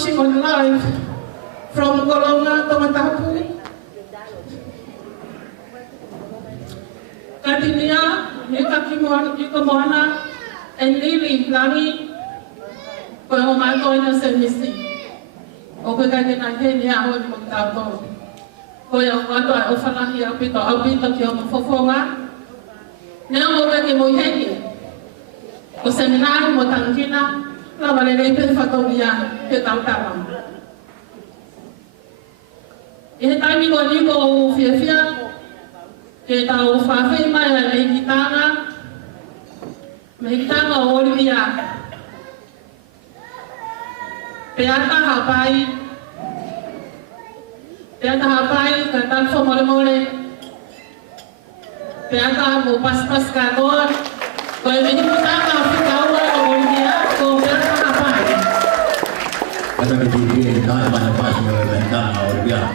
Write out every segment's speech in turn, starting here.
watching on live from Golonga to Matapu. Katinia, Ikamoana, and Lily, Lani, Koyomako in a semisi. Okagana Kenya, Montato. Koyamato, Ofana, Pito, Albito, Fofonga. Now already Mohegi. O seminari Motangina. La valere per fattoria che tantavamo. E time go dico fia che tao fa ferma la gitana Olivia. Peata hapai kata mole peata mo pas kador ko ini mutama fitawa Olivia ko Ada kejadian yang mana pas memenang Olivia.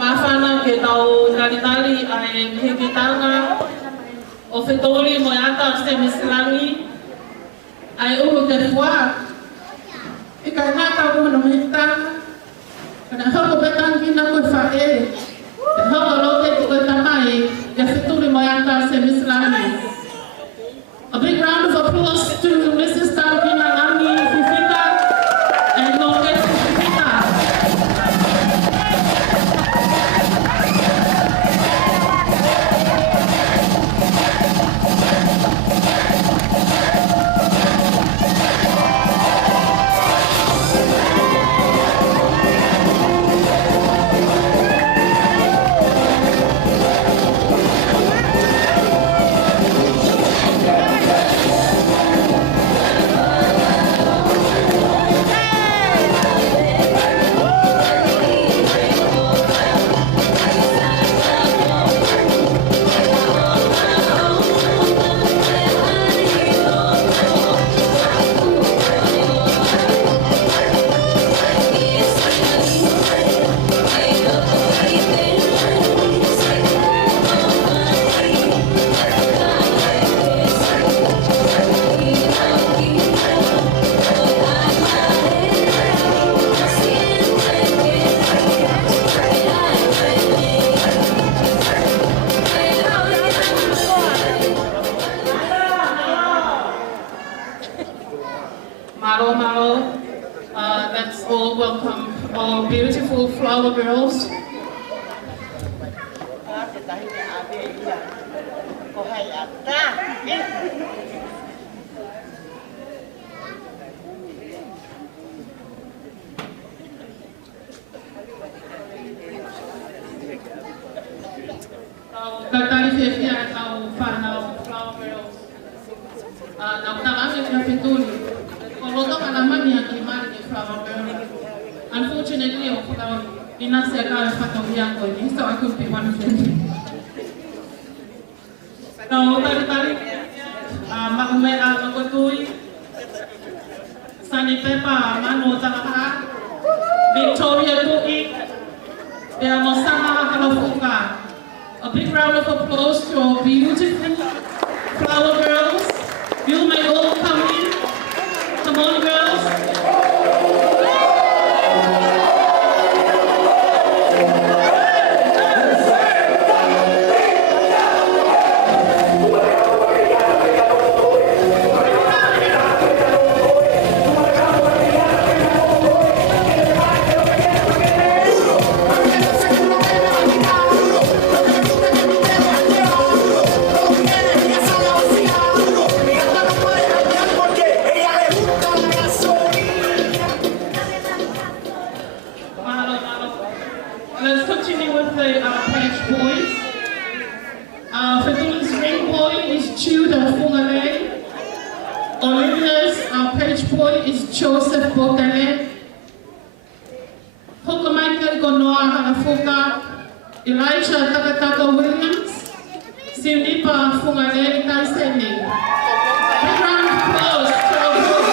Mafana ke tau tali-tali ay higitanga o fetoli mo yata sa mislangi ay uhugarwa ikay nata ko manumita kana hako betang kina ko fae hako lote ko tamay ya fetoli mo yata sa mislangi. A big round of applause to Mrs. Tangina Lani Fifita and Loke Fifita. Let's all welcome our beautiful flower girls. Tatari Fefia atau Fanau flower girls. Nakutamamin na pituli. Although naman niya kimari ni flower girl. Unfortunately, inasya ka patong ko ni, so I could be one of them. So, tari-tari, magutuy, Sani Pepa, Mano Talaka, Victoria Tuik, Mosama Halafuka. A big round of applause to our beautiful flower girls. You may all come in. Come on, girls. Yeah. continue with the page boys. Fetul's ring boy is Judah Fungale. Olivia's page boy is Joseph Bokale. Hoka Michael Gonoa Hanafuka. Elijah Takataka Williams. Sinipa Fungale Taiseni. Big round of applause to our group.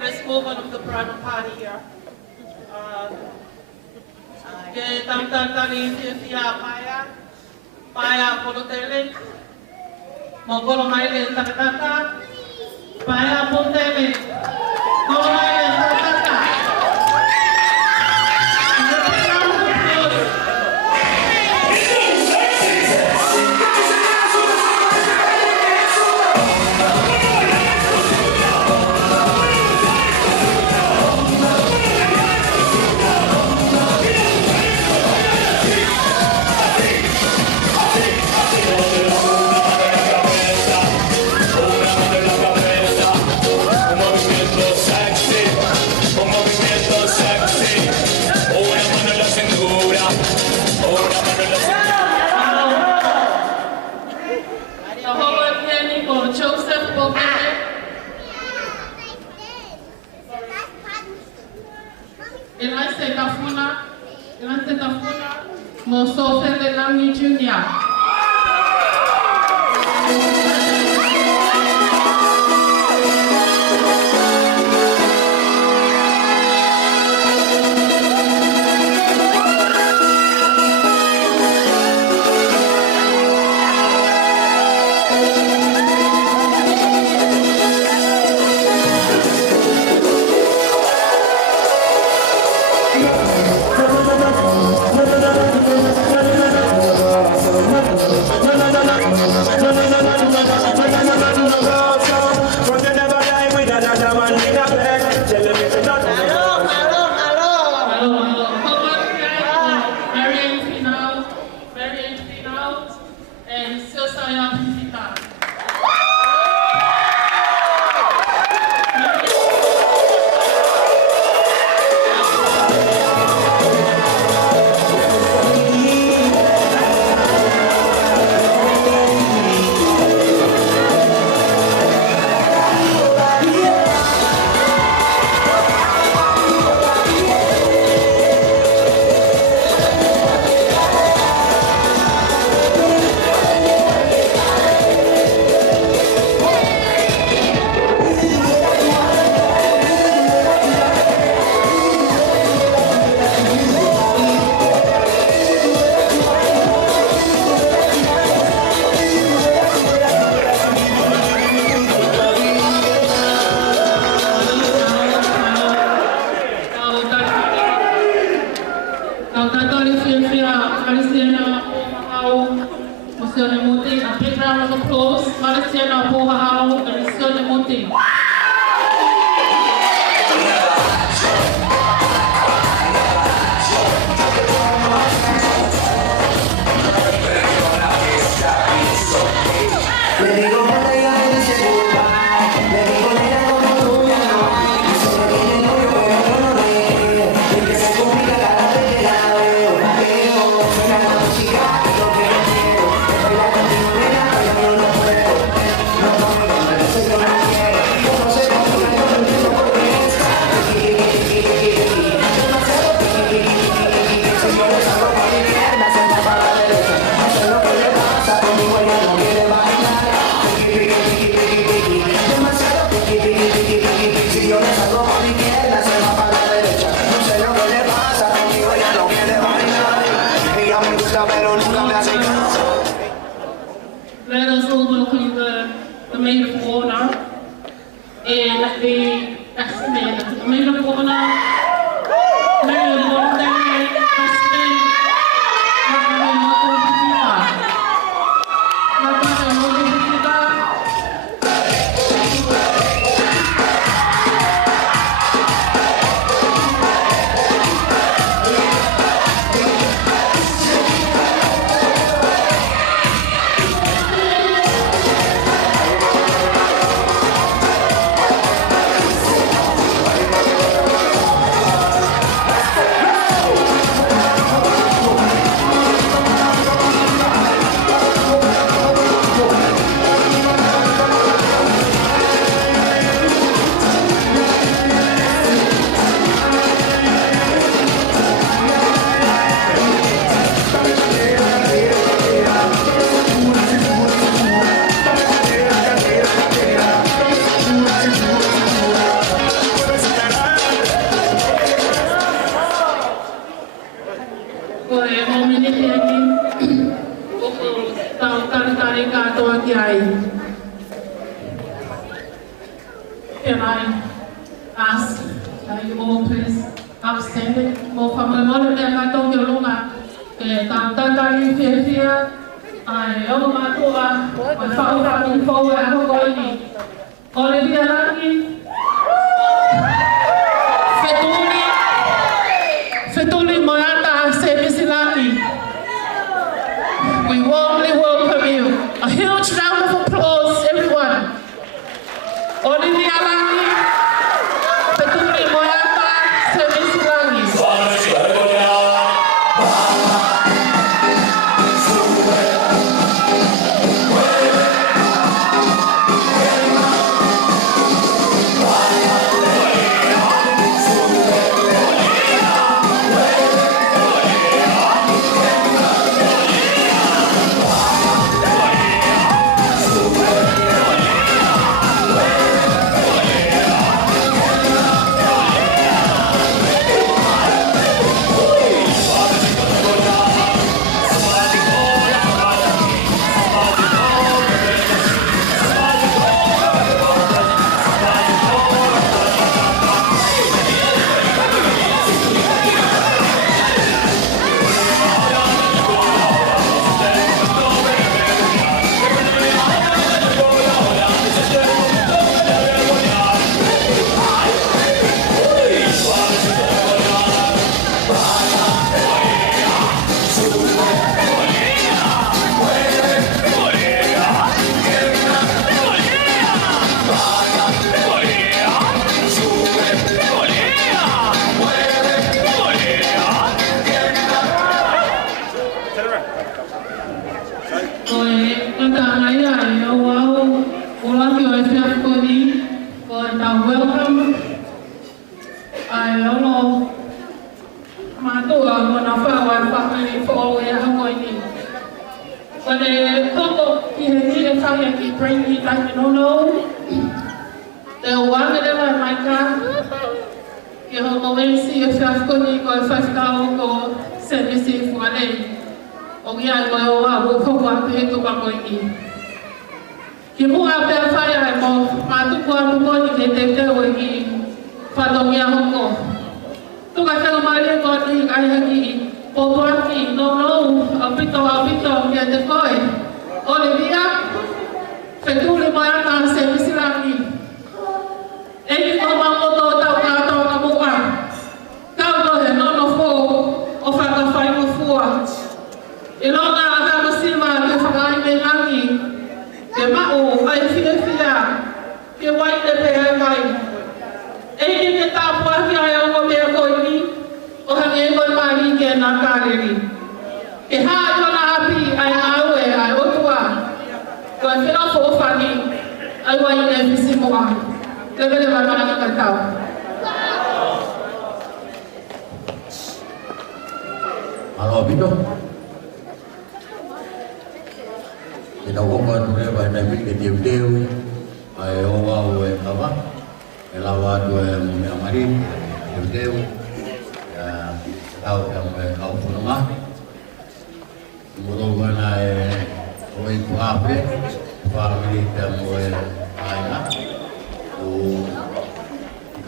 Let's move on with the bridal party here. Paya Polotele, Mogolo Maile Takataka, Paya Pontele, Mogolo Maile Takataka. Moso Fede Langi Jr. Koe o miniti aki, o tau taritari katoa ki ai. Can I ask that you all please abstain? Mo whamamona te katoa ki lunga, ke tau taritari whiawhia, ai o mātua, mai whauwhaki whau e ako koe ni. Ole dia lagi, Fetuli Moyata Sebisilani. We warmly welcome you. A huge round of applause, everyone. Olivia Lani, Fetuli Moyata Sebisilani. Welcome. I don't know. Matua Monafa family for all we are going. But the couple here family bring me like you don't know. The one of them at my car. You know, moment see if you have going go 5,000 go send me see for a day. We are going to go to Bakoini. You move up there fire mo matukuan mo ni tete wegi fadomia hongo tu ka mari ko ni ai hagi potuan ki no apito ya te koi Olivia fetuli moyata sebisilani eni ko mango to ka mua tau do he no fo o fa ka fai mo fua ilonga ha masima ke fa ai langi ke ma'o ai fia ke wai te pe mai e ke ta pa ki ai o me ko ni o ha me ko mai ke na ka ri ke ha yo na api ai awe ai o tua ko ke no fo fa ni ai wai ne fisi mo a ke le ma na ka ta Halo Bito. Kita ngomong tentang bahasa Inggris kecil-kecil, ayo wow kawa, elawat mengamari kecil-kecil, ya tahu yang kau punya, kemudian kau itu apa, family dan kau aina,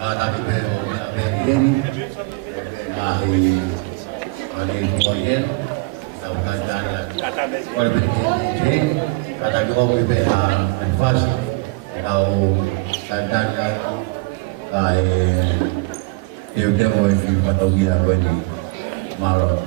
kata kita apa ini, nahi, ada yang tahu kajian, kalau begini. Kata juga kita advance atau standar kayak dia mau atau dia bagi malu.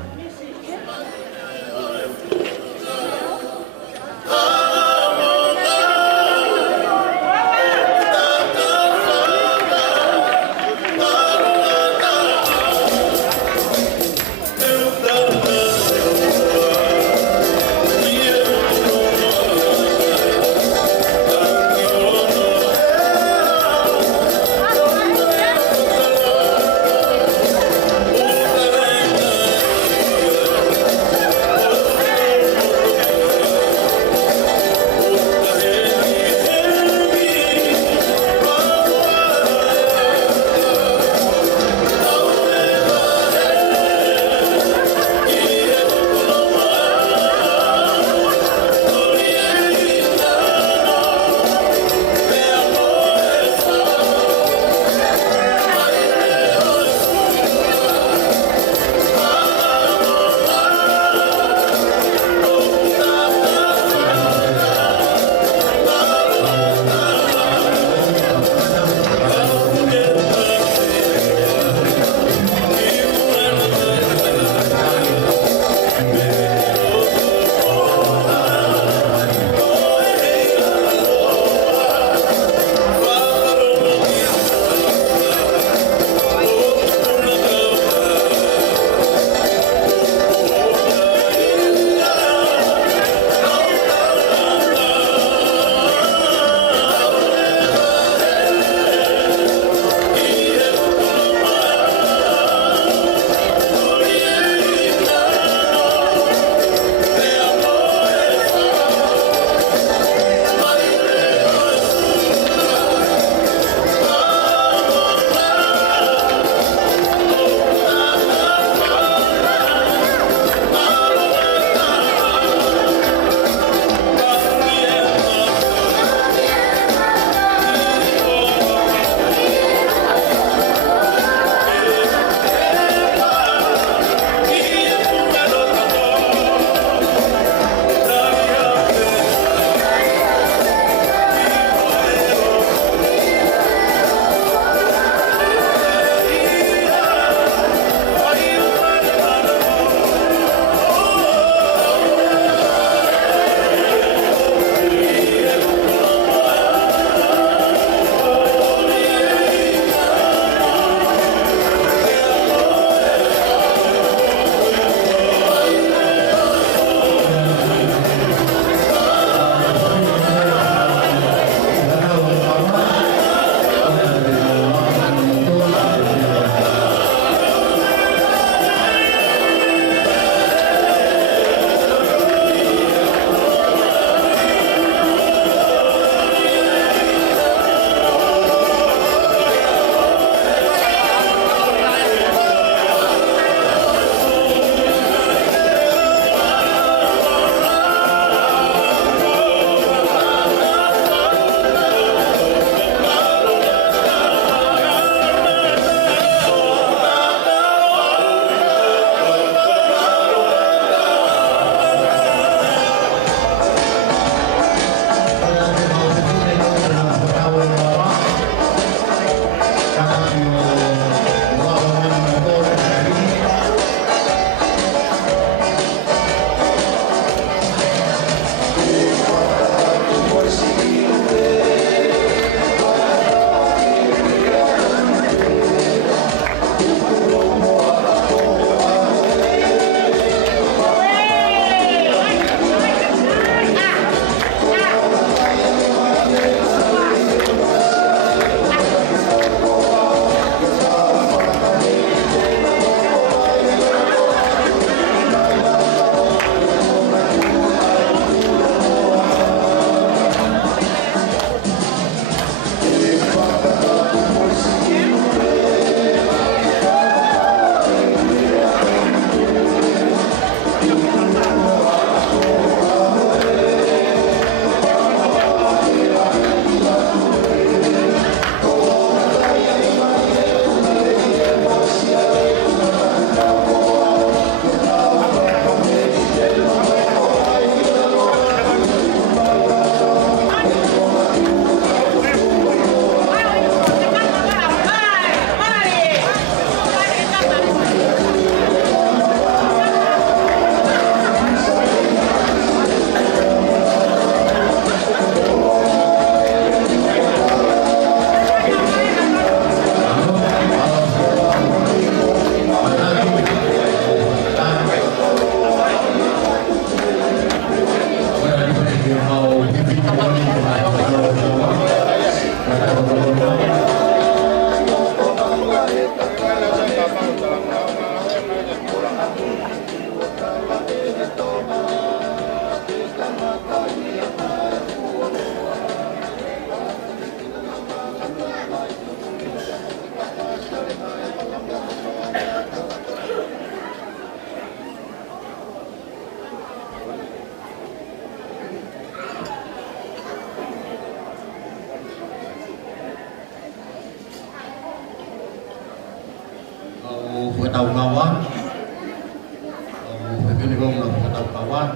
kuat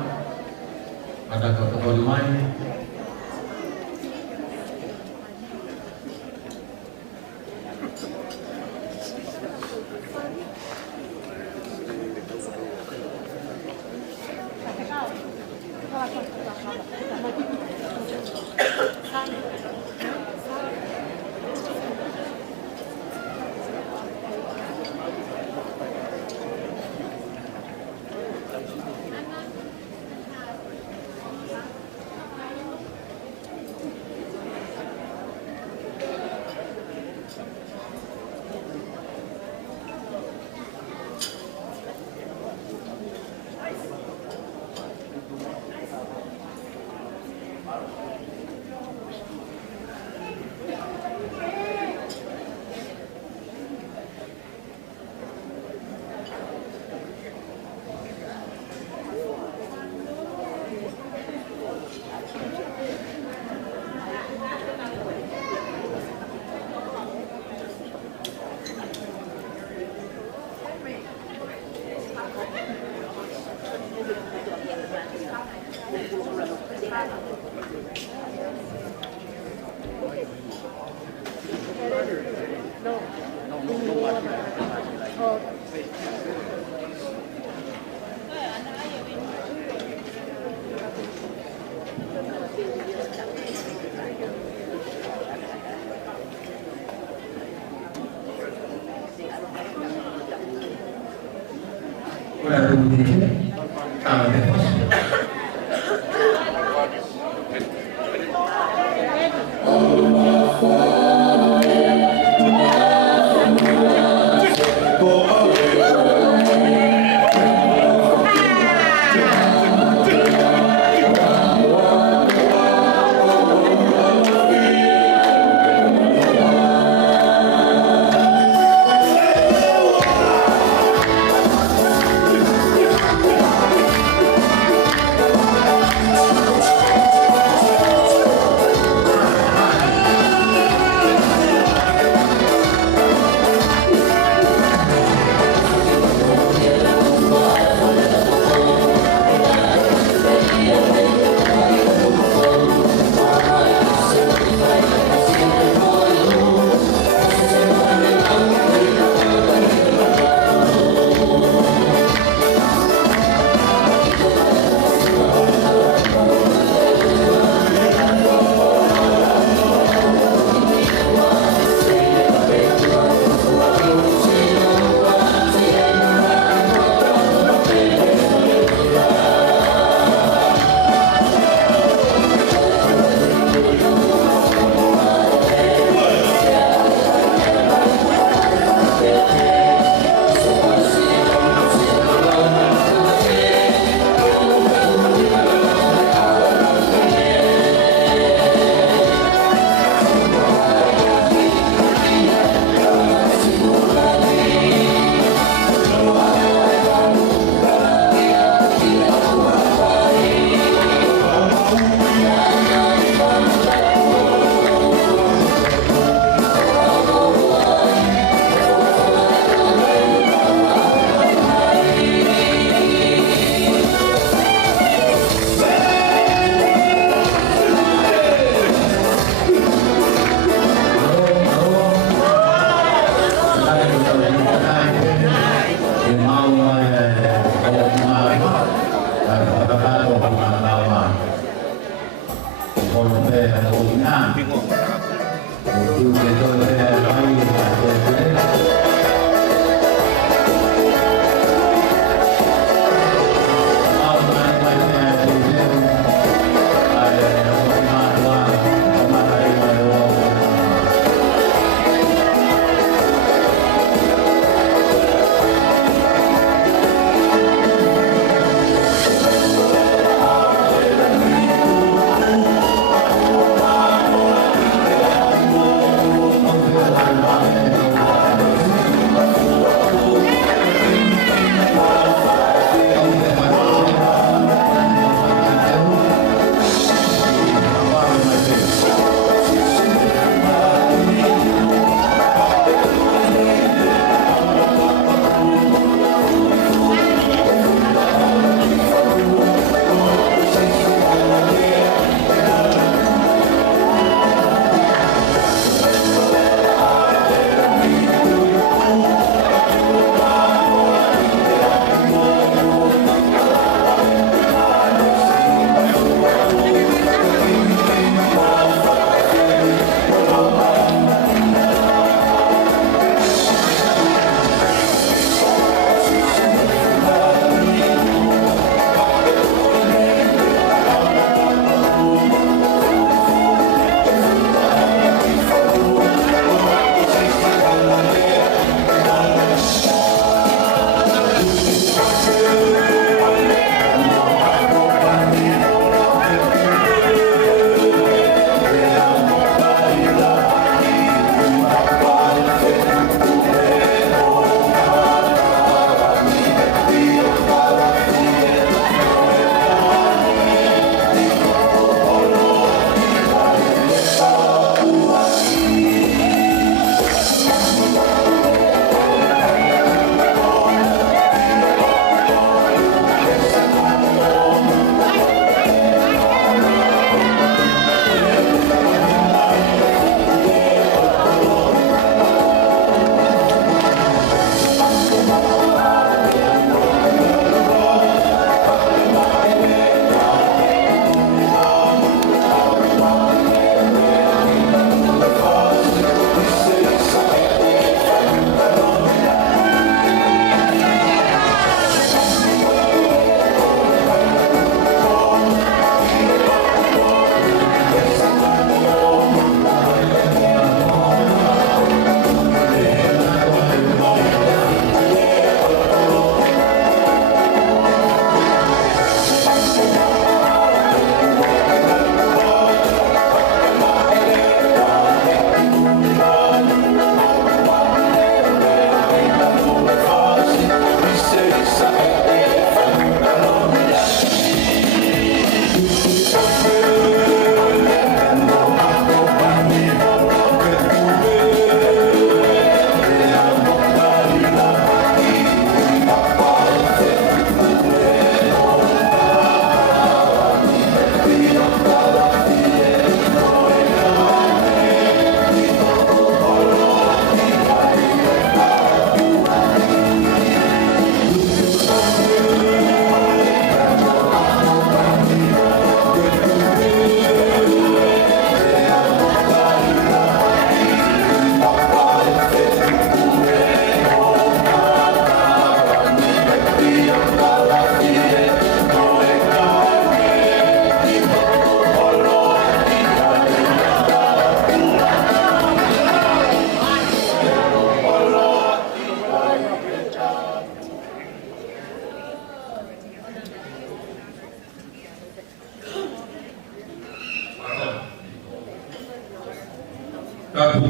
pada ketemuan main.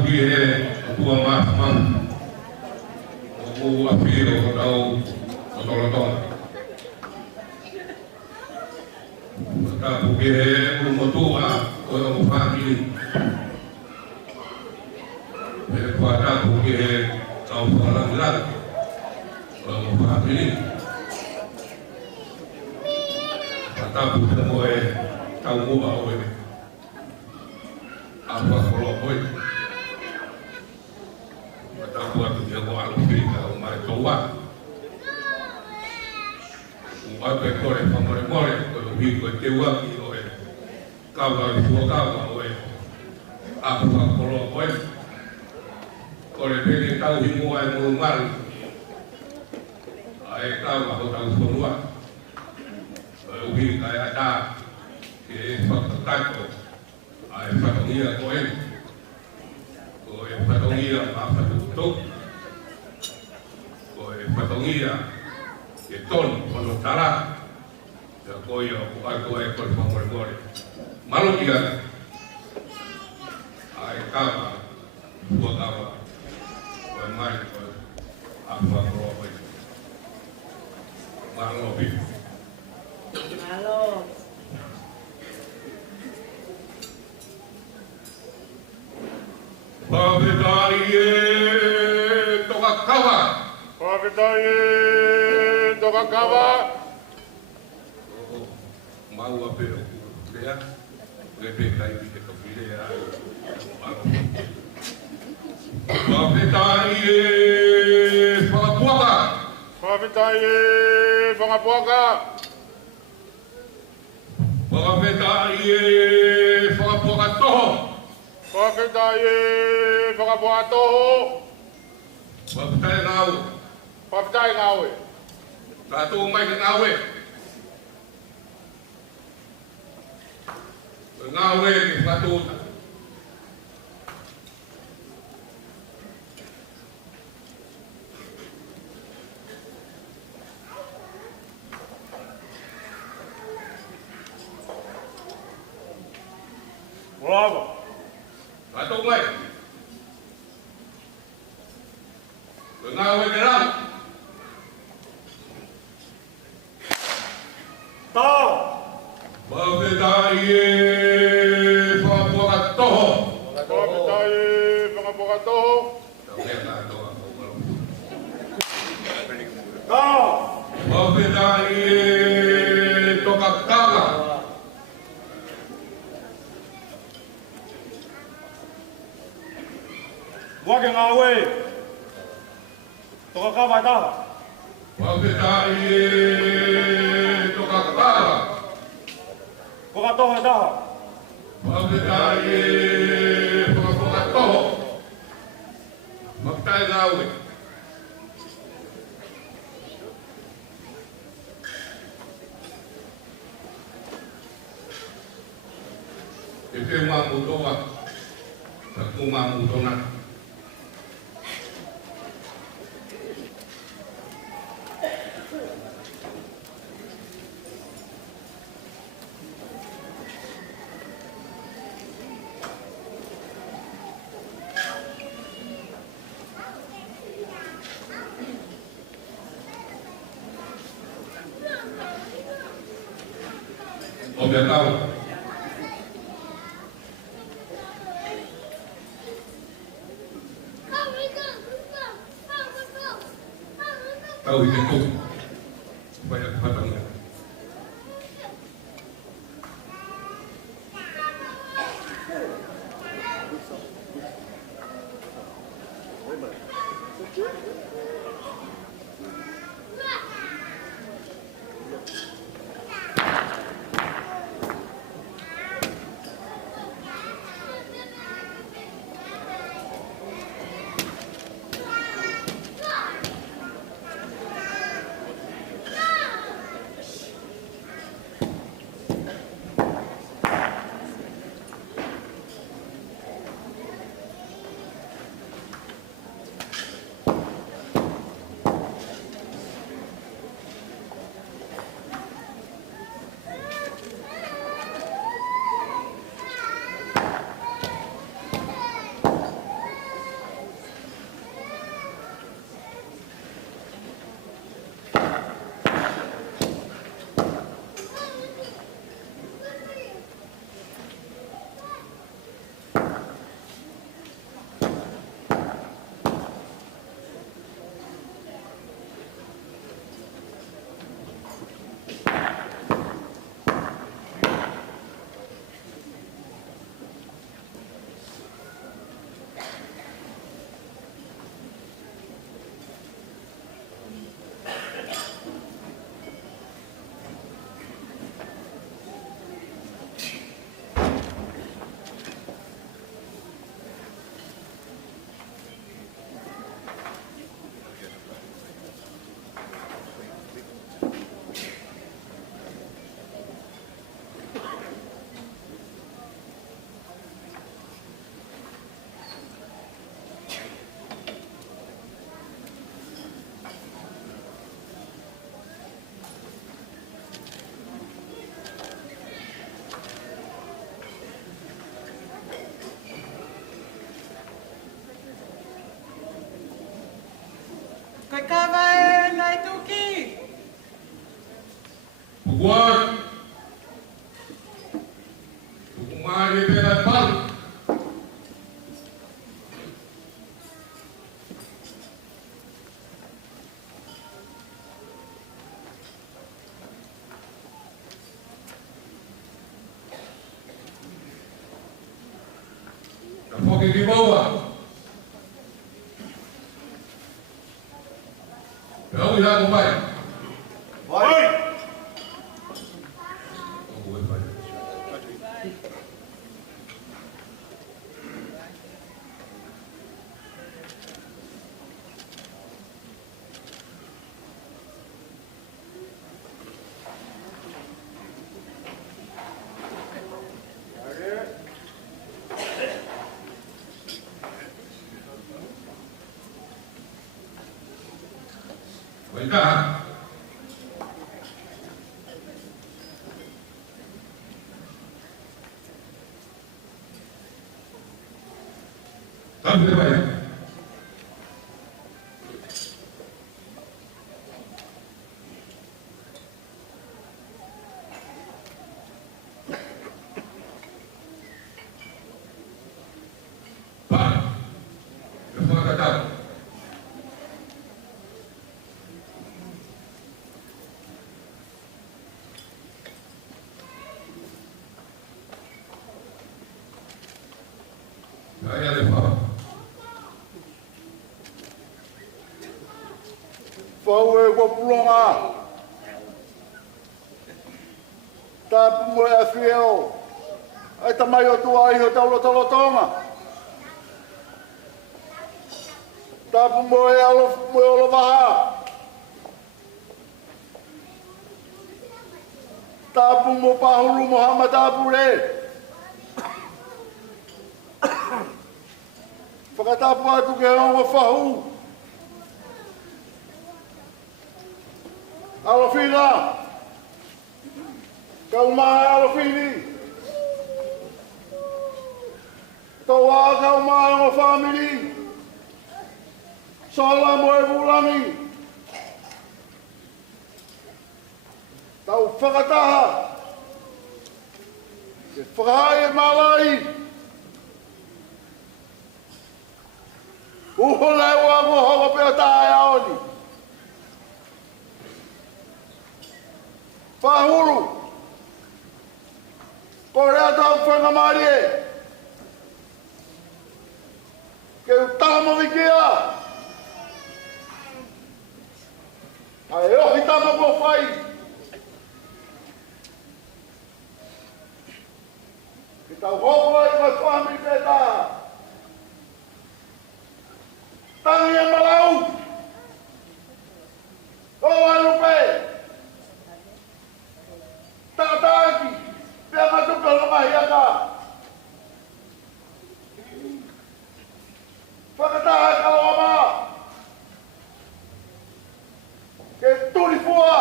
Pugire, tua mama, o afiro, o tolotong. Tá Pugire, o motua, o família. Ele pode Pugire, o falangrado, o família. Tá Pugire, tá o boa, apa kalau boy mata buat dia ko alu Afrika umai towa umai pekore famore more ko bi ko tewa ki oe kawa oe apa kalau boy kore beli tahu himu ai mumal ai kawa ko tahu semua ubi kaya ada ke fakta ai fatongia koe fatongia apa tutup koe fatongia ke ton kono tara ya koe koe famore malu dia ai kama buat apa koe mai koe apa koe malu bi Halo. Pavitaye Tokakawa. Pavitaye Tokakawa. Mau apa ya? Repita ini ke kafir ya. Pavitaye Pangapuaka. Pavitaye Pangapuaka. Pavitaye Pangapuaka toho. Pavitaye Pangapuaka toho. Pavitaye ngau. Pavitaye ngawe. Ratu mai ngawe. Ngawe ni ratu. Bravo. Ratu mai. Ngawe gerang. Tao. Pavitaye Pangapuaka toho. Pavitaye Pangapuaka toho. Tao. Pavitaye Tokakawa. Wage ngawe. Tokakawa ta. Pavitaye Tokakawa. Pokatoho ta. Pavitaye Pangapuaka toho. Magtayo ngawe. Ito yung mamuto ka. Sa kung mamuto na. Obiatawa. Tahu itu. Banyak batangnya. Pekava e nai tuki. Buat Umari dengan baru. Napoke di bawah. Kau tidak baik. Baik. Baiklah. Kami baik. Pak, semua kata. Saya ada Pak. Faue ko pulonga. Tapu mo e fieo. Ai tamai o tua i o taulo tonga. Tapu mo e alo vaha. Tapu mo pahulu Muhammad Abure. Whakatapu atu ke hongo whahu. Alofina. Kau mai alofini. Toa kau mai o family. Sola mo e bulangi. Tau whakataha. Ke whakahai e malai. Uhola e wa mo hogo pe o tae aoni. Whahuru. Kore atau whangamari e. Ke utama wikia. Ai ohi tama ko whai. Ke tau hoko e mai whami peta. Tangi e malau. Oa lupe. Tataki. Pia matuka lama hiaka. Whakataha kalawama. Ke turi fua.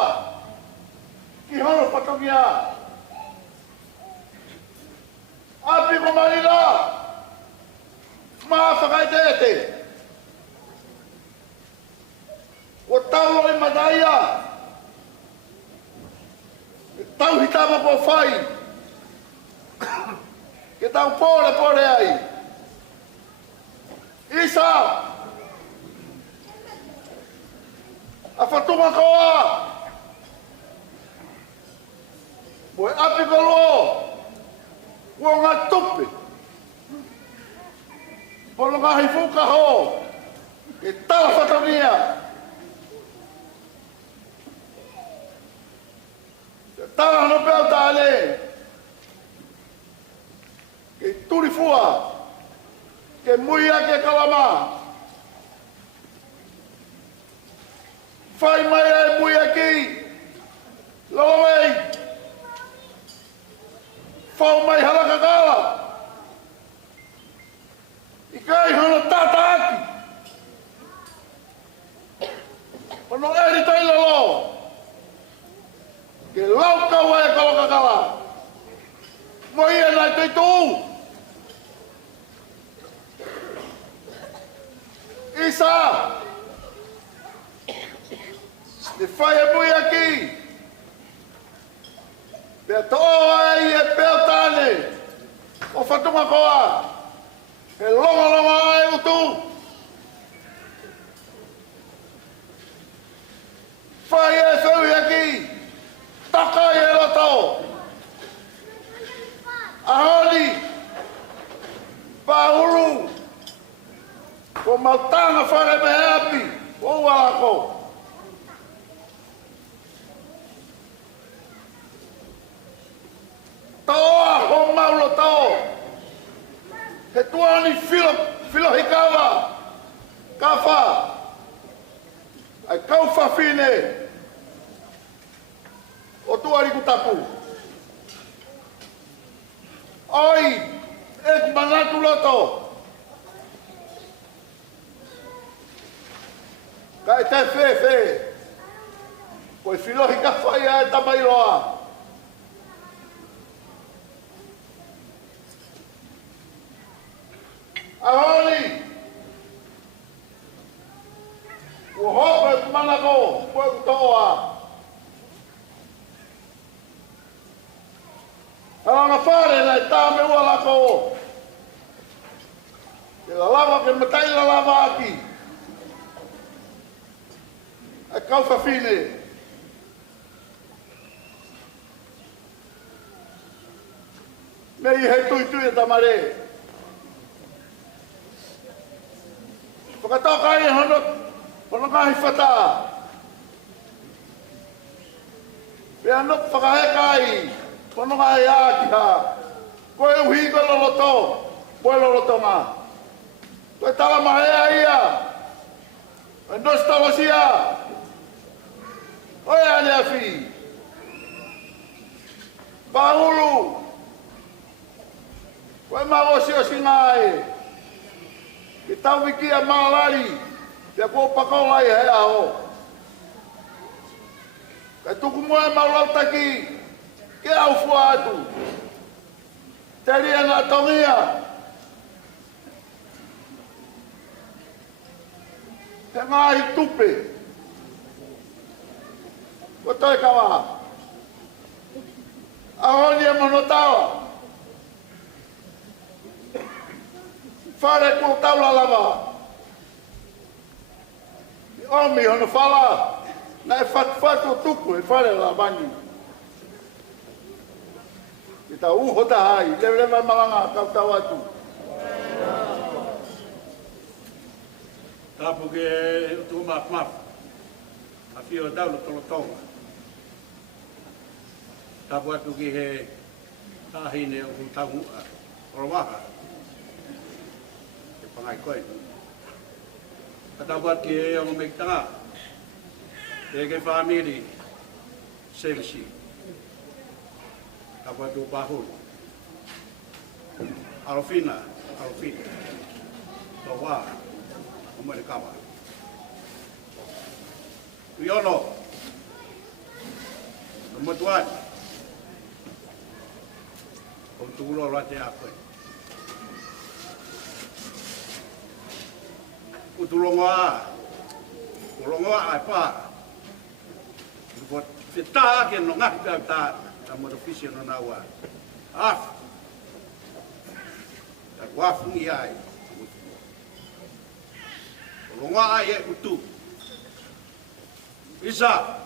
Ki hono patongia. Api ko marila. Maa whakaitete. O taulo e madaia. Tau hitama po whai. Ke tau pore ai. Isa. A whatunga koa. Moe api kolo. Ua ngā tupi. Pono ngā hifuka ho. Ke tala whatonia. Tala no peo tale. Ke turi fua. Ke muia ke kalama. Whai mai e muia ki. Lawai. Whau mai halaka kala. I kai hono tata aki. Pono eri taila lo. Ke lau kau e kaloka kala. Moi e nai tei tū. Isa. Te whaia mui aki. Pea toa ai e peo tāne. O whatunga koa. He longa ai utu. Whaia e whaui aki. Taka i e roto. Ahoni. Pahuru. Ko mautanga whare me api. O wako. Toa ho maulo tao. He tuani filo hikawa. Kafa. Ai kaufa fine. O tuari kutapu. Oi. Ek manatu loto. Kai te fe. Koi filo hikawa ia e tamailoa. Aholi. O hopa e manako, koe kutoa. Alanga whare nei tāme ua lako. Te la lava ke matai la lava aki. E kauwha whine. Mei he tui e tamare. Whakatoka i hono kahi whata. Pea nuk whakaheka i hono kahi ākiha. Koe uhi koe loloto. Koe loloto ngā. Koe tala mahea ia. Koe nos talosia. Oe ane awhi. Pahulu. Koe magosi o singae. Ki tau wiki a maalari, pia kua pakola i hea ho. Kai tuku moe maulau taki, ke au fua atu. Teri ana tongia. He ngahi tupe. Ko toi kawa. Ahoni e monotawa. Whare ko taula lava. I omi hono whala. Na e whatu tuku e whare la mani. I ta uhota hai. Lewa malanga tau atu. Tapu ke utu maf. A whio daula tolo tonga. Tapu atu ki he tahine o tangu orowaha. Pangai koe. Kata buat ke yang mektanga. Ke family selsi. Kata buat 2 tahun. Alfina. Tawa. Umur kawa. Wiono. Nomor 2. Untuk lo late apa? Utulonga ai pa. Buat fita ke no ngak ta mo officio no nawa. Af. Ta wa fungi ai. Utulonga ai utu. Isa.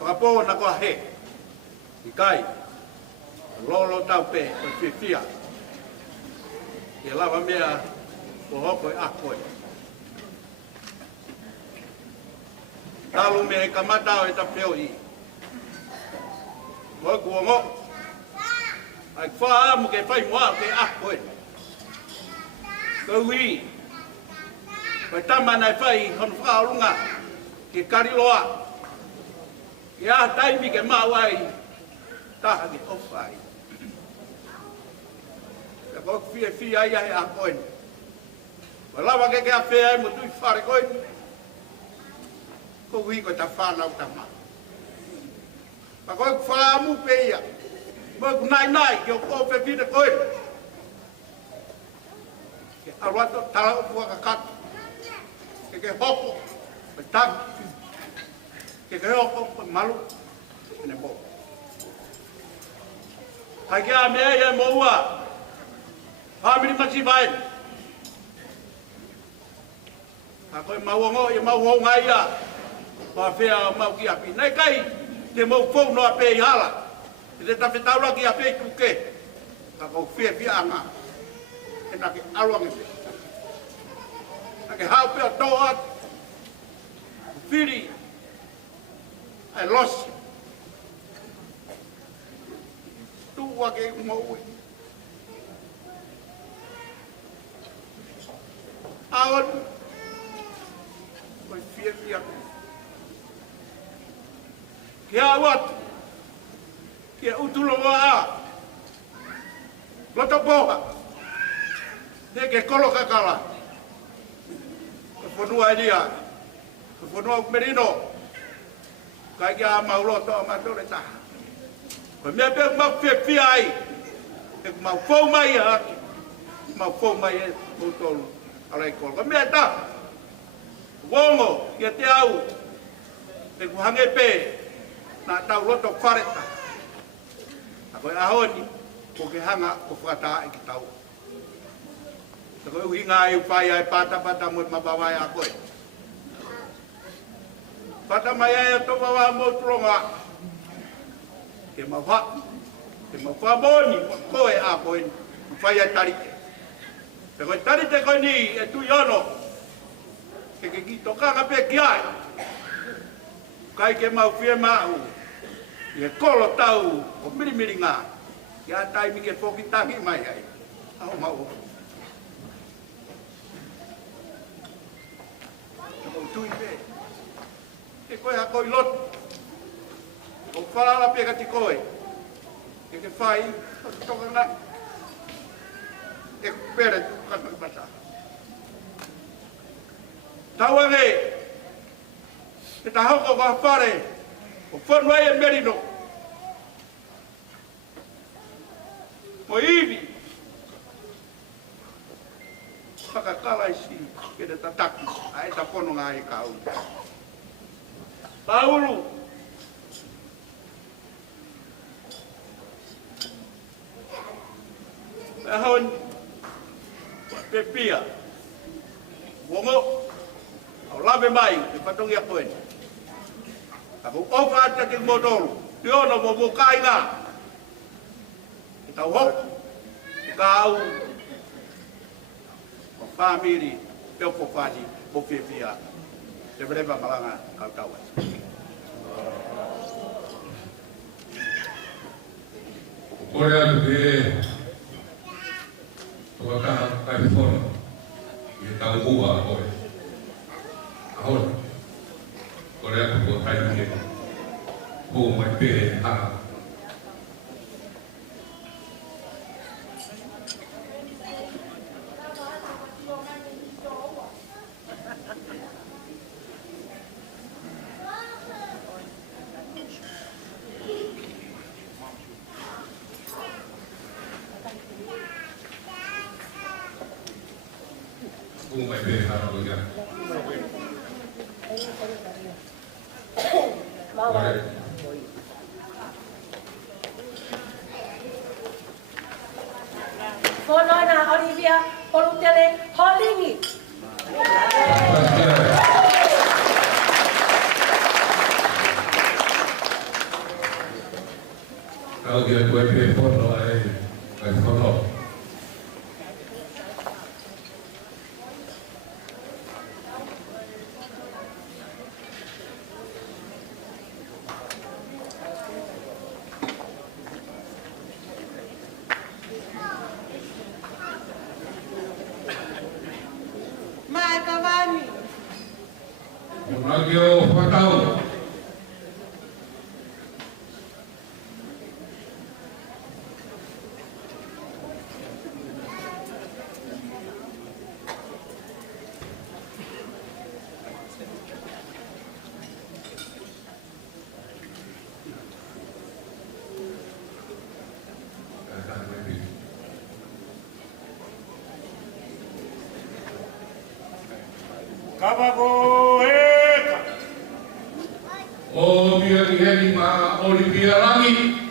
Papo na ko he. Ikai. Lolo tau pe ko fifia. Ke lava mea ko hoko e akoi. Talu me e kamata o e tapeo i. Koe kuongo. Ai wha mo ke whai moa ke akoi. Koe ui. Koe tamana e whai hon whaolunga. Ke kariloa. Ke a taimi ke mawai. Taha ke ofai. Ke koe fia ia e akoi. Lawa ke a whea mo tui whare koe. Ko hui koe ta whanau ta ma. Pa koe ku whaamu pe ia. Mo ku nai ke o koe whina koe. Ke aruato tala o pua ka kata. Ke hoko. Ke tangi. ke hoko malu ne mo Hagia me ya moa family masi bain ako mawongo e mawongo ngaia pa fea mau ki api nei kai te mo fo no ape hala te ta fetau la ki ape kuke ako fia anga e na ki alwangi ke hau pe toa firi I lost tu wa ke mo awon ko fia ke awat ke utulo wa loto boha ne ke kolo kakala Fonua dia, fonua merino, kaya maulo to matole ta. Kami be mau fiai, mau fo mai ha, mau fo mai botol alai kol. Kami ta, wongo ye te au, te kuhange pe, na tau loto fareta. Ako ahoni, ko ke hanga ko fata ki tau. Ko hinga ai pai ai pata mo mabawai ako e. Pata mai ai to bawa mo tronga. Ke mawa. Ke mawa boni ko e ako e fai ai tarite. Pero tarite ko ni e tu yono. Ke ki toka ka pe ki ai. Kai ke mau fie mau. Ye kolo tau o miri nga. Ya tai mi ke foki tangi mai ai. Au mau. Tui pe. E koe hako I lot. O whalala pe kati koe. E ke whai, toka nga. E pere kata ki pata. Tawange. E ta hoko ka whare. O whanwai e merino. Mo iwi. Whakakala isi. Ke te tataki. Ai ta pono ngā e kau. Paulu. Ahon. Pepia. Wongo. Au lawe mai. Te patongi a koen. Ako ofa ata te motolu. Te ono mo mokai ngā. Te tau hok. Te kau. O family. Peo popadi. O fefia, te breva malanga kau tawa. Ora de toka California, e tau bua oi. Ahora, ora ko tai ni, ko mai pe ha. Mai pe ha ro ya. Folona Olivia Polutele Holingi. Kau dia kue pe fono ai fono. Mai Cavani. Monagio fatau. Kabago eka. O heli ma Olivia Langi.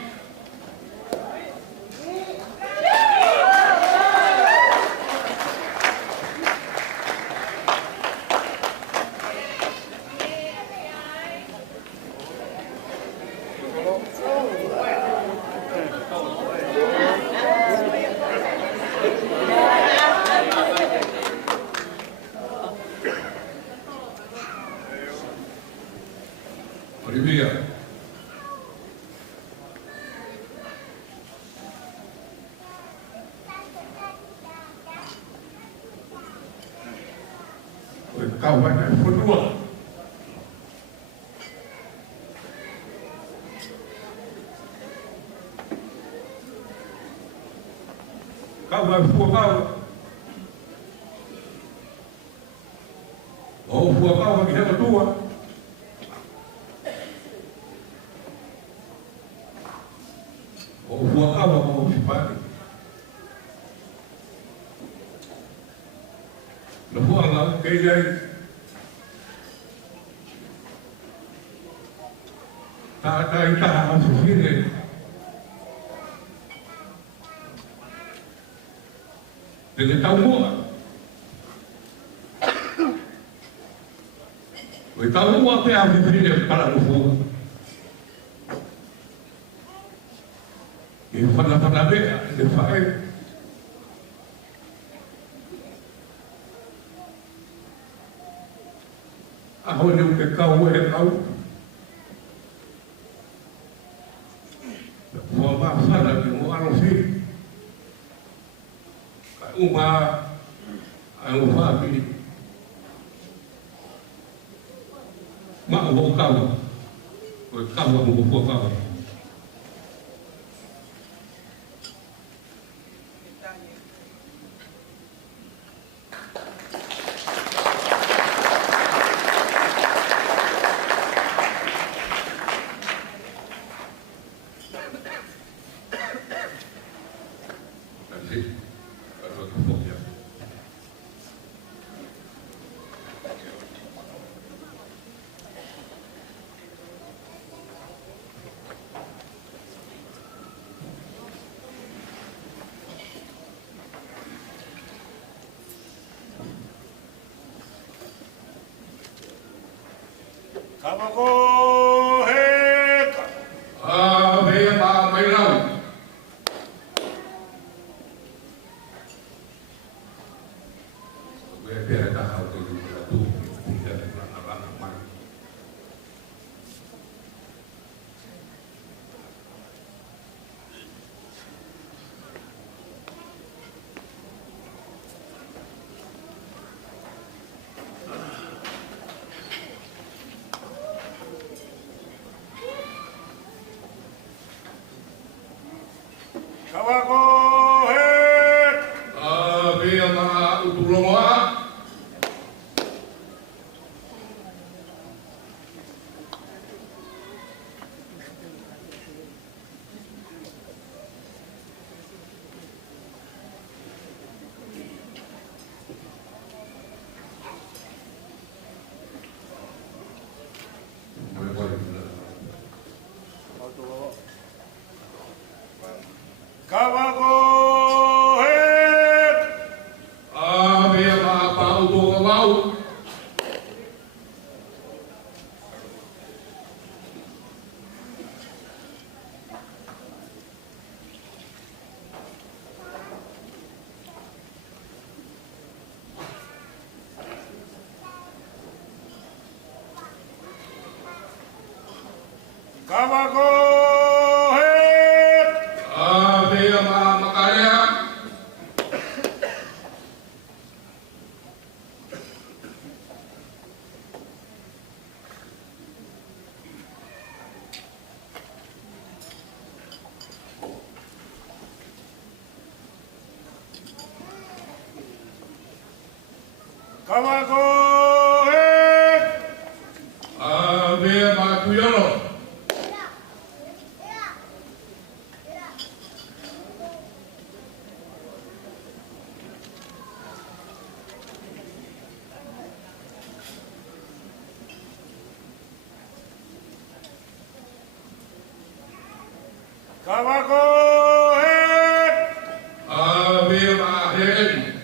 Olivia. Kau banyak berdua. Kau buat kau. Oh, buat kau bagi dia berdua. Oh, buat kau mau sifat. Lepas Allah kejai. Tak ada yang masuk sini. Dengan tahu buat. Tahu buat apa yang ada di kepala lupa. Ini pada bea, ini faed. Aku ni ke kau tahu. Buat apa lagi mau alusi? Umah, umah ini. Mak buat kau buat kau. Kamako heka. Bea ba mai lau. Bea dah hal tu tidak ada mai. Kamako heka. Bea ma utuloa. Kamako heka. Bea ma pa utuloa. Kamako heka. Bea ma makarya. Kamako heka. Bea ma tuyolo. Kawagohet. Amin amin.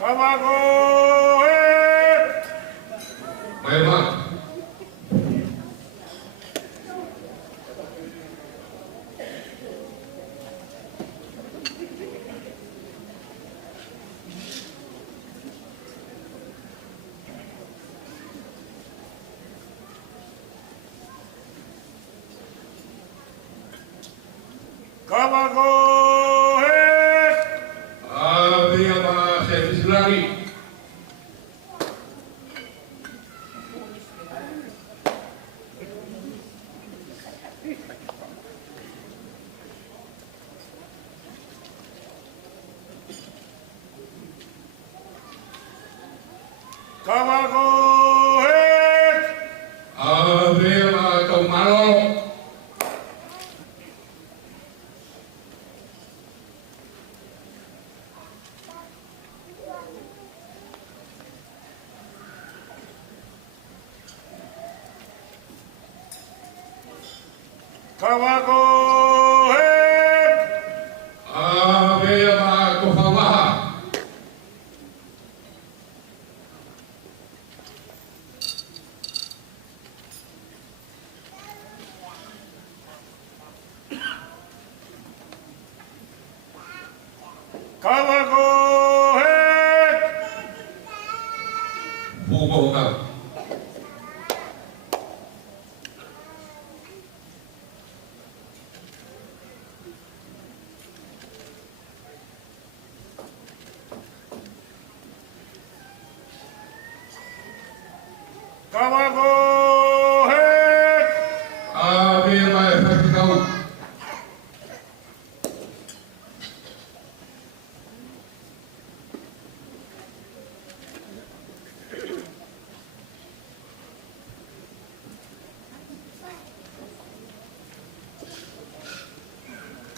Kawagohet. Memang. Kawagohet. Amin apa servis lagi. Kawagohet. Amin apa Malolo. Kawagohet. Amin apa Tofawaha. Kawagohet. Bubongkang. Kawagohet. Amin apa servis kau.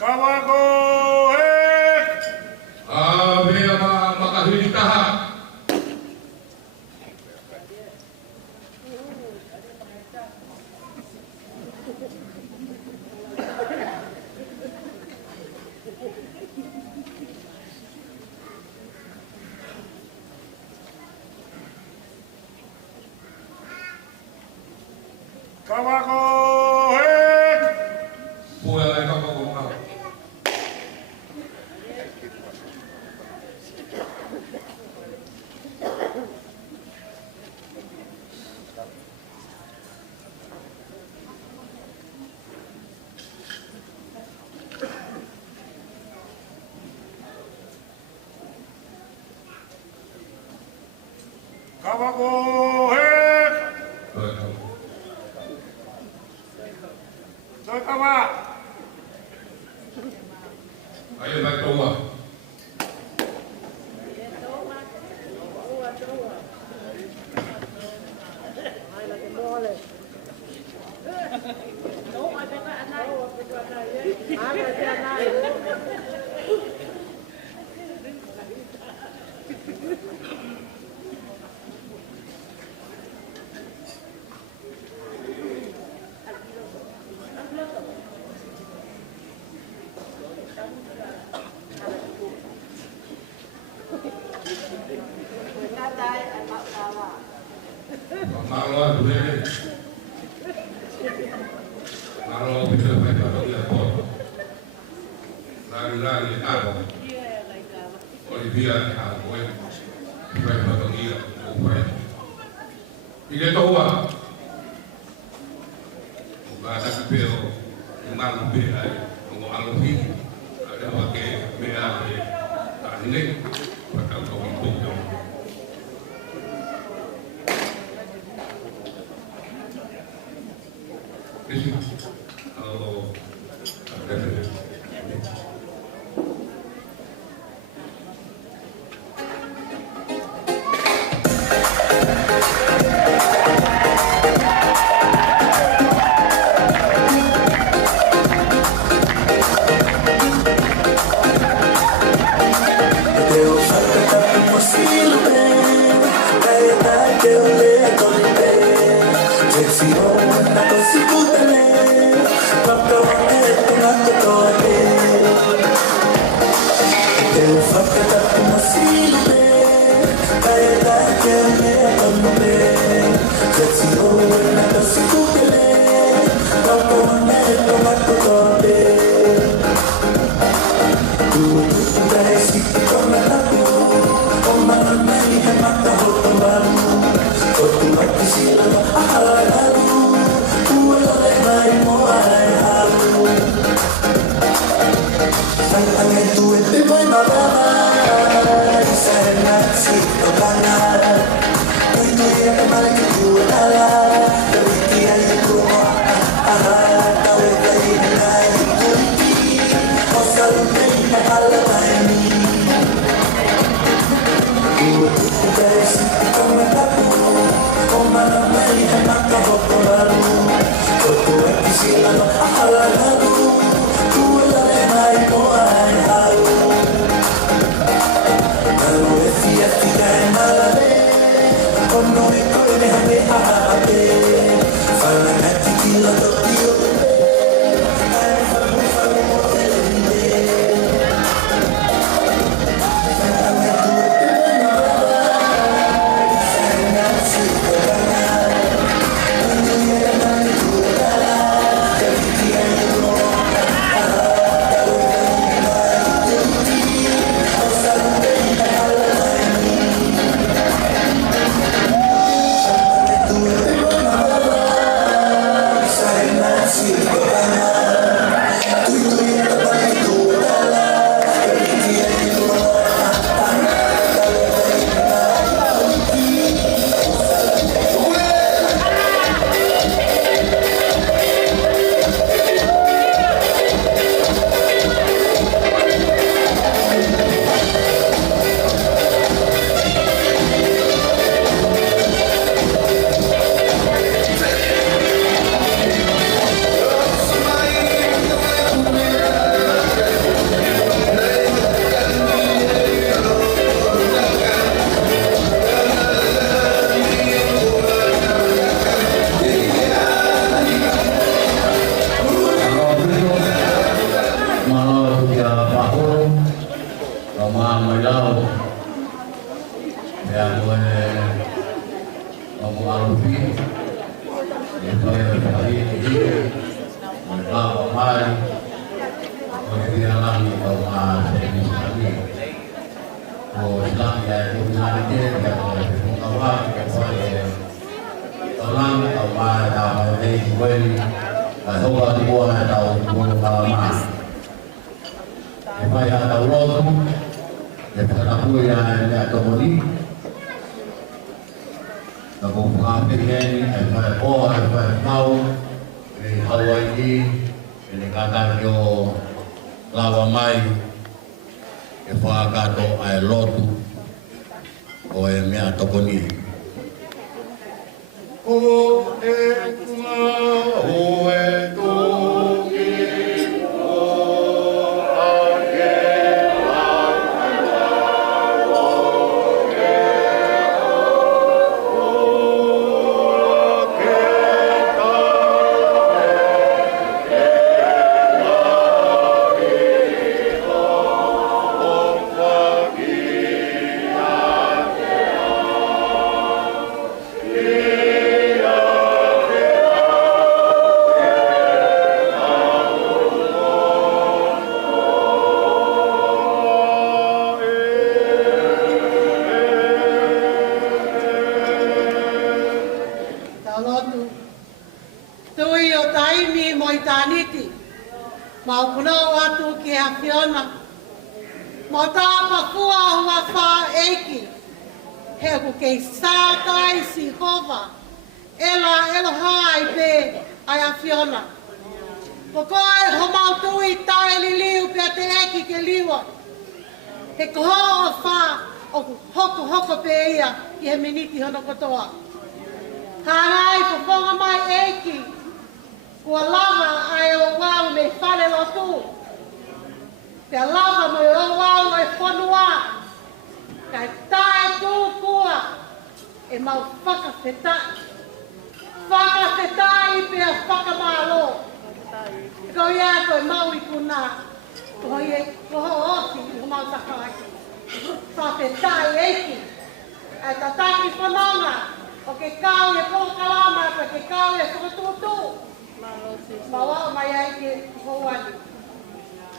Kawagohet. Amin apa makahilitaha. Kawagohet. Pulang kau bongkang. Kawagohet. Pulang. Sotawa. Ayo baik tua. Malo dulu ini. Malo kita baca lagi apa? Lari apa? Olivia apa? Kita baca lagi apa? Ini tahu apa? Ada kebel, malu kebel, malu ini, ada pakai merah, ini, bakal kau hitung. Kalau ada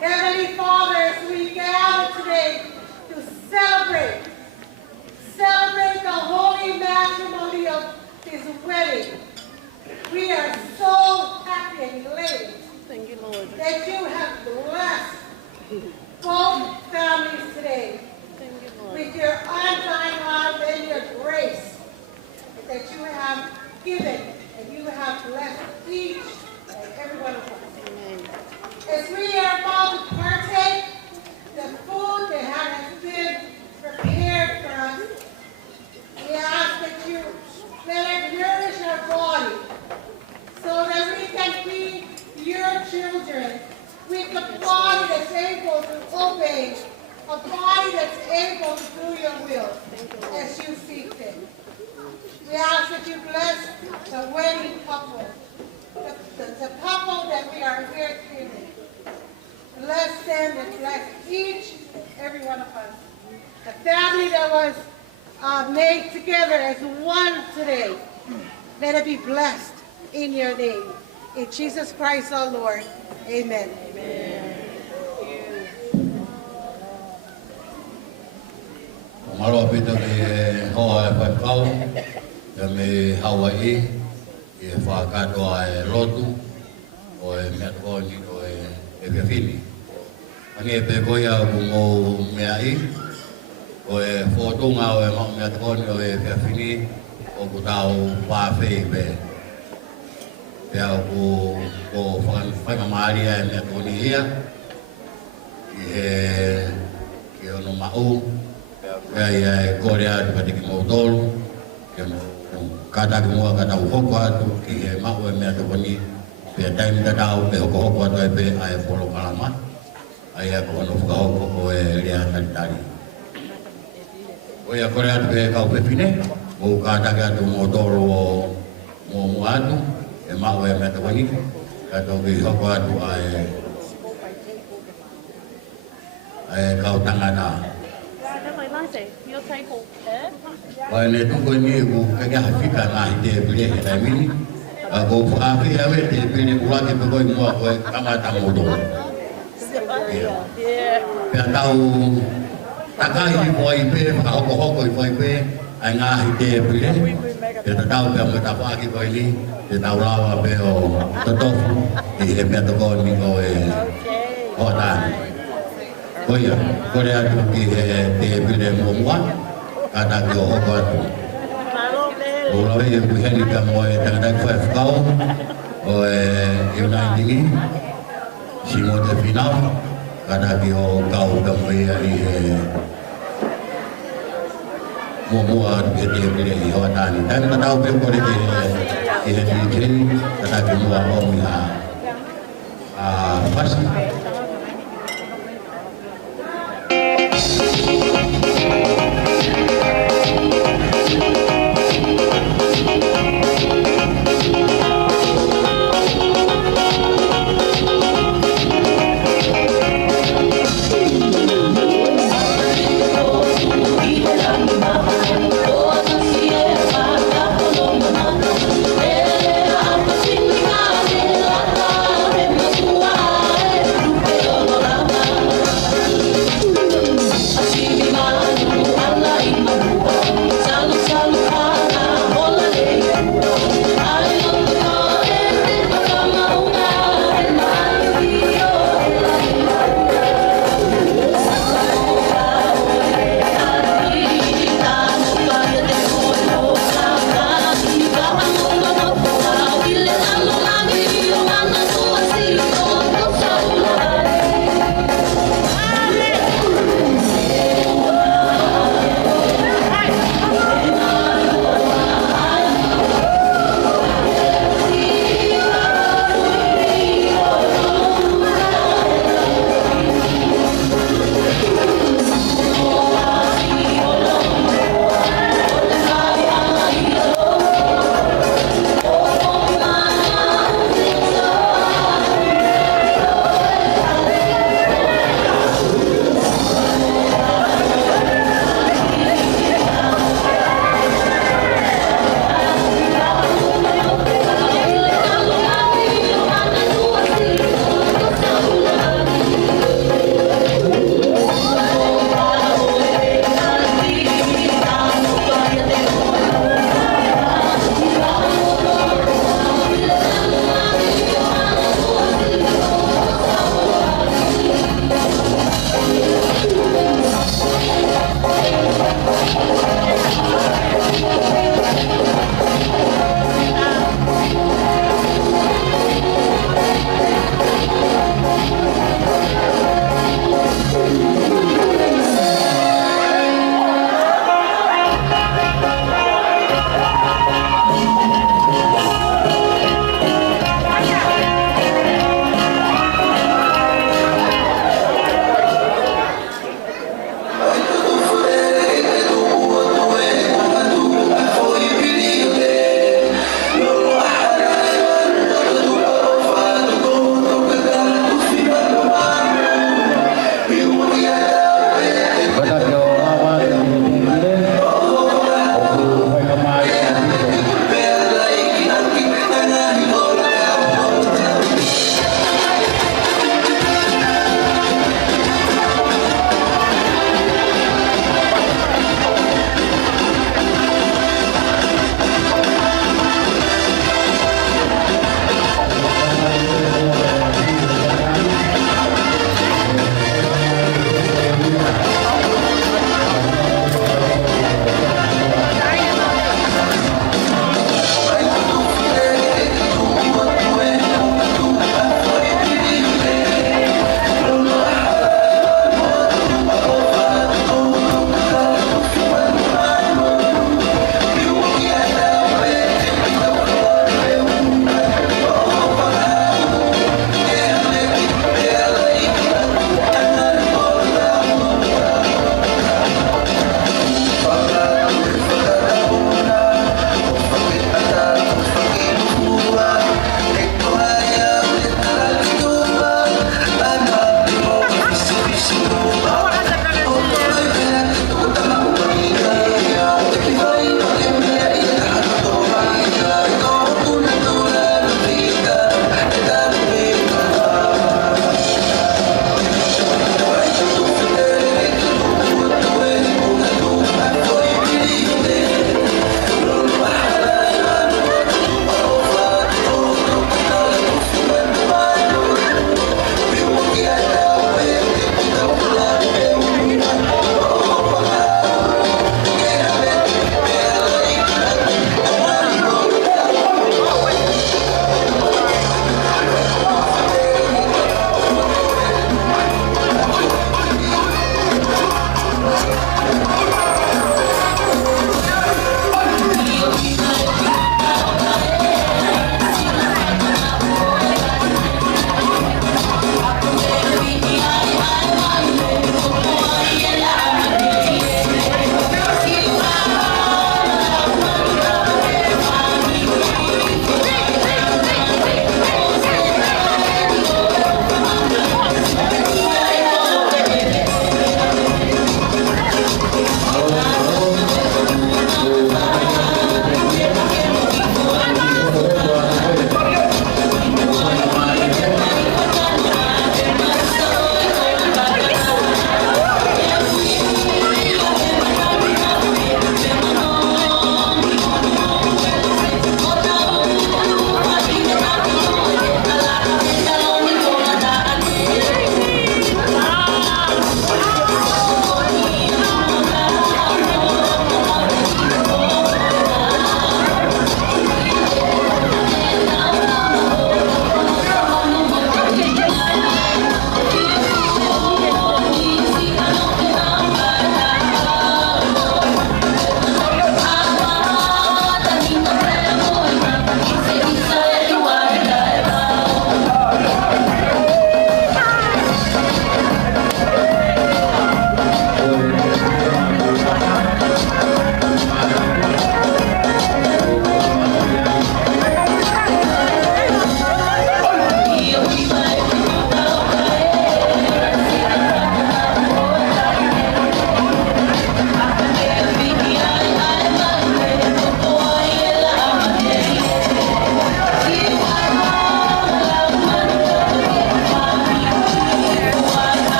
Heavenly Father, as we gather today to celebrate the holy matrimony of his wedding, we are so happy and elated that you have blessed both families today with your undying love and your grace that you have given and you have blessed each and every one of us. As we are about to partake the food that has been prepared for us, we ask that you let it nourish our body so that we can a body that's able to do your will as you see fit. We ask that you bless the wedding couple, the couple that we are here treating. Bless them and bless each, every one of us. The family that was made together as one today, let it be blessed in your name. In Jesus Christ our Lord, amen. Amen. Malo pito ke hoa e whakau, e me Hawaii, e whakatoa e lotu, o e mea tukoni, o e whiawhini. Angi e pekoia ku ngō mea I, o e whotunga o e mau mea tukoni, o e whiawhini, o ku tau pāwhei pe. Pea ku whakamaaria e mea tukoni ia, ki ono mau, Kaya Korea tu pati kita utol, kata semua kata hoko tu, ki mahu eme tu poni, pe time dah tahu pe hoko tu pe ayah follow kalamat, ayah kono fuka hoko ko dia tadi. Kaya Korea tu pe kau pe fine, mau kata kata utol mau atu, mahu eme tu poni, kata ki hoko tu ayah kau tangana. Wai ne tu ko ni ku ka ga Afrika na ide bile he mini ko Afrika we te bile ku la ke ko mo ko kama ta mo do ya tau takai mo i pe ka ko ko i pe ai nga ide bile te tau ka mo ta pa ki ko ni te tau la wa pe o to to i he me to ko ni ko o ta ko ya ko ya tu ki te bile mo mo kata ki o hoko atu. Ula e kuheni ka mo e tangadak whakau o e Uniting si mo te finau kata ki o kau ka mo e i mua ke te pire i hoa tani. Tani ka tau pe kore ke i he tiri kata ki mua o mi a whasi.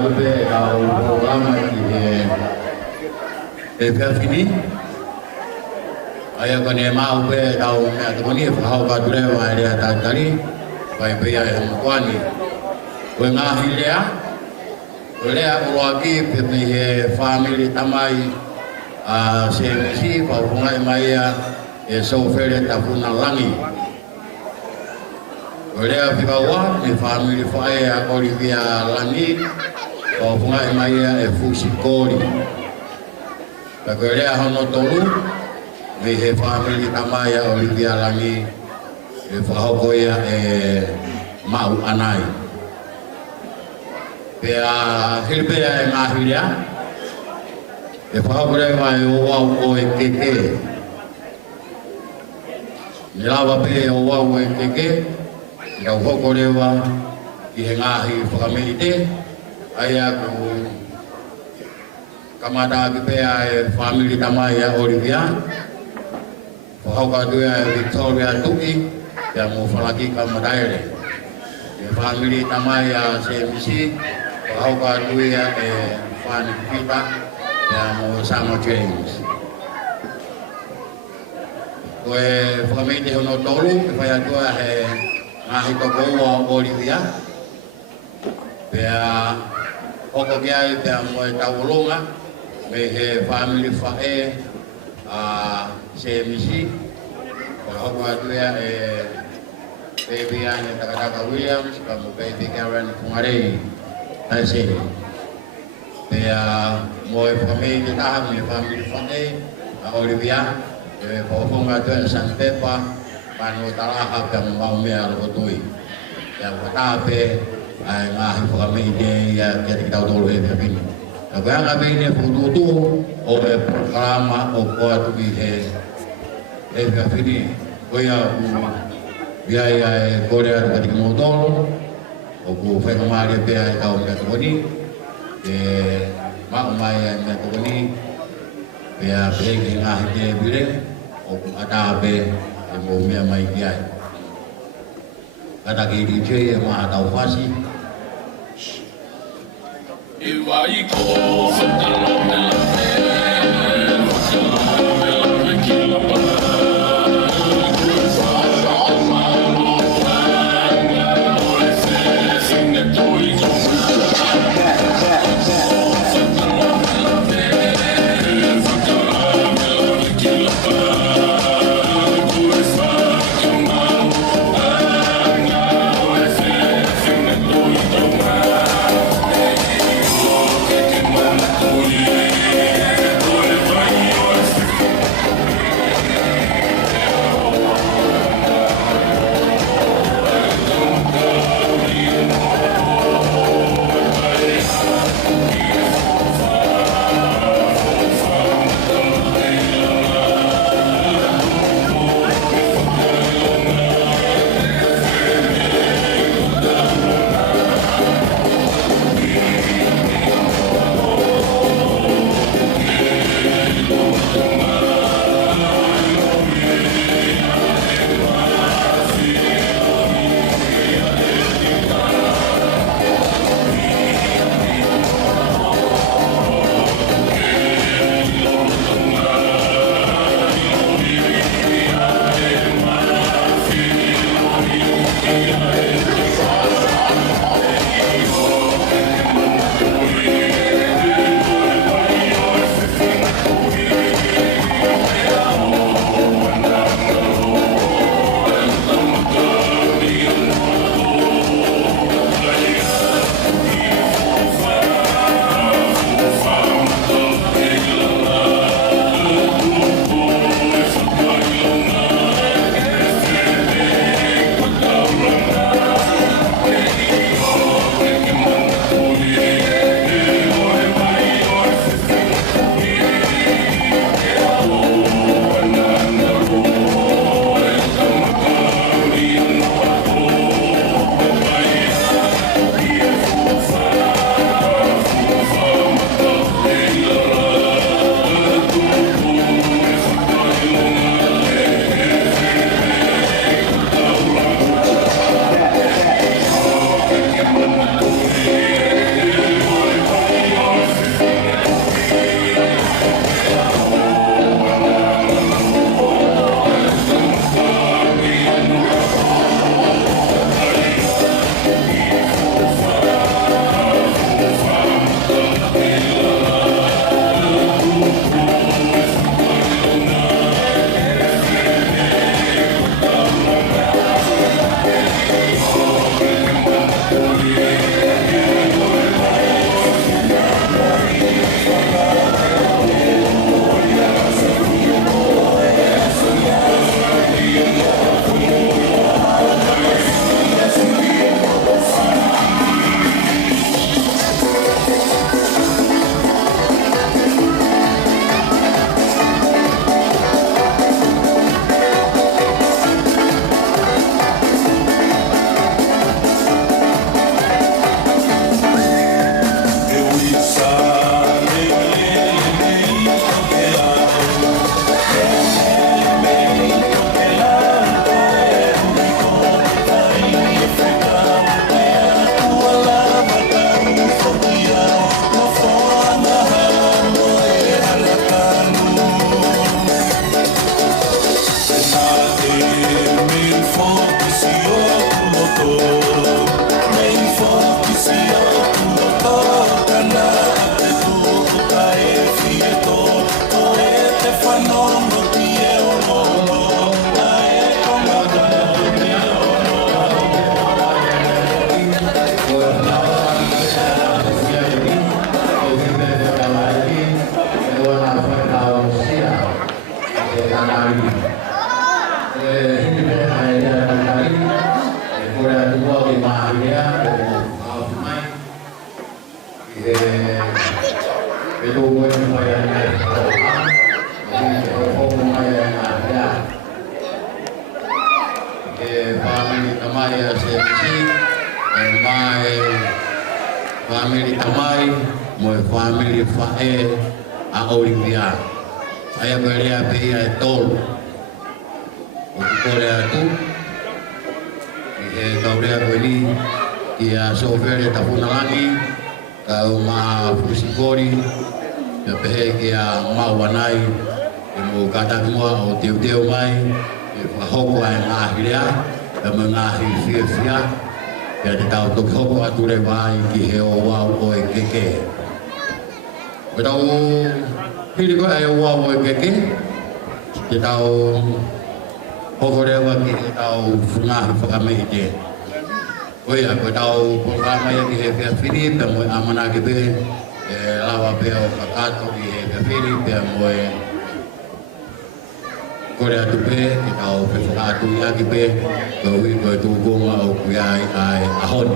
bebe au programa e fini aya kone mau be au me atoni hau ka dure wa dia tari pai pe ya kwani ko ngahi lea lea uloaki pe family tamai a CMC pa ungai mai e so fere tafuna langi olea fibawa ni family fae a Olivia Langi o funga maia e fusi kori ta olea hono tolu me he family tamaya Olivia Langi e fahokoia e mau anai pe a hilbea e mahilia e fahokoia mai o wau o e keke ni lava pe o wau e keke ia hoko rewa i he ngahi whakameite aia ku kamata ki pea e family tamai a Olivia whakauka tuia e Victoria Tuki ia mo whalaki kamataere e family tamai a CMC whakauka tuia e Fanny Peter ia mo Samo James koe whakameite hono tolu e whai atua he ngahi toko ua Olivia pea hoko kiai pea moe taulunga me he family fae a CMC hoko atuia e baby ane Takataka Williams kamu baby Karen Kungarei taise pea moe family tahap me family fae a Olivia e hoko atuia San Pepa manu talaha ka mau mea lotoi ya watape ai ngahi whakameite ia kia kita utolo e pia na kaya nga pene fututu o e programa o koa tuki he e pia pini koia u biaya e korea katika mautolo o ku whaika maari pia e tau mea tukoni e mau mai e mea tukoni pia peke ngahi te bire o ku atape e mo mea mai kiai kata ki DJ e maha tau whasi e vai ko fatalona family Tamai, mo family Fae a Olivia. Saya belia beia tol. Ukole atu. Kau dia beli ia software tapuna lagi. Kau ma fusikori. Ya pehe kia mawanai. Mo kata semua o teu mai. Hoko ai ngahia. Mengahi fia-fia. Ya di tahu tu hoko atu le vai ki he o wa o e keke. Betau pilih ko ai wa o e keke. Di tahu hoko le wa ki tahu funga fakame ide. Oh ya, betau programa yang ki he fia mo amana ke be lawa be o kakato ki he fia mo Korea tu pe kita au pesona tu ya ki pe ko wi ko tu go ma o ku ai ahon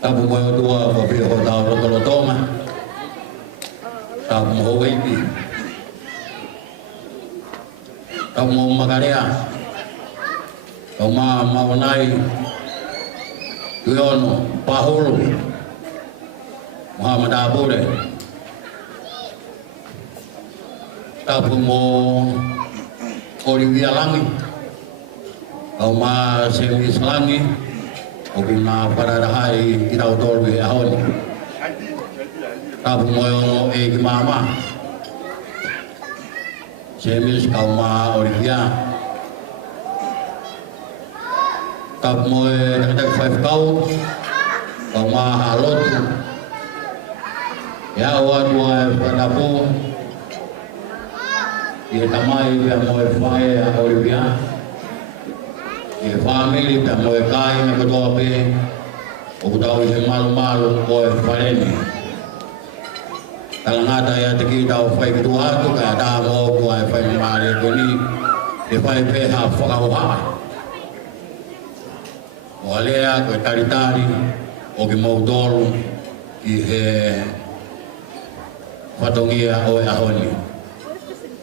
Tabu mo tua ko bi ho da ro toma. Tabu mo wei bi. Tabu mo magarea. Tabu ma wanai. Tuyono Pahulu. Muhammad Abure. Tabu mo Olivia Langi. Tabu ma Semis Langi. Okuna para hai kita utol be ahon tabu moyo e mama semis kauma Olivia tabu moyo dekat 5 kau kauma halot ya wan moyo padapu dia tamai dia moyo fae Olivia family ta mo kai na ko be o daw he malu ko faleni Talangata ya teki tau fai ketua tu kaya dah mau kuai fai mari ko ni e fai pe ha whakauha. O alea koe taritari o ki mautoro ki he whatongia o e ahoni.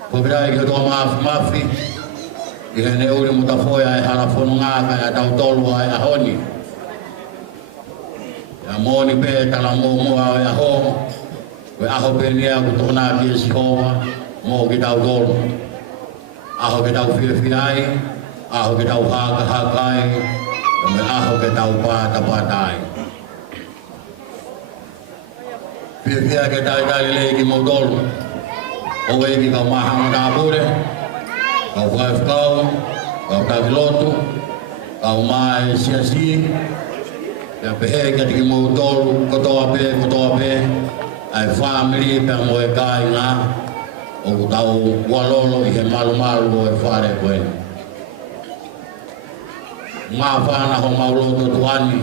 Ko birai ki toa mafi ki he ne uri mutafoia e harafono ngā kaya tau tolu a e ahoni. Ya moni pe talamomua o e aho we aho penia ku tona ki sihoa mo ki tau tolu. Aho ki tau whiawhiai, aho ki tau hakai, me aho ki tau pātai. Whiawhia ki tau lei ki mo tolu. O e ki kau mahanga tāpure, kau whaifkau, kau tawilotu, kau mai siasi, ya pehe ki mo tolu, kotoa pe, ai family pe mo e kai ngā o tau walolo i he malu o e whare koe. Ngā whana ho mauloto tuani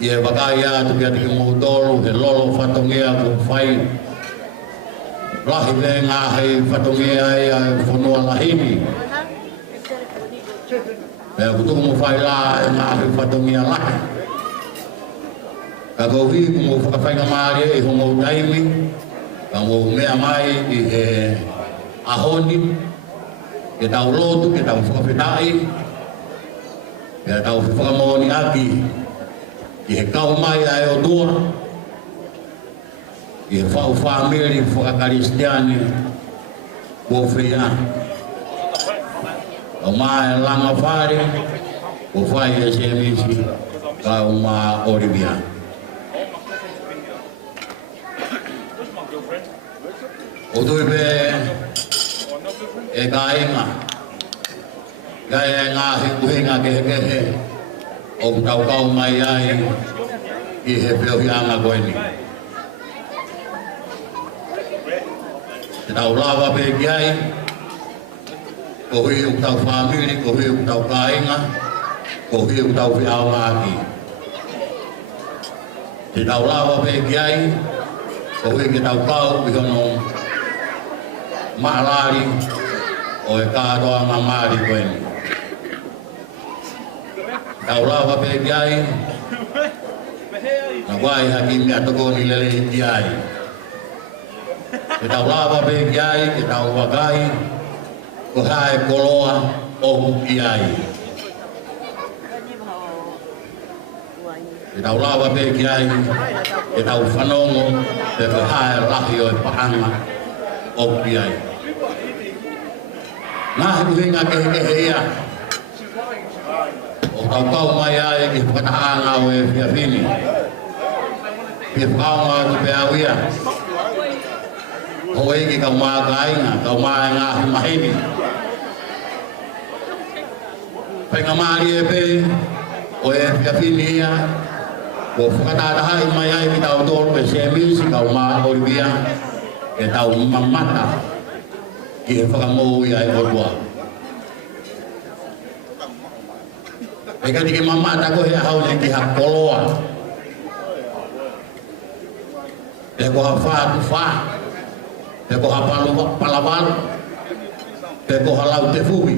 i e wakai atu ki ati ki mo tolu he lolo whatongia ko whai lahi le ngā hei whatongia e a whanua lahini. Pea kutuku mo whai la e ngā hei whatongia lahi. Ka kouhi ku mo whakawhainga maare i hongo taimi, ka mo mea mai i he ahoni, ke tau lotu, ke tau whakawhetai, ke tau whakamoni aki, i he kau mai ai o tua, i he whau whamiri whakakaristiani, ko whea. Kau mai langa whare, ko whai e se misi, kau ma oribia. O tui pe e ka inga, ka e ngā hinga kehe, o tau kau mai ai i he peohianga koe ni. Te tau lawa pe ki ai, ko hui u tau whamiri, ko hui u tau ka inga, ko hui u tau whiau aki. Te tau lawa pe ki ai, ko hui ki tau kau i hono maalari o e kātoa ngā maari koe ni. Tau lawa pe ki ai, na wai haki mea toko ni lele iti ai. Ke tau lawa pe ki ai, ke tau wakai, ko hae koloa o huki ai. Ke tau lawa pe ki ai, ke tau whanongo, pe ke hae lahi o e paanga o huki ai. Ngā huinga kehe ia, o tau kau mai ai ki whakataanga o e whiawhini, ki whakaonga tu pe awia, o e ki kau maa ka inga, kau maa ngā mahini. Whainga maari e pe, o e whiawhini ia, o whakatatahai mai ai ki tau tolu pe se misi kau maa oribia, e tau mamata. Ki he whakamou ia e orua. E ka tiki mamata ko he ahau ne ki ha koloa. E ko ha whātu whā. E ko ha palawalu. E ko ha lau te fuhi.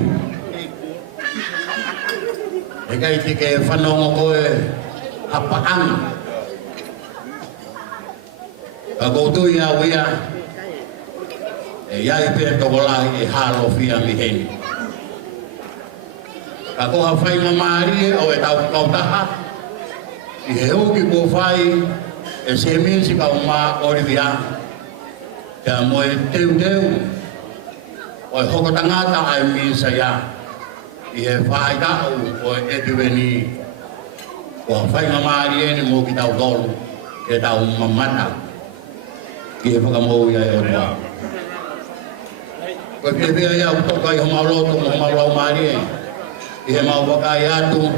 E ka tiki e whanongo ko e ha paanga. Ka koutu ia wia. E iai pe tokolai e halo fia mi heni. Ka koha whainga maari o e tau kautaha. I he uki ko whai e se minsi ka uma orivia. Kia mo e teu. O e hoko tangata ai minsa ia. I he whai tau o e etuweni. Koha whainga maari eni mo ki tau tolu. Ke tau mamata. Ki he whakamou ia e orua. Koe pia ia utoka i ho mauloto mo maulau maari e. I he mau wakai atu.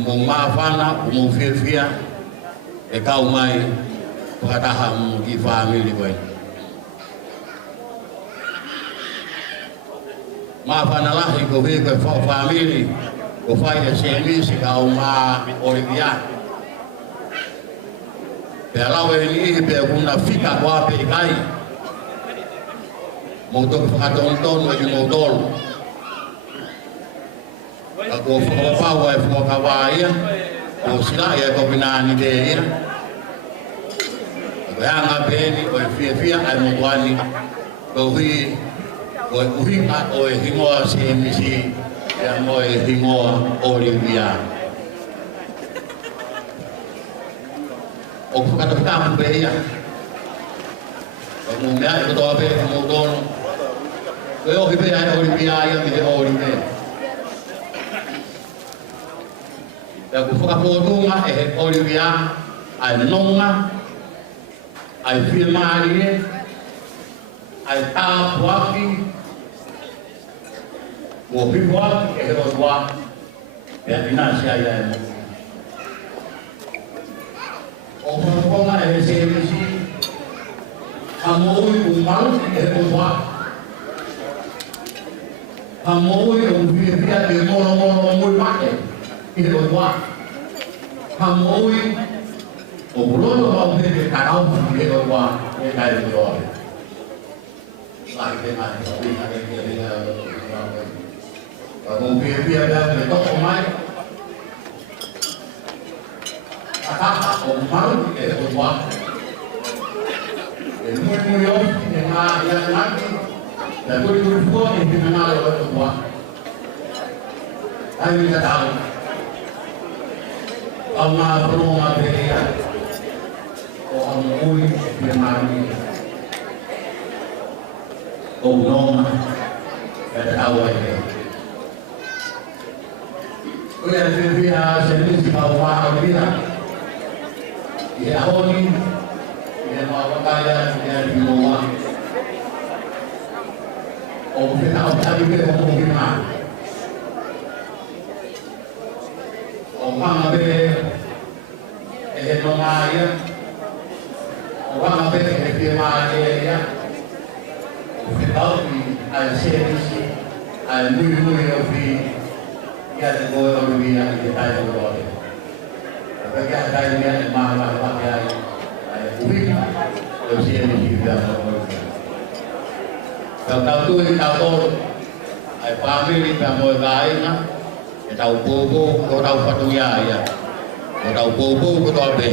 Mo maafana, mo whiawhia. E kau mai. Whakataha mo ki whamiri koe. Maafana lahi ko hui koe whamiri. Ko whai e se misi kau maa oribia. Pe alawe ni pe una fika wa pe kai. Motor fatonton wa motor. Ako fa wa fa kawaia. O sila ya ko binani de ya. Yang abeni o fia ai moani. Ko hui o hui ma o hingoa si misi ya mo hingoa Olivia. O kata kamu beya. O mea ko to be mo don. O hibe ya Olivia ya mi Olivia. Ya ko fa ko tunga Olivia ai nonga ai filmarie ai tapuaki o pipuaki e o tua e a financia ia e o ponga e se misi amoi o mal e o tua amoi o vivia de mono moi mate e o tua amoi o bolono o vivia carau e o tua e cai o tua lại cái này đi là cái kia đi một kia ra về tóc của máy ta cũng máu để vượt qua để nuôi ốm để mà làm ăn để nuôi phua thì mà là vượt qua ai đi ra đâu ông mà pro mà về đây ông nuôi để mà ông non cái tao vậy bây giờ thì bây giờ sẽ đi vào hoa ở đây là thì ông đi thì mà có cái thì đi mua ông phải nào ta đi cái ông đi mà ông mang về cái nó mai á ông mang về cái mai á Kalau di serisi, mui ofi, ya de go ofi ya de tai go ofi. Bagi ada yang dia mahal pakai ubi, kalau serisi dia ofi. Kalau tu tahu, family kamu lain na, tahu bobo, kau tahu patuya ya, kau tahu bobo, kau tahu apa?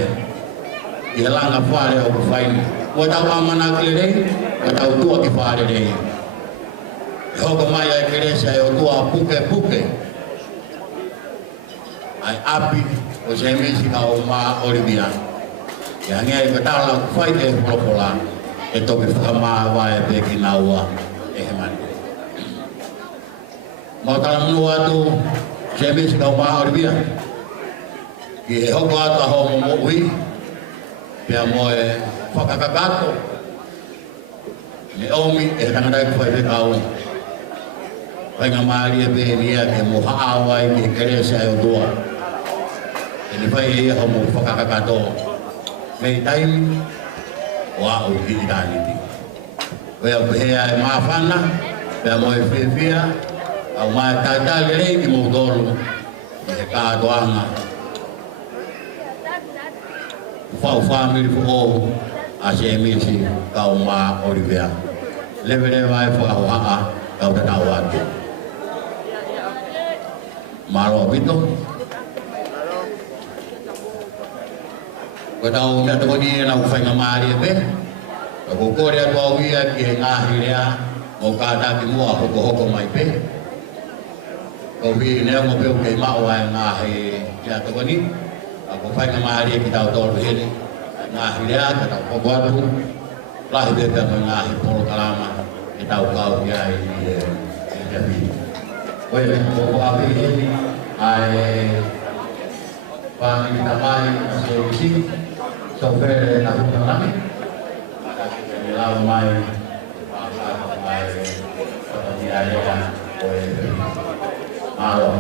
Dia lang apa dia ofi fine. Kau tahu mana kiri? Kau tua ki fare dei ho ko mai ai keresa o tua puke ai api o se mi si ka o ma Olivia ya ngai ko tala fai e propola e to ki fama wa e pe ki naua e man mo tala no atu se mi si ka o ma Olivia ki ho ko ata ho mo ui pe mo e fakakagato ni omi e tanga dai ko e kau pai ngamari e beria ke mo hawa e kere sa o doa e ni pai e ho mo fakakagato me time wa o ki dani ti we o be e mafana pe mo e fefia au ma tata le ki mo dolo e ka doanga fa family fo ACMC kau ma Olivia level vai fo a kau ta awat malo bito ko tau ya to ni na fa ngamari be ko ko dia to wi ya ki ngahi dia mo ka ta ki mo ko ko mai be ko wi ne mo be ke ma wa ngahi ya to ni ko fa ngamari ki tau to ni ngahi dia ka ko batu lah dia ka ngahi pol kalama ki tau kau ya ini jadi Oye, como api ini, pagi tamai masih isi, software lalu kami, ada kita bilang mai, apa mai, seperti ada kan, oye, malam.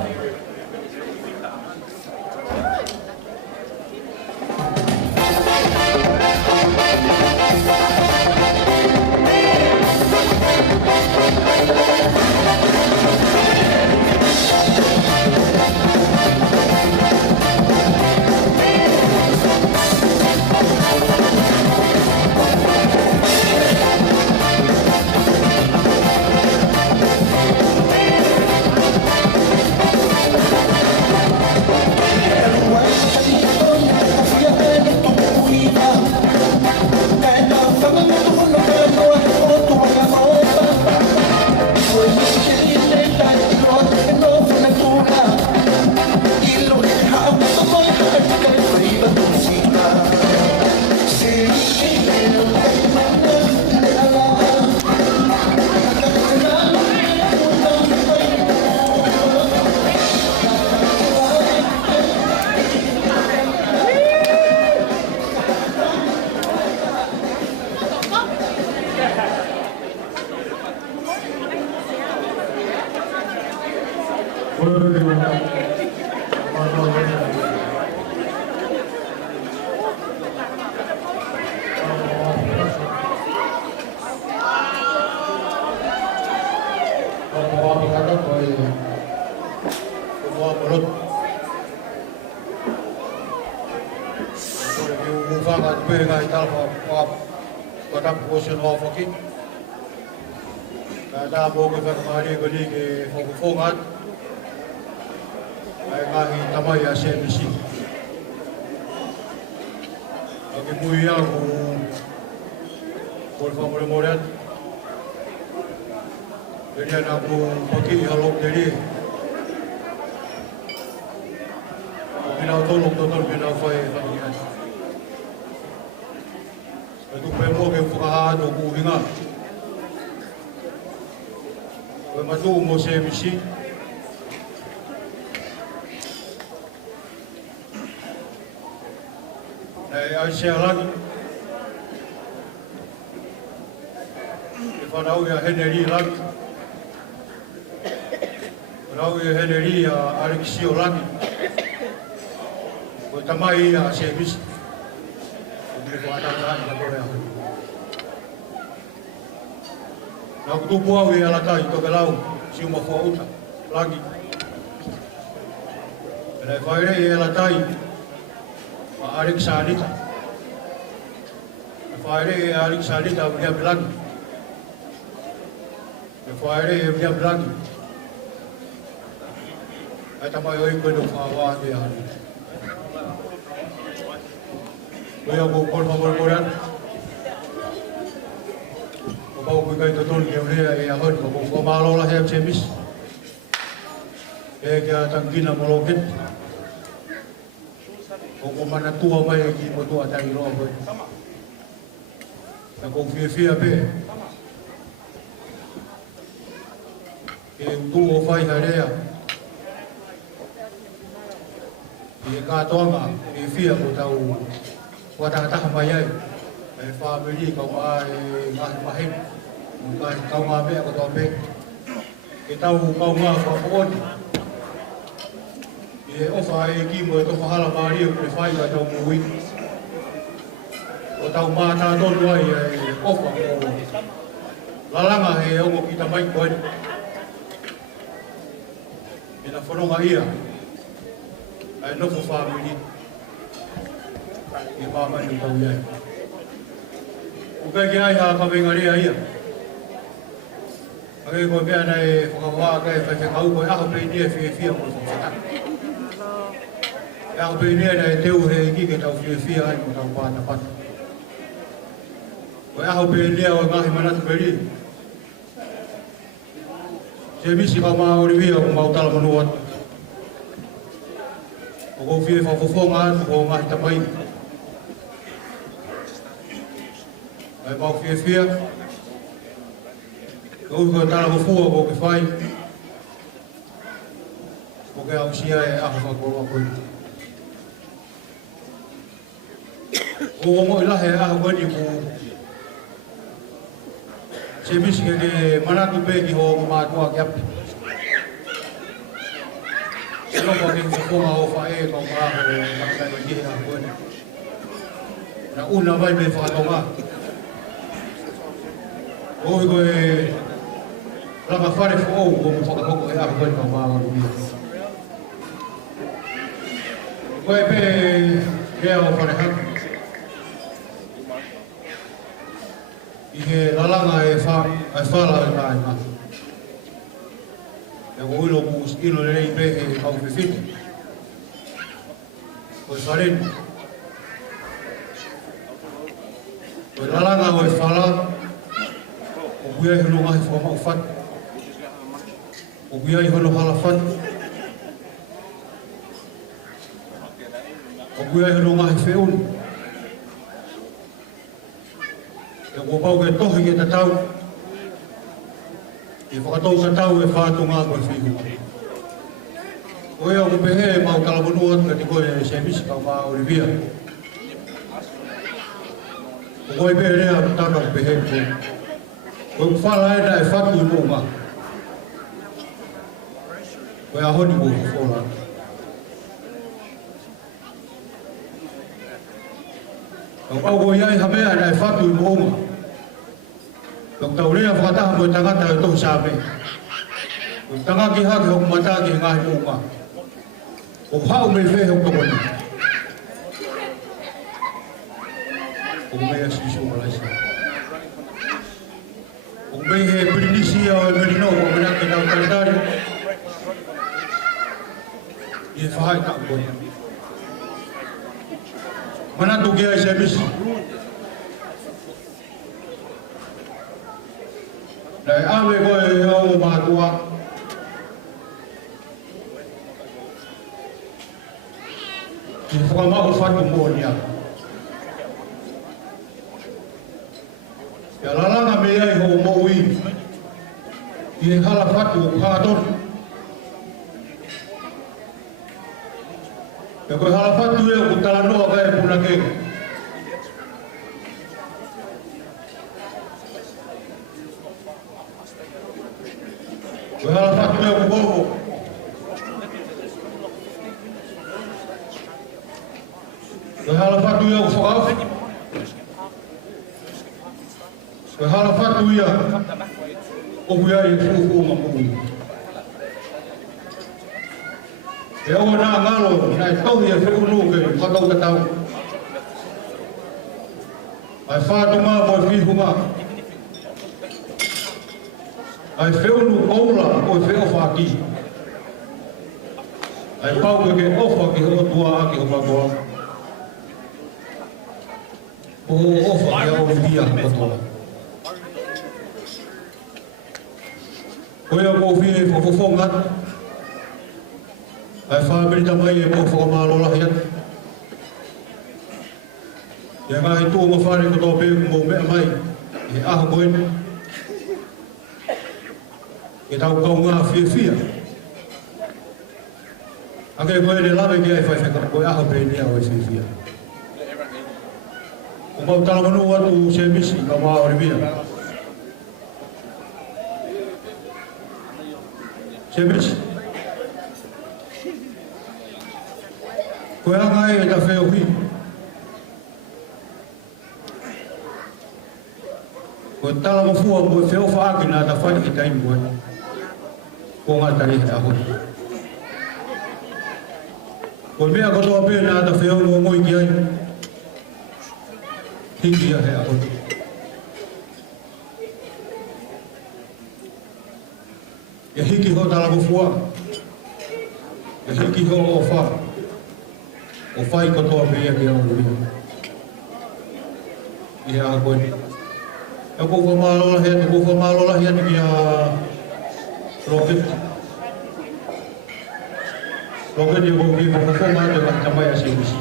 Ada bogo ka mari goli ke fongat ay ngahi tamay SMC agi muya ko por morat kaya aku pagi halok dari binaw tolong total binaw fay panian itu pemo ke fukahan o buhinga matu mo SMC ay siya lang ipanau ya Henry lang panau ya Henry Alexio lang ko tamay SMC hindi ko atakan na ko yan nakutubuaw alata ito galaw siya mafuauta lagi kaya fire alata maarik salita fire arik salita dia bilang fire dia bilang ay tamayoy ko ng awa dia kaya ko por favor koran bau bukai totul kemudian ya kan bau malo lah ya cemis kaya tangkina molokit bau mana tua mai ki moto atai ro boy bau fia be tu ofai harea ka tonga fia mo tau wata ta mai family kau mahin bukan kau ngabe atau topik kita kau ngah pun ye ofai ki mo to pahala mari ke fai ka to mui o tau mata don wai ofa o lalanga he o kita mai ko ina foronga ia ai no family ye mama ni tau ia ukai kia ia kami ngari ia. Agak kau biar naik pengawal kai pasal kau kau aku beli dia fia pun tak. Aku beli dia naik teu hegi kita fia ai pun tak dapat. Kau aku beli dia orang mana tu beli. Jadi si mama orang dia mau tal menuat. Kau fia fofongan kau ngah tapai. Ai mau fia kau kau tak mau fua kau kefai kau kau usia aku kau aku kau mau ilah aku ni kau sebis ke mana tu pergi kau mat kau kiap kalau kau ni kau mau fai kau mau nak lagi aku ni nak unamai berfatonga oh gue lama fare fo gue mau aku gue mau gue pe dia mau fare kan ihe lalanga fa la ma ya gue lo mustilo le pe kau fit gue fare gue lalanga gue fala Obuya hilo ngahi foma ufat, obuya hilo halafat, obuya hilo ngahi feun. Yang obau ke toh kita tahu, ifakatau kita tahu efatunga berfihu. Oya obehe mau kalau menuat ketika semis kau mau Olivia. Oboy behe dia tak behe pun. Kau fala ada efatu ibu mak. Koe ahoni ko whola. Kau ko iai hamea nai whatu I moonga. Kau tau rea whakataha mo tangata I tohu sāpe. Kau tanga ki hake hoku mata ki ngahi moonga. O hau me whee hoku tokoni. O mea sisu malaisa. O mea he pirinisi au e merino o menake tau kalendari. I whahai ka koni. Manatu ki ai se misi. Nai ame koe e au mātua. I whakamau whatu mōnia. Ia lalanga me ai ho mōi. I e hala whatu o kātonu. Ia koe hala whatu e o kutala noa kai puna ke. Koe hala whatu e o kubobo. Koe hala whatu e o whakau. Koe hala whatu ia o kui ai e fufu o mapui. E o nā ngalo, nai tauhi e whiunu ke whakau ka tau. Ai whātunga mo e whihunga. Ai whiunu oula o e whio whāki. Ai pau ke ofa ki ho tua aki ho magoa. O ofa ki au via katoa. Koe a ko whie whafofonga. Ai whamerita mai e mo whakamālola hiat. Ia ngahi tō ma whare ko tō pēku mō mea mai. E aho koen. E tau kau ngā whia. Ake koe ne lawe ki ai whaiwheka koe aho pēni au e whia. O mau tala manu atu se misi ka maa orivia. Se misi. Koe anga e ta wheo hui. Koe tala mafua mo e wheo whaaki nā ta whai ki taimi koe. Ko ngā tari he ahoi. Koe mea katoa pē nā ta wheo ngō ngoi ki ai. Hiki a he ahoi. E hiki ho tala mafua. E hiki ho o wha. O whai katoa pēia ki au ria. I a koe. E ko whamalola hea, te ko whamalola hea ni ki a roket. Roket i ko ki ko whamai te tamai a se misi.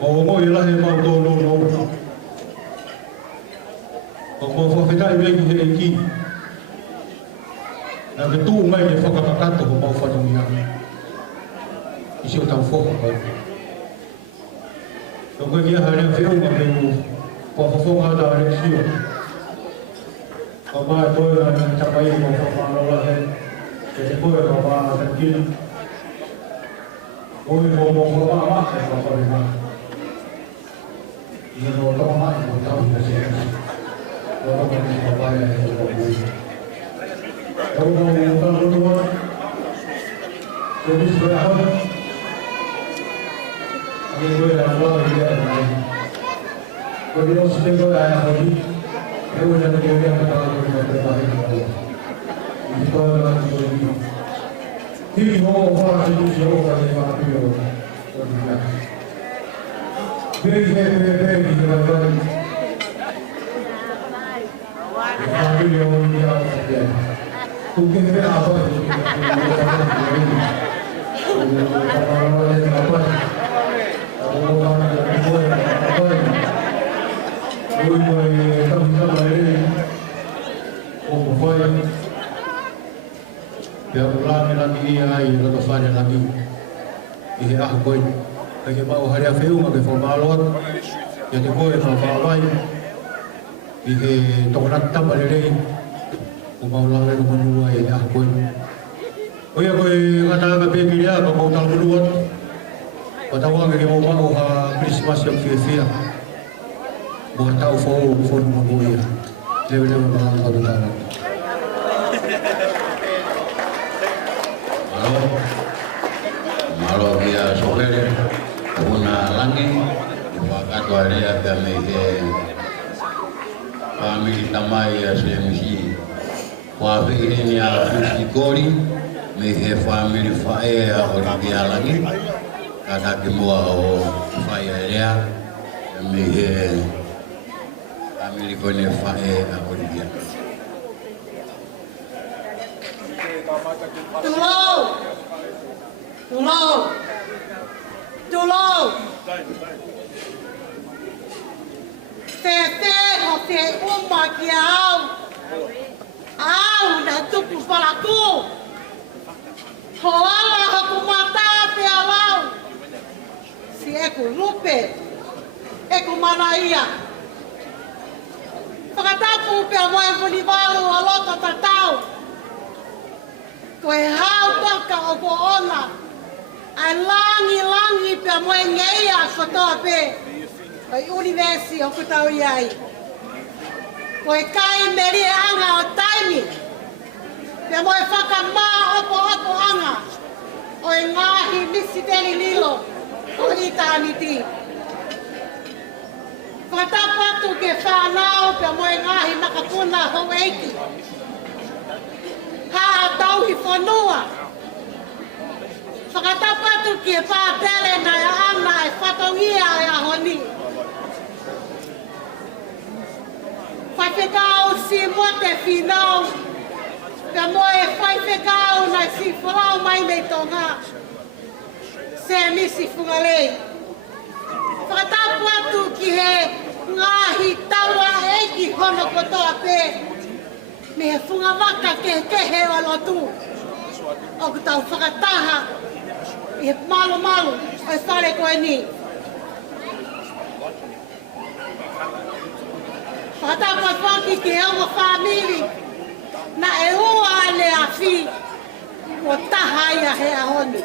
O ngoi lahe mau tō no. O ko whawhetai meki he e ki. Nā ke tū mai me whakakakato ko mau whanungi hana. I se o tau whoka koe. Tō koe kia haere a whiunga me u whawhawhonga hata a reksio. Ka mai toi a tapai i mo whawhanola he. Ke te koe ka maa a takina. Koe mo mo whamaa e whawhare I no toka mai mo tau i se esi. Tō toka ni papai a he o koi. Tō mo mo tau rotoa. Tō misi koe a hau. Ini gue dah mulai dia ni. Kau dia mesti gue ayah lagi. Kau dah nak dia yang kata aku nak terbaik. Ini kau nak dia ni. Ini mau orang itu siapa orang yang nak dia. Beri ini dalam. Aku dia orang dia. Mungkin dia apa? Apa? Biar ulangi lagi ai lato fanya lagi ihe ah koe ke mau hari a feu ma ke formalot ya te koe ma fa vai ihe tokat tam ale Kumaulang ay kumunuwa ay akoy. Kuya ko'y kataga pipilya, pagkautang buluan. Patawag ang mo mao ha Christmas yung fiya. Bukan tao po naman kuya. Lewe-lewe mga kagutangan. Malo dia sokere una langi wakatu alia kami ke family tamai ya semisi wa ini ya fisikori me he family fae ya dia langi kata kimua o fae ya me he family kone fae aku dia Tulong. Fefe o fe uma que au na tupu palaku. Hoala haku mata pe alau. Si eku lupe, eku manaia. Pakatapu pe amoe vunivalu alota tatau. Koe hau toka o po ona. Ai langi pe moe ngeia kotoa pe. Ai universi o kutau iai. Koe kai meri anga o taimi. Pe moe whakama opo anga. Oe ngahi misi teli lilo. O itani ti. Whatapatu ke whanau pe moe ngahi makapuna ho eiki. Ha tauhi whanua. Whakatapatu ki e pātele na e ana e whatongia e ahoni. Whaiwhekau si mote whinau. Ka moe whaiwhekau na si whalau mai mei tonga. Se misi whungalei. Whakatapatu ki he ngahi taua eiki hono kotoa pe. Me he whungawaka ke he o lotu. O kutau whakataha. E malu ai whare koe ni. Whakatapa whaki ki he onga whamiri. Na e ua le a whi. O taha ia he ahoni.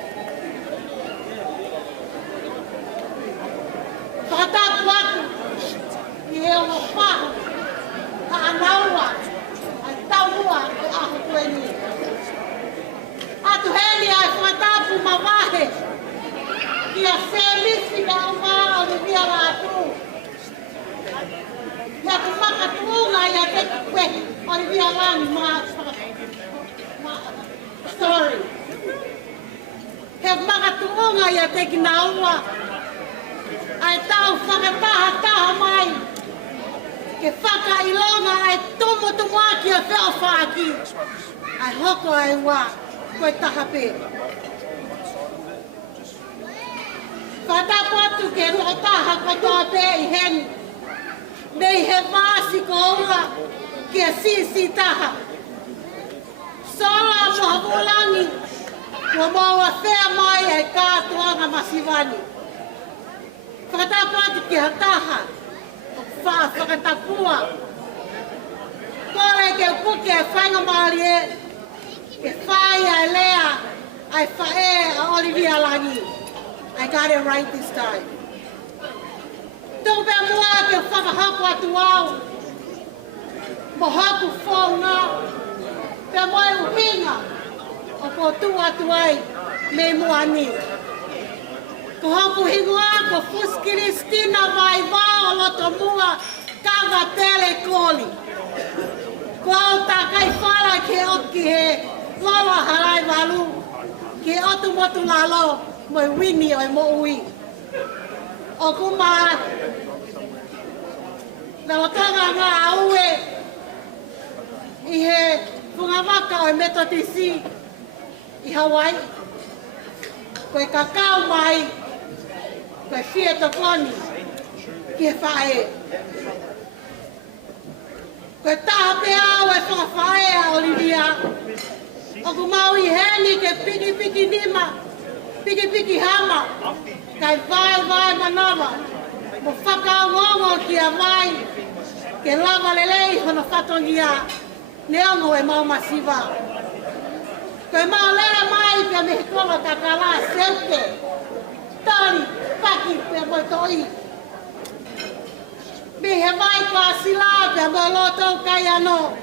Whakatapa waki ki he onga whahu. Ka anaua. Ai taua e aho koe ni. Atu heli ai whakatapu mawahe. Kia semisi na umara o ni via rātu. Ia tu makatunga ia te kwe o ni via rāni sorry. He makatunga ia te ki naua. Ai tau whakataha mai. Ke whakailonga ai tumu aki a wheo whaki. Ai hoko ai wā. Koe tahape. Whatapatu ke rotaha kotoa pe I heni. Nei he vāsi ko ura ki a sisi taha. Sola moha mulangi. Kua maua whea mai e kātuanga masiwani. Whatapatu ki a taha. Whakatapua. Kore ke upuke e whainga maari e. Ke whai ai lea, ai whae a Olivia Langi. I got it right this time. Tau pia mua ke whakahaku atu au. Mohaku whaunga. Pia moe uhinga. O ko tu atu ai me muani. Ko haku hingua ko Fuskiristina vai vao loto mua kawa tele koli. Ko au takai whara ke oki he. Lawa harai walu, ke otu motu lalo, moi wini oi mo ui. O kuma, na watonga ngā aue, I he whungamaka oi metotisi, I Hawaii. Koe kakao mai, koe whia tokoni, ke whae. Koe taha pe au e whawhae a Olivia. O ku maui heni ke piki nima, piki hama, kai vai manawa, mo whakaongongo ki a vai, ke lava lelei hono whatongia, Leo mo e mau masiva. Koe mau lea mai pia me kola kakala seute. Tari, paki pia mo toi. Me he mai kwa sila pia mo loto kai ano.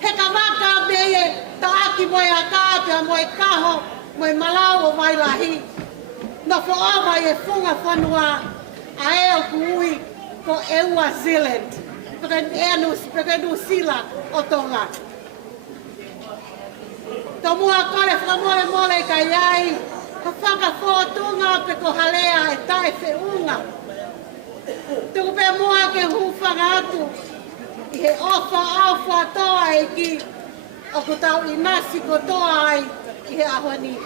He ka waka me e taaki mo e aka pia mo e kaho mo e malau o mai lahi. No fo ova e funga whanua a e o kui ko Eua Zealand. Peke New Zealand o tonga. Tomua kore whamole mole ka iai. Ka whaka whotunga pe ko halea e tae whiunga. Tuku pe mua ke hufanga atu. I he ofa toa e ki. O ku tau i nasi ko toa ai i he ahoni.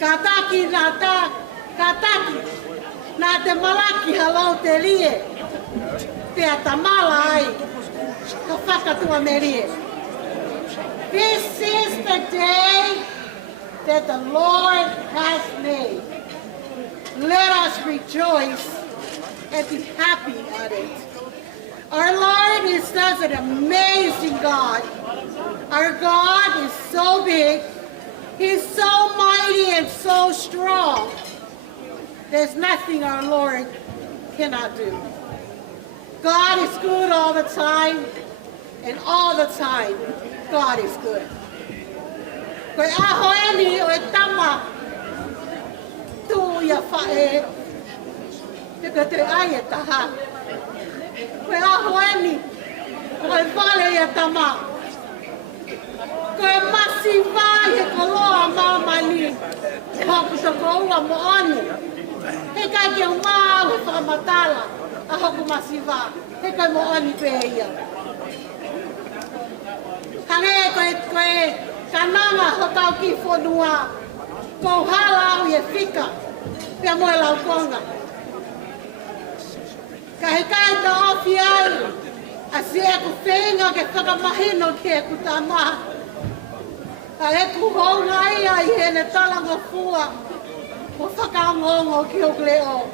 Ka taki nā tā, ka taki. Nā te malaki halau te lie. Pea ta mala ai. Ka whakatua me rie. This is the day that the Lord has made. Let us rejoice and be happy at it. Our Lord is such an amazing God. Our God is so big. He's so mighty and so strong. There's nothing our Lord cannot do. God is good all the time, and all the time, God is good. Koe aho eni o e tama tu ia whae, te te ai e taha. Koe aho eni o e wale ia tama. Koe masi vai e koloa mamani, e hoku to koua mo anu. He kai ke umau e whakamatala, a hoku masi vai. He kai mo ani pe ia. Hange koe kananga ho tau ki whanua, kou hala au e whika, pia mo e lau konga. Ka he kai ta ofi ai, a si e ku whenga ke whakamahino ki e ku tā maha. A e ku honga ia i hene talanga fua, mo whakaongongo ki o gleo.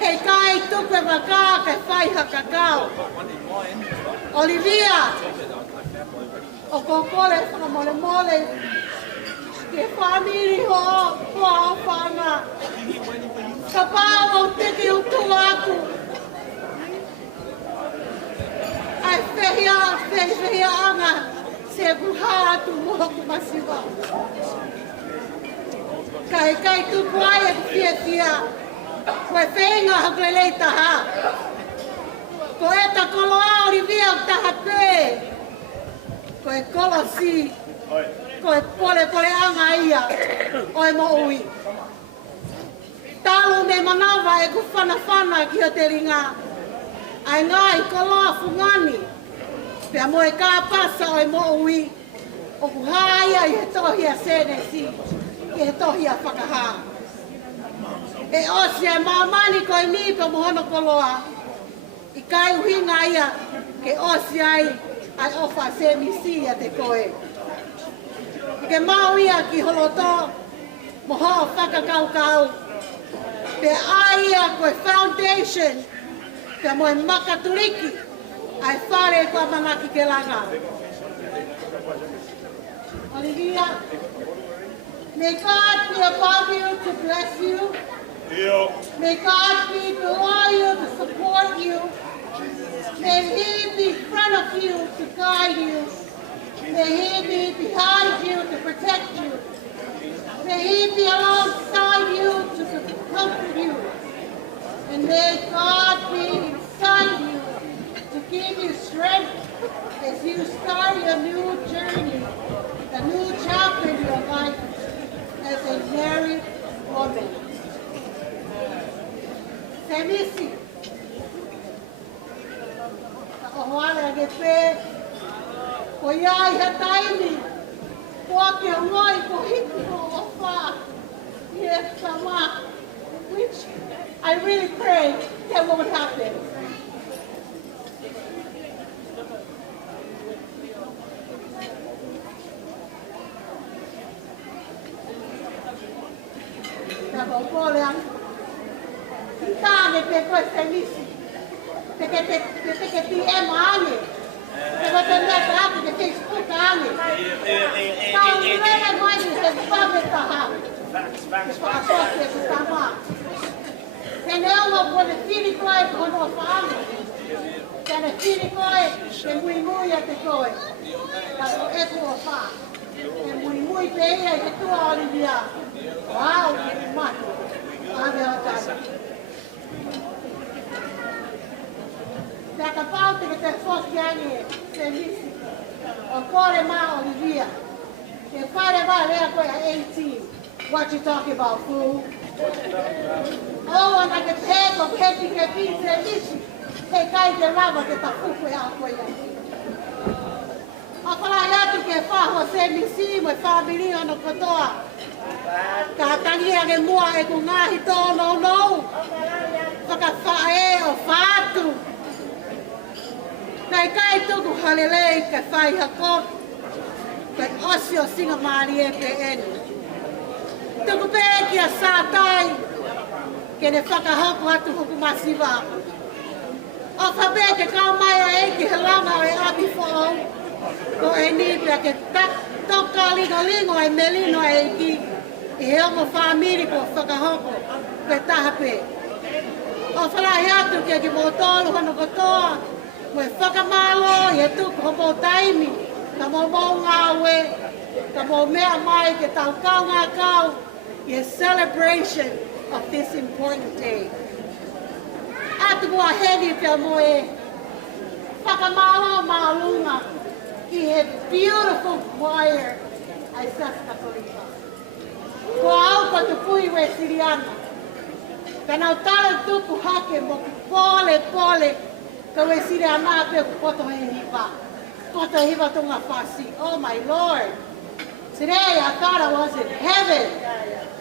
Hei kai tupe waka ke whai hakakao. Olivia, o kokole whakamole mole, ke whamiri ho o whanga. Ka pāo o teki utu aku. Ai whehia anga, se buha atu mohoku masiwa. Kai kai tupu ai e whia. Koe whenga haklelei taha. Ko e ta kolo auri via o taha pē. Koe kolo si. Koe pole anga ia. Oe mo ui. Talu me manawa e ku whana ki o te ringa. Ai ngai kolo a fungani. Pea mo e ka pasa oe mo ui. O ku haia i he tohi a sene si. I he tohi a whakaha. E osi e mamani koe ni pa mohono koloa. I kai uhinga ia ke osi ai ofa se misi a te koe. I ke mau ia ki holoto moho whakakaukau. Pe ai ia koe foundation pe moe makaturiki ai whare koe manaki ke langa. Olivia, may God be above you to bless you. May God be below you to support you. May He be in front of you to guide you. May He be behind you to protect you. May He be alongside you to comfort you. And may God be inside you to give you strength as you start your new journey, a new chapter in your life as a married woman. Semisi. O hoale age pē. Ko iai ha taimi. Ko ake o ngoi ko hiki ko o wha. Yes, sama. Which I really pray that won't happen. Tava o polean. Tane pe koe semisi. Te ke ti e maane. Pero tendrás algo que te explica a mí. Kau mulai mai di sebab bertahan. Sebab dia pertama. Senang lo boleh pilih kau kono faham. Karena pilih kau yang mui ya te kau. Kalau itu apa? Yang mui payah itu orang dia. Wow, mat. Ada apa? Da capaz que te fosse ganhar serviço. O core ma Olivia. Que fare vai a coisa 18. What you talking about, fool? Oh, and I can take o que fiz serviço. Que cai de lava que tá fuco é a coisa. A falar já tu que faz você me cima, família no cotoa. Katangia que mua e com ngahi to no. Whakafae o fatu. Kai tuku halelei ka fai hakot. Kai osio singa mari e pe enu. Tuku pe ki a sātai. Ke ne whakahoku atu huku masiwa. O whape ke kau mai a e ki halanga o e abi whao. Ko e ni pia ke toka lingo e melino e ki. I he ongo whamiri ko whakahoku. Pe taha pe. O whalahi atu ke ki motolu hano kotoa. Mwe whakamalo, he tuku hopo taimi, ka mo ngā we, ka mo mea mai ke tau kau ngā kau, i a celebration of this important day. Atu kua heni pia mo e, whakamalo maalunga, i he beautiful choir, ai sasta koripa. Kua au pa tu pui we siriana, ka nau tala tuku hake mo pole, ka we sire ana pe koto hiva tunga fasi. Oh my Lord. Today I thought I was in heaven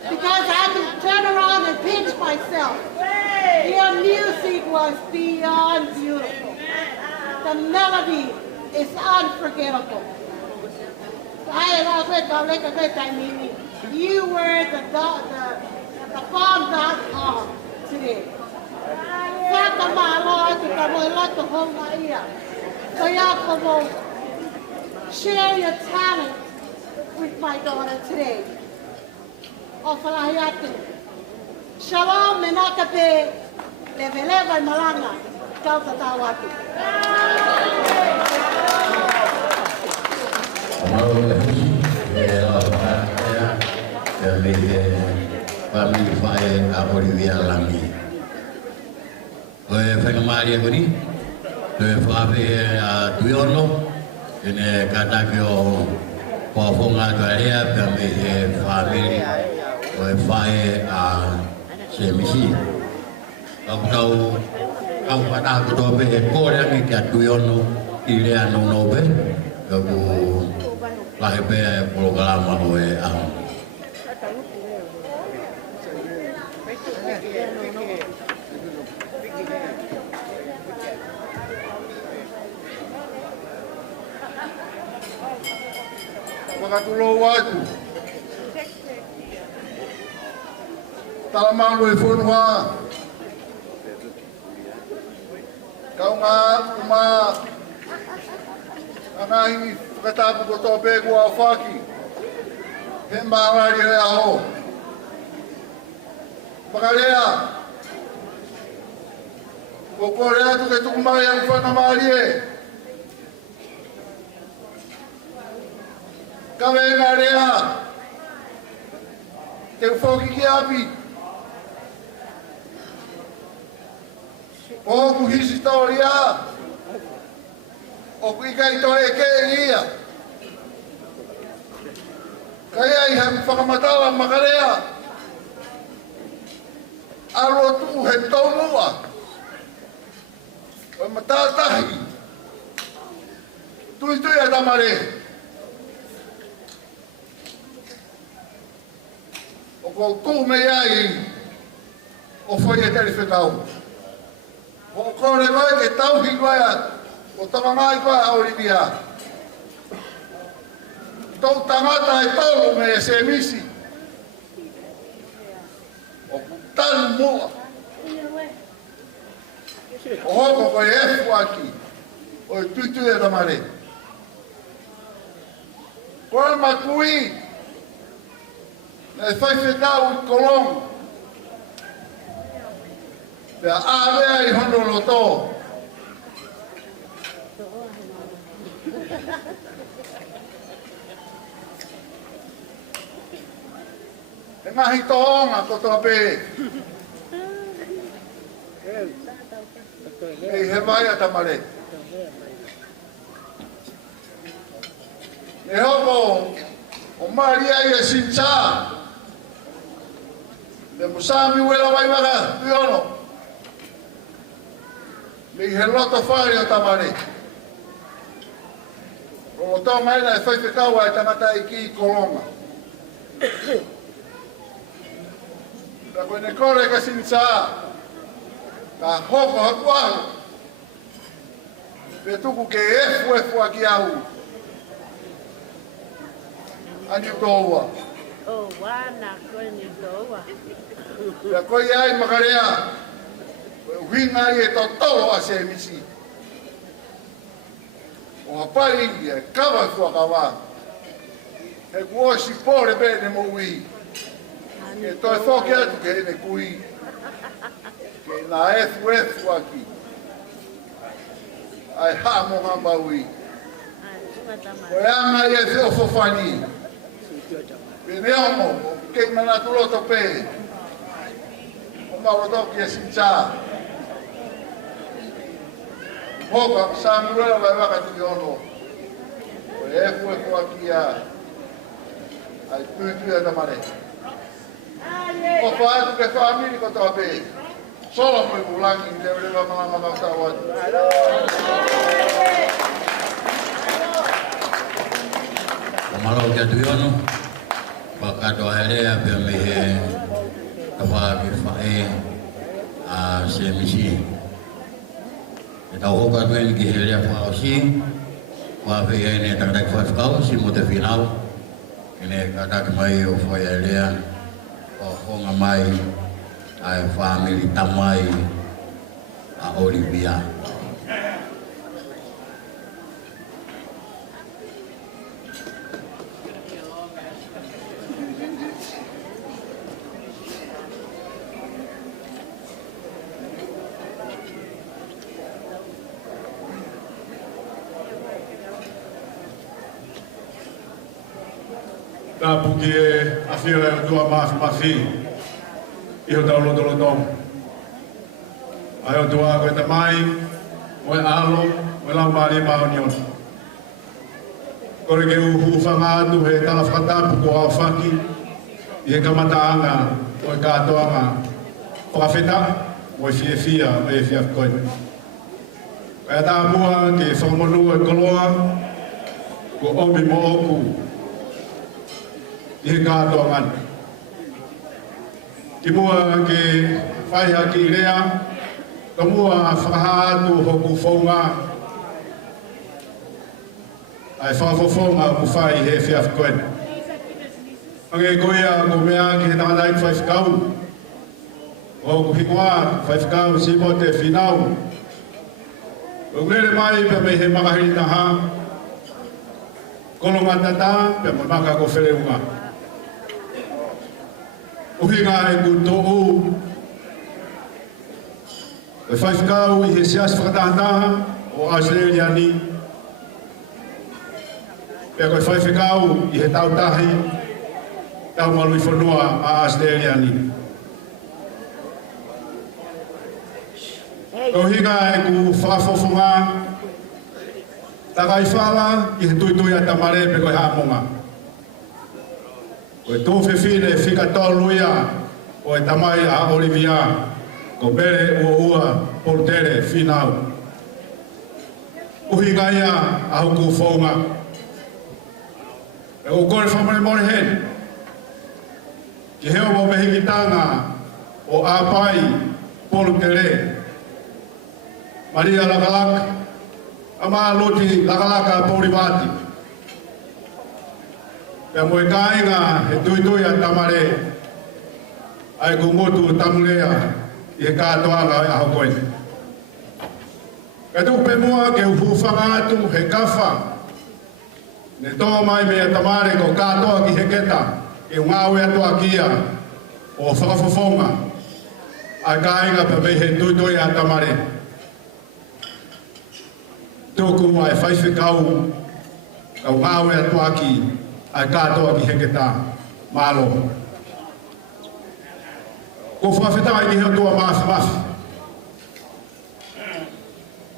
because I could turn around and pinch myself. Your music was beyond beautiful. The melody is unforgettable. You were the bomb.com today. Share your talent with my daughter today. Shalom menakape leveleva malanga kau tatawatu. Family fire Olivia Langi. Whakamari koni, whape tuiono, ene kata kio whafonga tuarea pia me family, whae se misi. Kau pada aku tope kore angi kia tuiono ilea no be, kau lahepe programa oe ang. Makatulo watu talamang loe fonwa kau uma anai katabu ko tope ko afaki he mangari he aho magalea ko korea tu ke tu mai ang fana marie Kame ngarea, te ufoki ki api. O kuhisi tauria, o kuikai toe ke ia. Kaya iha whakamatala makarea. Aro tu he taunua. O matatahi. Tui atamare. O koutou me ai o foi e tele fetau. O kore vai ke tau higuaya o tamangai vai a Olivia. Tau tangata e tau me se misi. O kutan moa. O hoko ko e efu aki. o tutu e tamare. Koe makui, na e whaiwhetau I kolong, pia āwea I hono loto. E ngahi tohonga kotoa pē. Ei he vai a tamare. E hoko, o Maria I e Sincha. Me musami wela vai waka, tuiono. Me he loto whare o tamare. O tau mai na e whaiwhikaua e tangata I ki kolonga. Na koe ne kore ka Sincha. Ka hoko hakuahu. Pe tuku ke efu aki au. Ani toua. Oh, wana koe ni toua. Pea koe ai makarea. Winga I e totolo a se misi. O hapai e kawa fuakawa. E kuosi pore bene mo ui. E toi whoke atu ke ene kui. Ke na efu aki. Ai hamo ngamba ui. Koe anga I e whio fofani. Pene omo, ke mana tuloto pe. O marotoki e Sincha. Hoka, Samuela vai waka tuki ono. Koe efu aki a. Ai tutu e tamare. O whaatu ke whaamiri ko tō pē. Solo mui pulangi te rewa mga mga watu. O maro kia tui ono. Wakato aerea pia me he kawa ki whae a se misi. E tau hoka tuen ki he rea whao si. Wawe e ne takatak whaiwhakau si mo te whinau. Kene katak mai o whai aerea. O honga mai ai family tamai a Olivia. Tā puki e awhira e tua mafi I ho tau loto. Ai o tua koe ta mai, o e alo, o e lau maari mao nion. Kore ke uhu whanga atu he tala whakatapu ko au whaki, I he kamataanga o e kātoanga whakawheta, o e whiewhia o e whiawhkoe. Kaya tā mua ke whakamonu e koloa, ko omi mo oku, I he kātoanga. Ki mua ke whaiha ki rea, ka mua whakahātu hoku whaunga. Ai whawhawhaunga ku whai he whiawhkoe. Ange koea ko mea ki he tānai whaiwhikau. O ku hikoa whaiwhikau si mo te whinau. O ngere mai pe me he makahiri taha. Kolonga tata pe me maka ko whereunga. Uhinga e kuto'u. E whaiwhikau I he sias whakataha o Australia ni. Pea koe whaiwhikau I he tautahi tau malui whanua a Australia ni. Uhinga e ku whawhawhunga. Takai whala I he tuitui a tamare pe koe hamonga. Koe tōwhiwhine whikatolu ia o e tamai a Olivia, ko bere ua portere whinau. Uhinga ia a huku whaunga. E o kore whamare more hen. Ki heo mo mehikitanga o āpai portere. Maria Lakalak, ama loti Lakalaka Porivati. Pea moe kāinga he tuitui a tamare ai ku motu tamurea I he kātoanga a hokoe. Ka tu pe mua ke ufuwhanga atu he kafa. Ne tō mai mea tamare ko kātoa ki he keta. E ngāwe atua kia o whakafofonga. A kāinga pa mei he tuitoi a tamare. Tōku mai whaiwhikau. Kau ngāwe atua ki a kātoa ki he keta. Mālo. Ko whawhetai ki he tua mafi.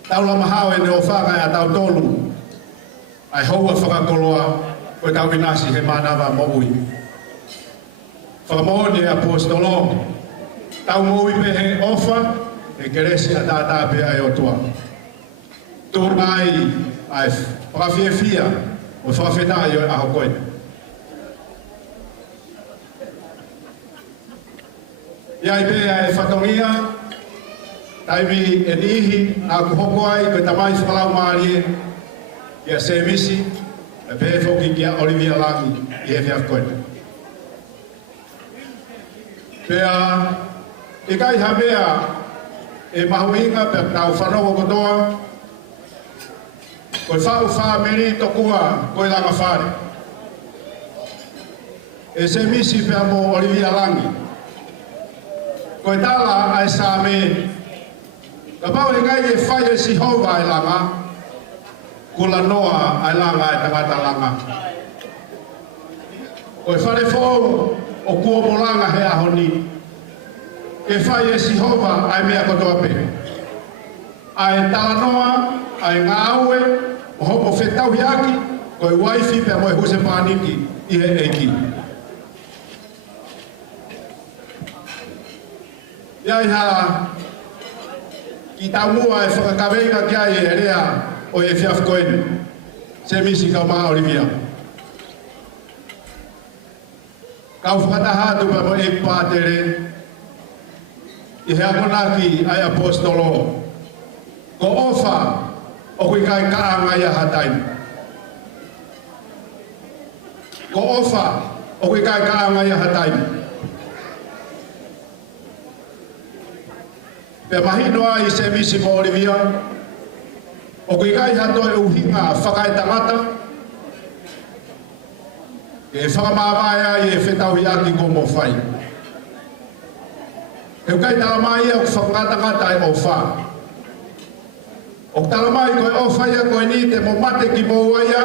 Tau la mahau e neo whaka a tau tolu. Ai haua whakakoloa koe tau inasi he manawa moui. Whakamohoni e apostolo. Tau moui me he ofa e keresi a tātā pe ai o tua. Tō ngai ai whakawhiawhia o whakawhetai o aho koe. Iai pe ai whatongia taimi e nihi nā kuhoko ai koe tamai whakalau maari ia se misi e pe whoki kia Olivia Langi i he whiaf koe. Pea i kai hamea e mahuinga pe tau whanoa kotoa koe whau whamiri tokua koe langa whare. E se misi pe amo Olivia Langi koe tala ai sa me ka pau he ngai e whai e si hova ai langa, kula noa ai langa e tangata langa. Koe whare whou o kua molanga he ahoni, e whai e si hova ai mea kotoa pe. Ai tala noa, ai ngāue, o hopo whetau hiaki, koe waifi pe moe huse pāniki i he eiki. Iai ha ki tau mua e whakakaweinga kia e rea o e whiaf koeni. Se misi kau maa Olivia. Kau whakatahatu pa mo e pātere i he akonaki ai apostolo. Ko ofa o kui kai kaanga ia hataini. Ko ofa o kui kai kaanga ia hataini. Pe mahino ai se misi mo Olivia, o kui kai hato e uhinga whakai tangata, e whakamawai ai e whetau hiaki ko mo whai. Heu kai talamai au whakatangata e o wha. O talamai koe o whaia koe ni te mo mate ki mo waia,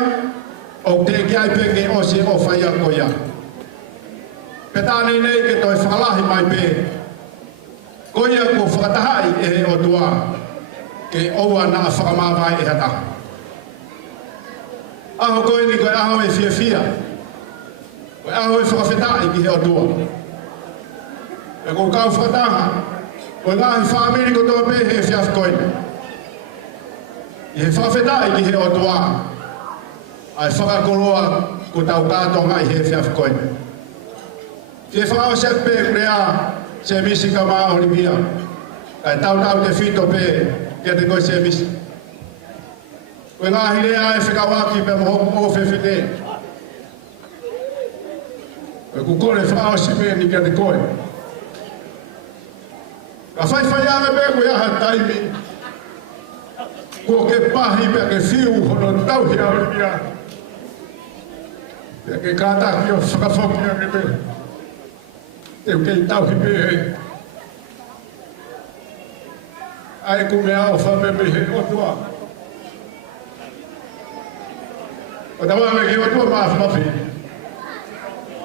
o te ki ai peke o se o whaia koe ia. Petane nei ke toi whakalahi mai pe, koia ko whakatahai e he o tua ke oua na whakamawai e hata. Aho koe ni koe aho e whiawhia. Koe aho e whakawhetai ki he o tua. E ko kau whakataha, koe ngahi whamiri ko toa pe he whiaf koe. I he whakawhetai ki he o tua. Ai whakakoroa ko tau kātonga i he whiaf koe. Ki he whakao sepe rea se misi ka maa Olivia. Kai tau te whito pe kia te koe se misi. Koe ngahi rea e whikawaki pe mohoku o whewhite. Koe kukore whao sipe ni kia te koe. Ka whaiwhai ame pe koe aha taimi. Ko ke pahi pe ke whiu hono tauhi a Olivia. Pe ke kātaki o whakawhoki ame pe. Teu kei tauhi pe he. Ai ku mea o whamepe he o tua. O tawa me ke o tua maa whawhi.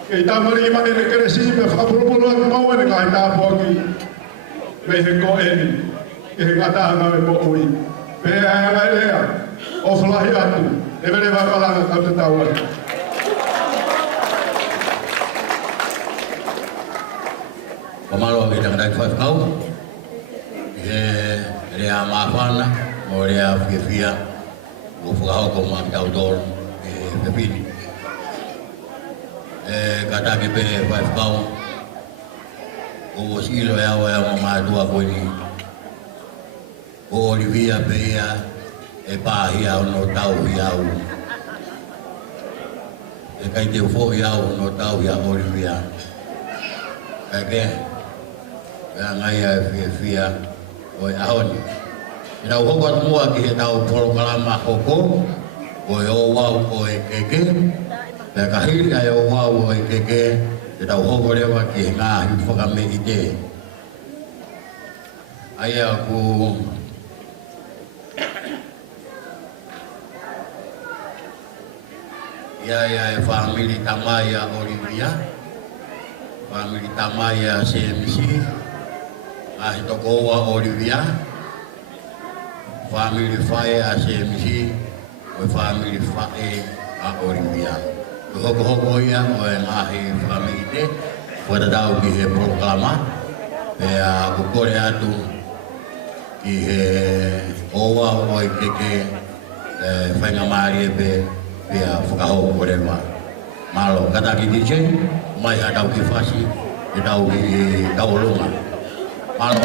Kei tamari i mani ne kere si me whakapulupulu atu maua ne kai tāpua ki. Me he ko eni. Ke he katahanga me po ui. Pe he anga ea. O whalahi atu. E vere wakalanga kau te tau atu. Pamalo ke tang dai fas kau. Rea mafana, mo rea whiawhia, o whakahau ko maa tau tōru, pepini. Kataki pe fas kau, o silo e awa e ama mātua koe ni. O Olivia pe ia, e pāhi au no tau hi au. E kai te ufohi au no tau hi a Olivia. Kai ke, ngai a whiawhia, oi ahoni. Ina hoko mua ki he tau polokalama hoko, o e o wau o e keke, pia ka hiri ai o wau o e keke, e tau hoko rewa ki he ngāhi whakame i te. Ai aku ia e family Tamaya Olivia, family Tamaya CMC, ngahi tokoa Olivia, family Fae a CMC, o family Fae a Olivia. Hoko ia o e ngahi family te, pada tau ki he proklama, e a kukore atu ki he owa o e keke whainga maari e pe pia whakahau kore ma. Malo kata ki DJ, mai ha tau ki whasi, e tau ki kaolunga. Malo.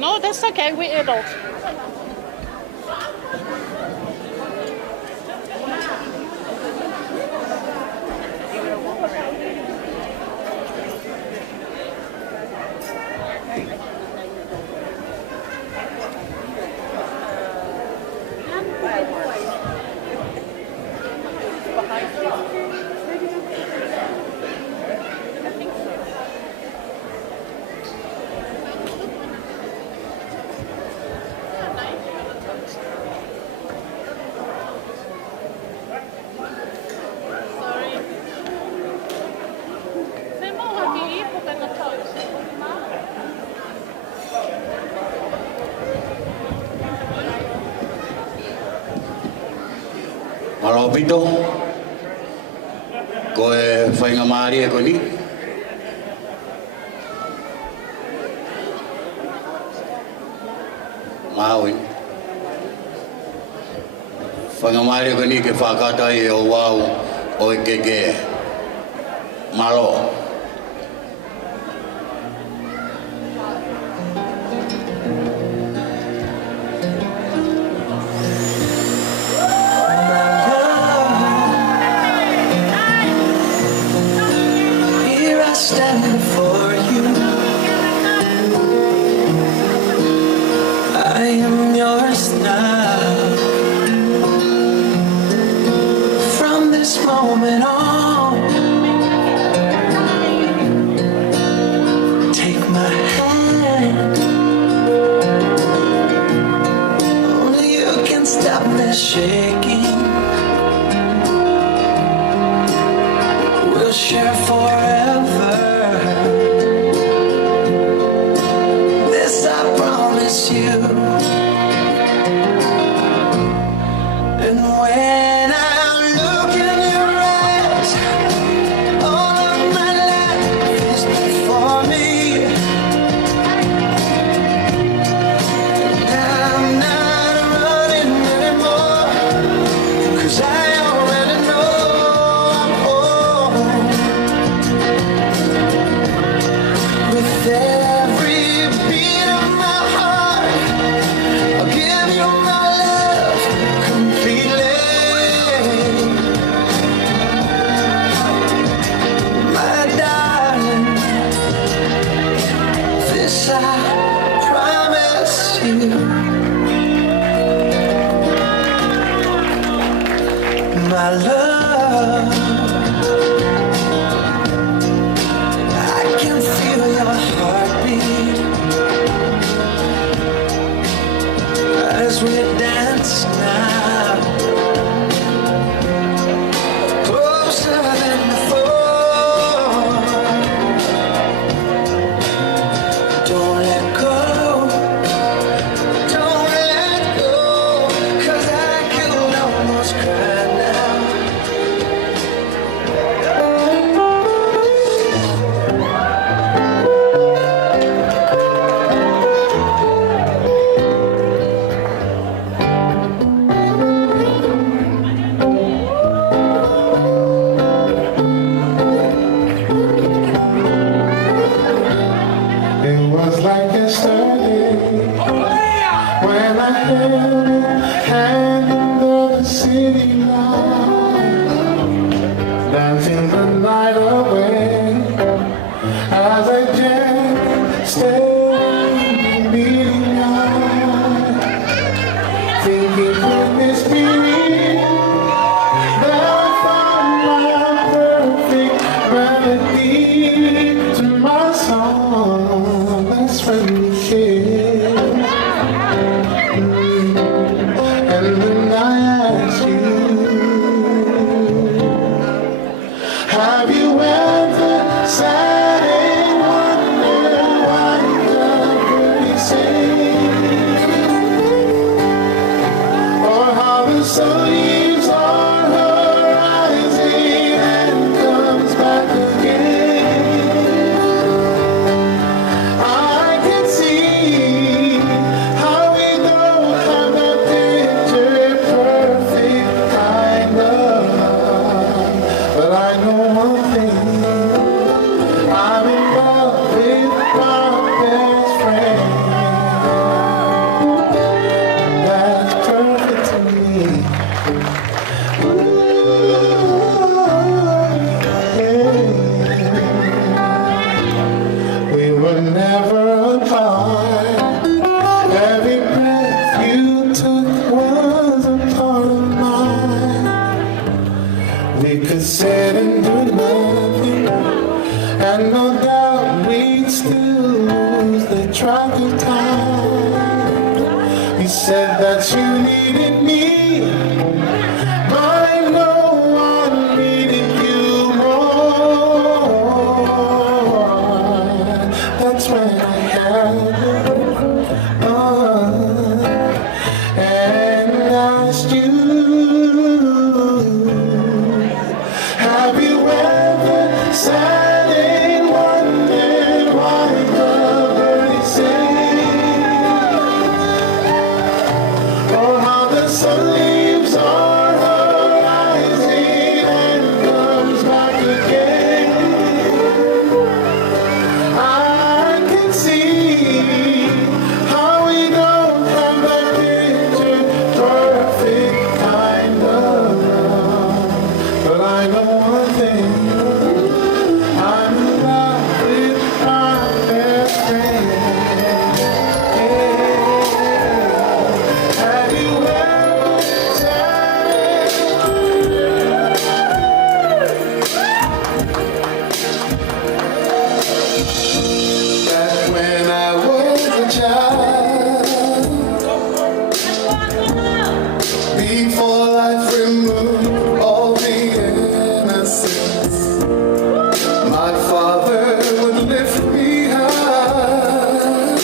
No, that's okay. We adults. Malo pito. Koe whainga maari e koe ni. Maui. Whainga maari e koe ni ke whakatai e o wau o e keke. Malo. Shaking, we'll share forever. This I promise you. And when I look in your eyes, all of my life is before me. And I'm not running anymore, 'cause I already know I'm home. With every beat of my heart, I'll give you my love completely. My darling, this I promise you. My love, I can feel your heartbeat as we dance now, closer than before. Don't let go, don't let go, 'cause I could almost cry now. It was like yesterday when I held your hand under the city light, dancing the night away as I gently stayed beating heart, thinking with this spirit that I found my perfect melody to my song. That's when we came. And then I asked you, have you ever sat and wondered why the birds sing, or how the sun leaves on horizon and comes back again? I can see how we don't have that picture perfect kind of love, but I know one thing, I'm in love with my best friend. That's perfect to me. your life remove all the innocence. My Father would lift me high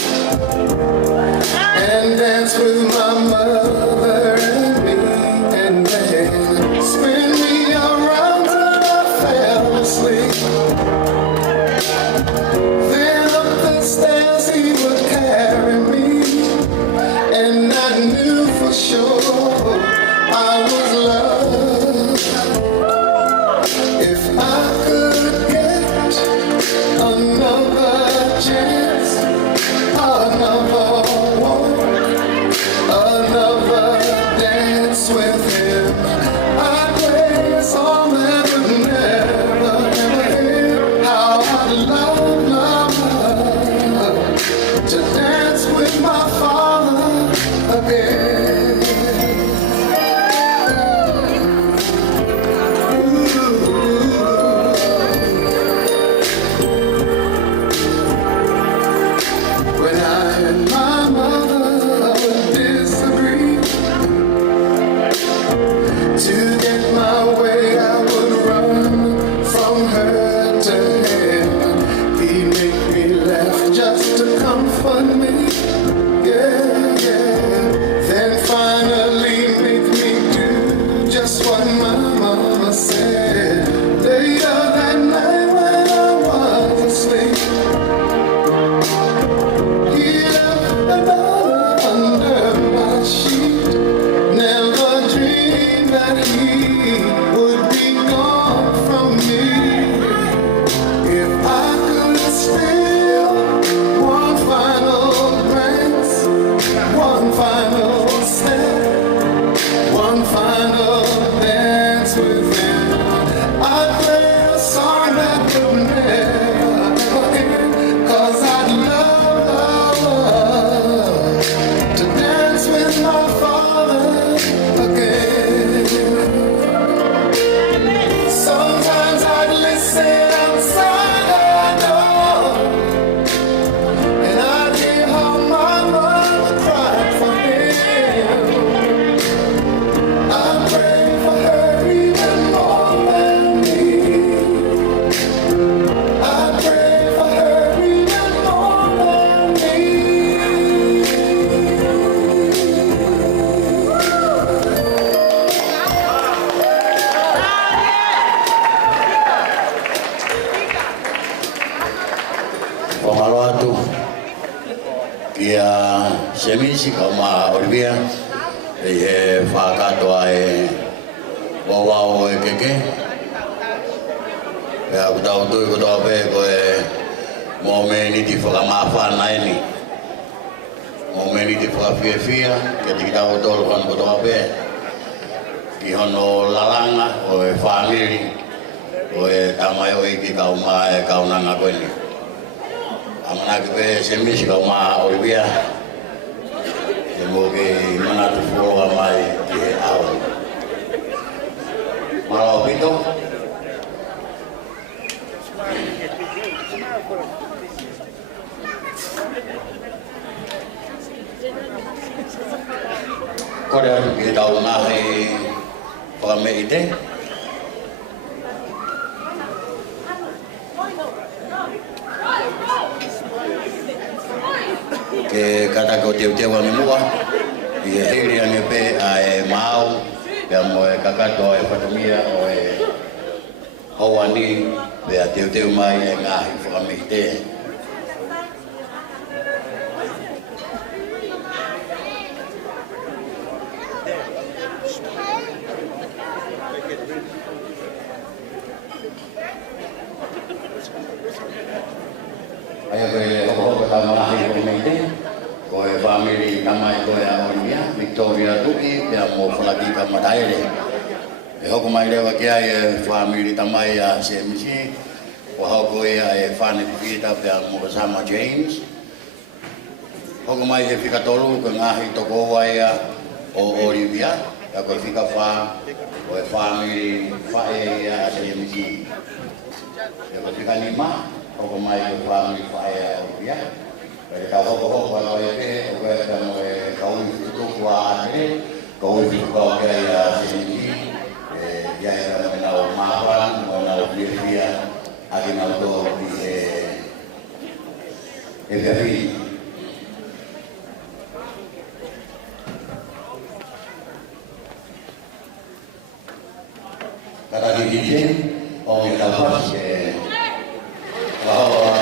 and dance with my mother and me, and then spin me around till I fell asleep. Then up the stairs he would carry me, and I knew for sure I was loved. If I could get another chance, another walk, another dance with him, I'd play a song that would never, ever end. How I love to dance with my Father again. When I and my mother would disagree, to get my way I would run from her to him. He'd make me laugh just to comfort me, yeah, yeah. Then finally make me do just what my mama said. Later that night when I was asleep, he left another under my sheet. Never dreamed that he would be gone from me. If I could steal one final glance, one final step, one final dance with him, I'd play a song that would never, ever end. 'Cause I'd love to dance with my Father again. Sometimes I'd listen outside her door, and I'd hear how my mother cried for him. I pray for her even more than me. I pray for her even more than me. Pamalo atu kia semisi kama Olivia e whakato ai wawao e keke e aku tau tui ko tau pe ko e mo me ni ti whakamawhana e ni mo me ni ti whakawhiawhia ke ti tau tolu kan ko tau pe ki hono lalanga o e whamiri o e tamai o iki kau maa e kau nanga koe ni. Amanaki pe semisi kau maa Olivia e mo ke mana tu furoga mai ki he au marao pito kore atu ki tau ngahi whakame ite ke kata ko teu teu ame mua i e hiri ange pe a e mau pia mo e kakato e whatamia o e hauani pia teu teu mai e ngahi whakamite. Ayo ke hoko tama ngahi whakamite ko e family tamai ko e Olivia, Victoria Tuki, pia mo whalaki ka mataere. E hoko mai rewa ki ai e family tamai a CMC, o hoko e e whane pipita pia mo Sama James. Hoko mai e whikatolu ka ngahi toko wai o Olivia, ka koe whikawha o e family whae a CMC. E koe whikanima, hoko mai e family whae a Olivia. Kaya hoko hoko ano e ke, o kaya kano e kaui tuku a ane, ko i ko ke ya sini ya era na o mapan o na o dia agi na to Gavi kata dibikin o dapat bahwa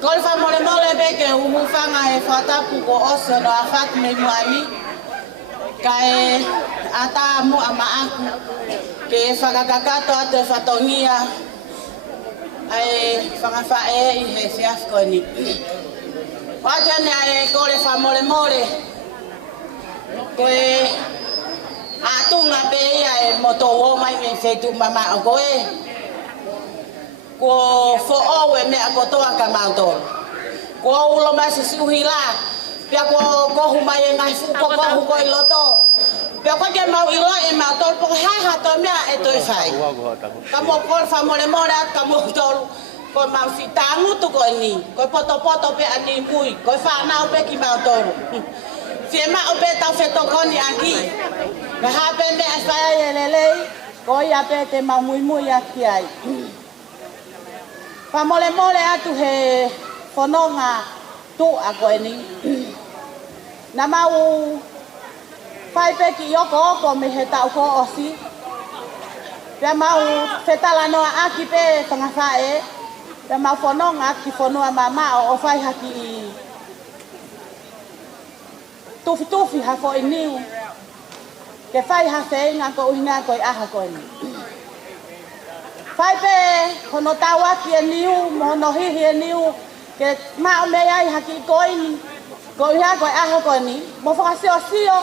Golfa mole mole beke umufanga e fata puko oso no afak me muami kae ata mu ama aku ke fakakakato ate fatongia ai fanga fa e he fiaf koni wajane ai kole fa mole mole koe atunga be ai moto wo mai me fetu mama koe ko fo owe me akotoa kamantol ko ulo masi suhila pia ko humai ngai fu ko ko iloto pia ko ke mau ilo e matol po ha to me eto fai kamo por famole mora kamo tol ko mau fitangu to ko ni ko poto pe ani mui ko fa na pe ki matol fiema ope ta feto koni aki na ha pe me fa yelele ko ya pe te mau mui aki ai pa mole mole atu he fononga tu ako ni na mau fai pe ki yoko me he tau ko osi pe mau fetala no aki pe tanga fae pe mau fononga ki fonoa mama o fai haki tufi ha fo iniu ke fai ha fe nga ko ina ko aha ko ni fai pe hono tawa ki eniu mono hihi eniu ke ma me ai haki koini ko ia ko aha ko ni mo fa sio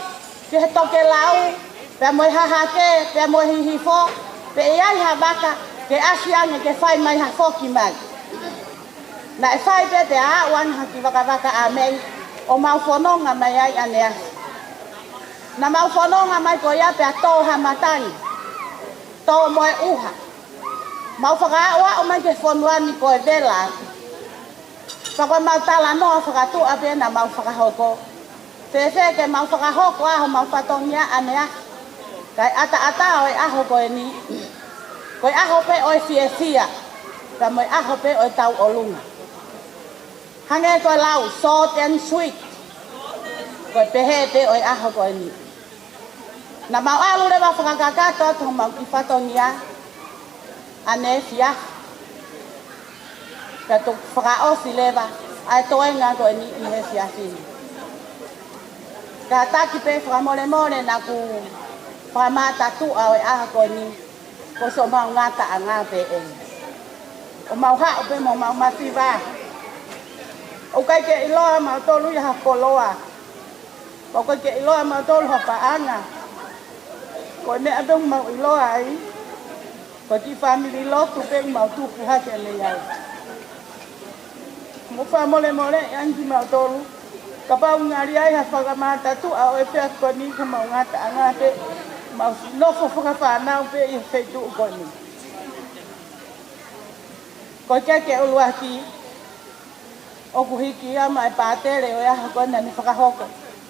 ke to ke lau pe mo ha ke pe mo hihi fo pe ai ha baka ke asianga ke fai mai ha fo ki mai na fai pe te a wan haki baka amei o mau fononga mai ai anea na mau fononga mai ko ia pe to ha matani to mo uha mau whakaua o mai ke whonuani ko e vela. Whaka mau tala noa whakatu ape na mau whakahoko. Whewhe ke mau whakahoko aho mau whatongia anea. Kai ata o e aho ko e ni. Ko e aho pe o e fia. Ka mo e aho pe o e tau o lunga. Hange ko e lau short and sweet. Ko e pehe pe o e aho ko e ni. Na mau alu rewa whakakakato to mau ki whatongia. Ane fia ka to fra o sileva ai to nga ko ni he fia fi Kataki pe whamore na ku whamata tu au e aha ko ni ko so mau ngata anga pe e. O mau ha pe mau masiva. O kai ke iloa mau tolu ya koloa. O kai ke iloa mau tolu ha pa anga. Ko ne abeng mau iloa ai. Ko ti family lo tu pe mau tu ha ke le ya. Mo whamore anji mau tolu. Kapau ngari ai ha whakamata tu au e pia koni ka mau ngata anga pe mau nofo whakawhanau pe i whaitu koni. Ko ke ulua ki o kuhiki a mai pātere o aha kona ni whakahoko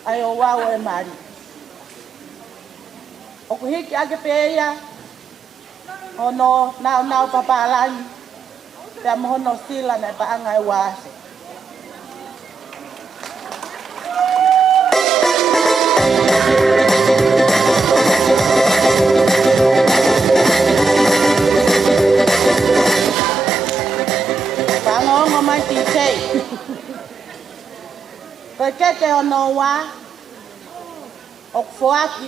ai o wau e mari. O kuhiki ake pe ia hono nau papalani te amohono sila na paanga e wase. Pangongo mai titei. Keke ono wa okfoaki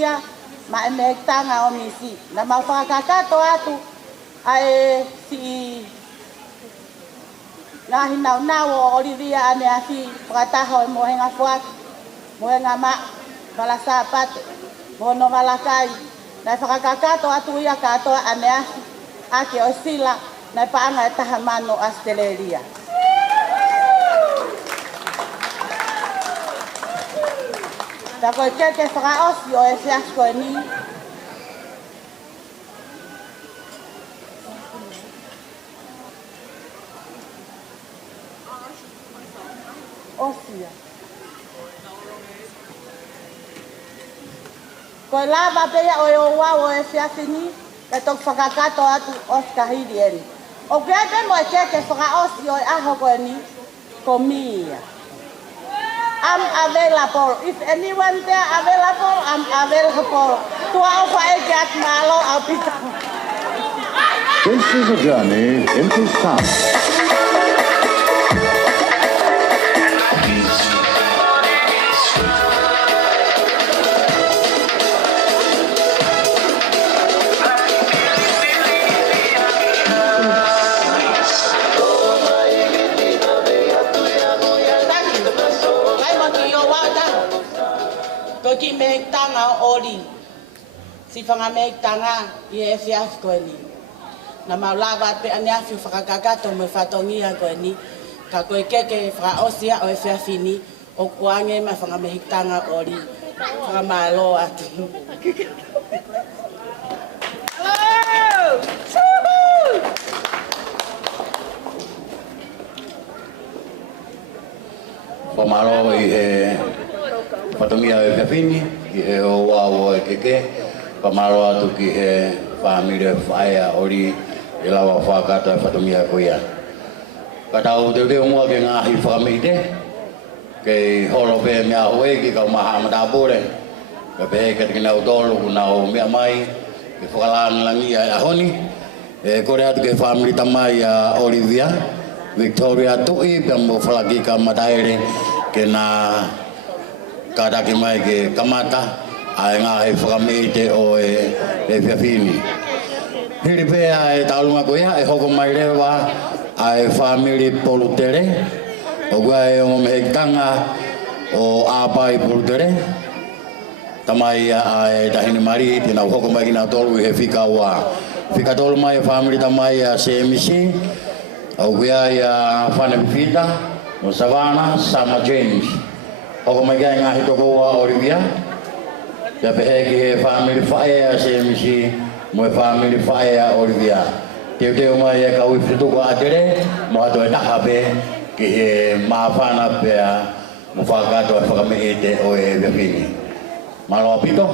ia ma e mektanga o misi. Na mau whakakato atu ai si ngahi nau o Olivia ane asi pakataho e mohenga fuaki. Mohenga ma kala sapate. Mono malakai. Na whakakato atu ia katoa ane asi. Ake o sila na paanga e tahamano Australia. Tako keke whakaosi o e fiasko e ni. Osia. Ko lava pe o e o wa o e fiasi ni. E tok whakakato atu oskahiri eni. O keke mo e keke whakaosi o e aho ko e ni. Ko mia. I'm available. If anyone there available, I'm available. Tua upa e gat malo au pita. This is a journey into sound. Ki me tanga oli si fanga me tanga i e fias ko ni na maulava pe ania fi whakakakato me whatongia ko ni ka koe keke whaka osia o e fiafini o kuange ma whanga me tanga oli whaka malo atu Whamaro i he whatongia e whiawhini, ki he o wāo e keke, whamaro atu ki he whamire whaea ori e lawa whakata e whatongia ko ia. Ka tau te reo mua ke ngāhi whakameite, ke horo pe mea hoe ki kau maha matapore, ka pehe ka te kinau tolu kuna o mea mai, ke whakalana langia e ahoni, e kore atu ke whamiri tamai a Olivia, Victoria tui, pia mo whalaki ka mataere ke nā kadaki mai ke kamata ai ngā he whakameite o e whiawhini. Hiri pēa e taurunga ko ia, e hoko mai rewa ai whamiri polutere, o kua e o mehekitanga o āpai polutere, tamai ai tahini mari, tina hoko mai kina tolu i he whikaua. Whika tolu mai e whamiri tamai a CMC, o kua i a Whanepifita, o Savannah, Sama James. Hoko mai kai ngāhi toko ua Olivia. Ia pehe ki he whamiri whaea CMC, mo e whamiri whaea Olivia. Teo teo mai e ka uiwhituko atere, mo ato e taha pe ki he maawhana pea mo whakato e whakamehete o e whiawhini. Malo apito.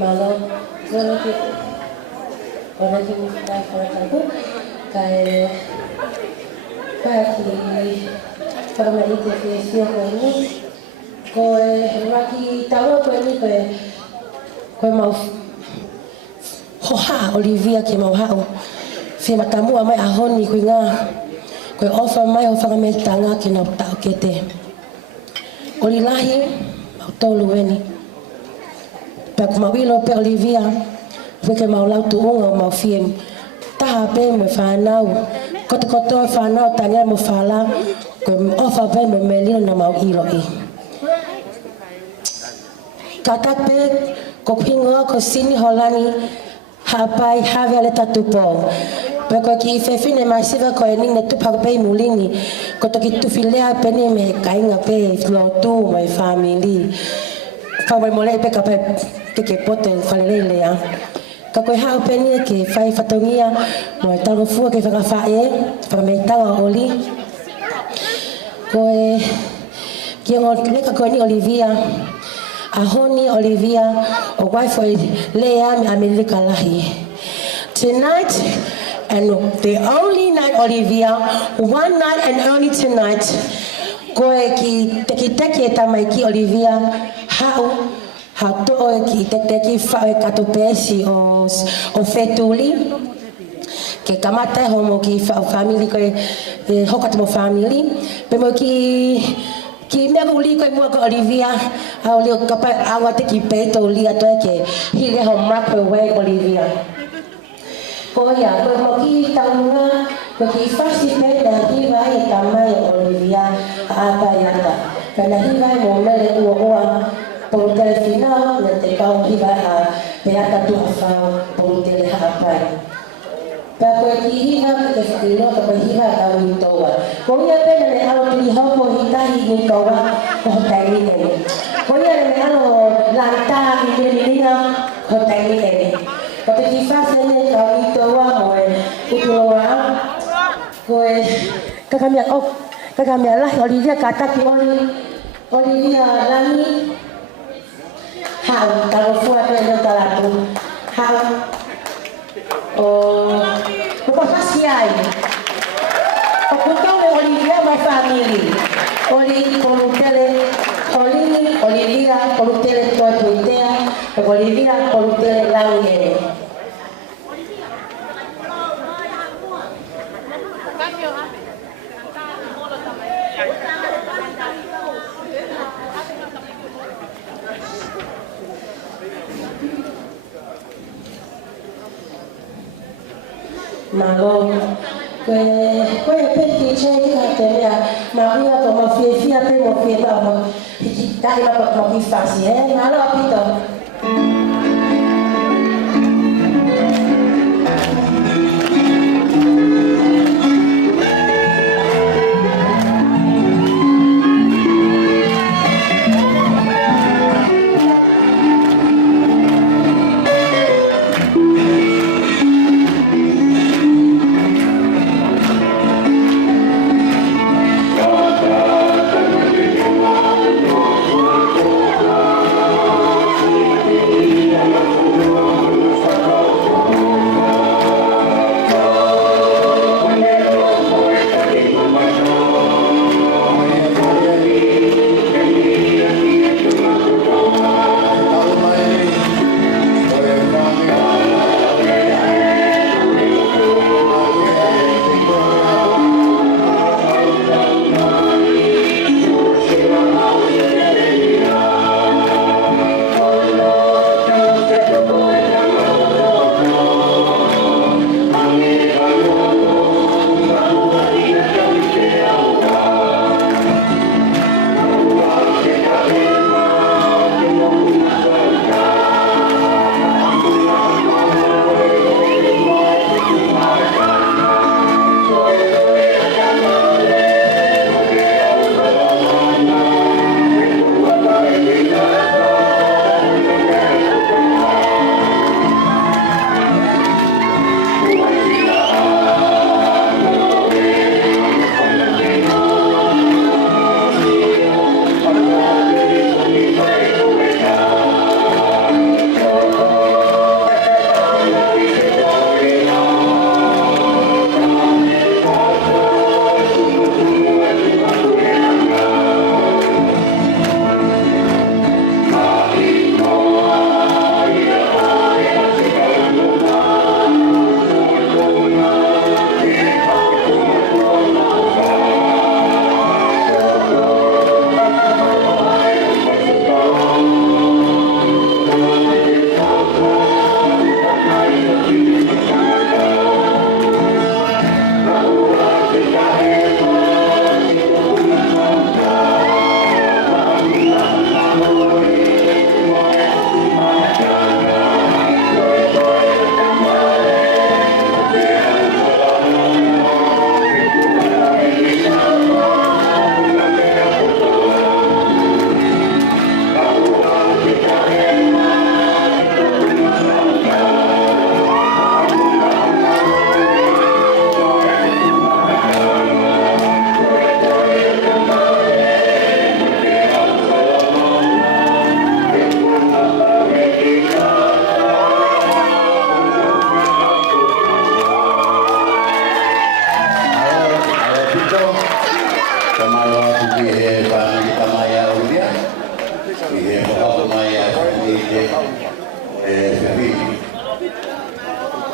Malo, Orang yang kita aku kayak bagi para itu siapa ini kau lagi tahu kau ini kau mau hoha Olivia que mau hau se matamu amai ahoni kau kau offer mai offer mai tanga que não tahu kete Olilahi mau tolu ini pak mau ilo pe Olivia porque mau lau tuunga mau fiem taha pe me whanau koto whanau tanya mo whala ko ofa pe me melina na mau ilo i kata pe ko pingo ko sini holani hapai have ale tatupo pe ko ki fefine masiva ko ening ne tupa pe mulini ko to ki tufilea pe ne me kainga pe lo tu my family fa mo mole pe ka pe ke poten falele ya ka koe hao peni ke whai whatongia mo e talo fua ke whakawhae whakameitawa oli koe ki leka koe ni Olivia a honi Olivia o wife o Lea me Amerika lahi tonight and the only night Olivia one night and only tonight koe ki teki e tamai ki Olivia hao hau to'o ki teki whae katopesi o fetuli ke kamata homo ki whao family koe hokata mo family pe mo ki mea uli koe mua ko Olivia au leo kapai awa te ki peito uli atoe ke hile ho makwe wei Olivia ko ia koe mo ki taunga ko ki whasi pe na hiwa e tamai Olivia apa yata kana hiwa mo mele ua por telefina na te kau hiwa a peata tu afau por tele hapai pa koe ki hiwa ke whakino ka pa hiwa kau i toa ko ia pena ne alo tuli haupo hitahi ni toa ko hotai nene ko ia ne alo lanta i mininga hotai nene ko te ki whasene kau i toa mo e utuloa koe kakamia lah Olivia kata ki Olivia langi hau kalau fua tu yang terlalu hau bukan pasiai bukan Olivia my family Olivia polutele tua tuitea Olivia polutele langue Malo koe peti che ka te mea maria to mafia pe mo fie ba mo dai ma ko ki fasi malo apito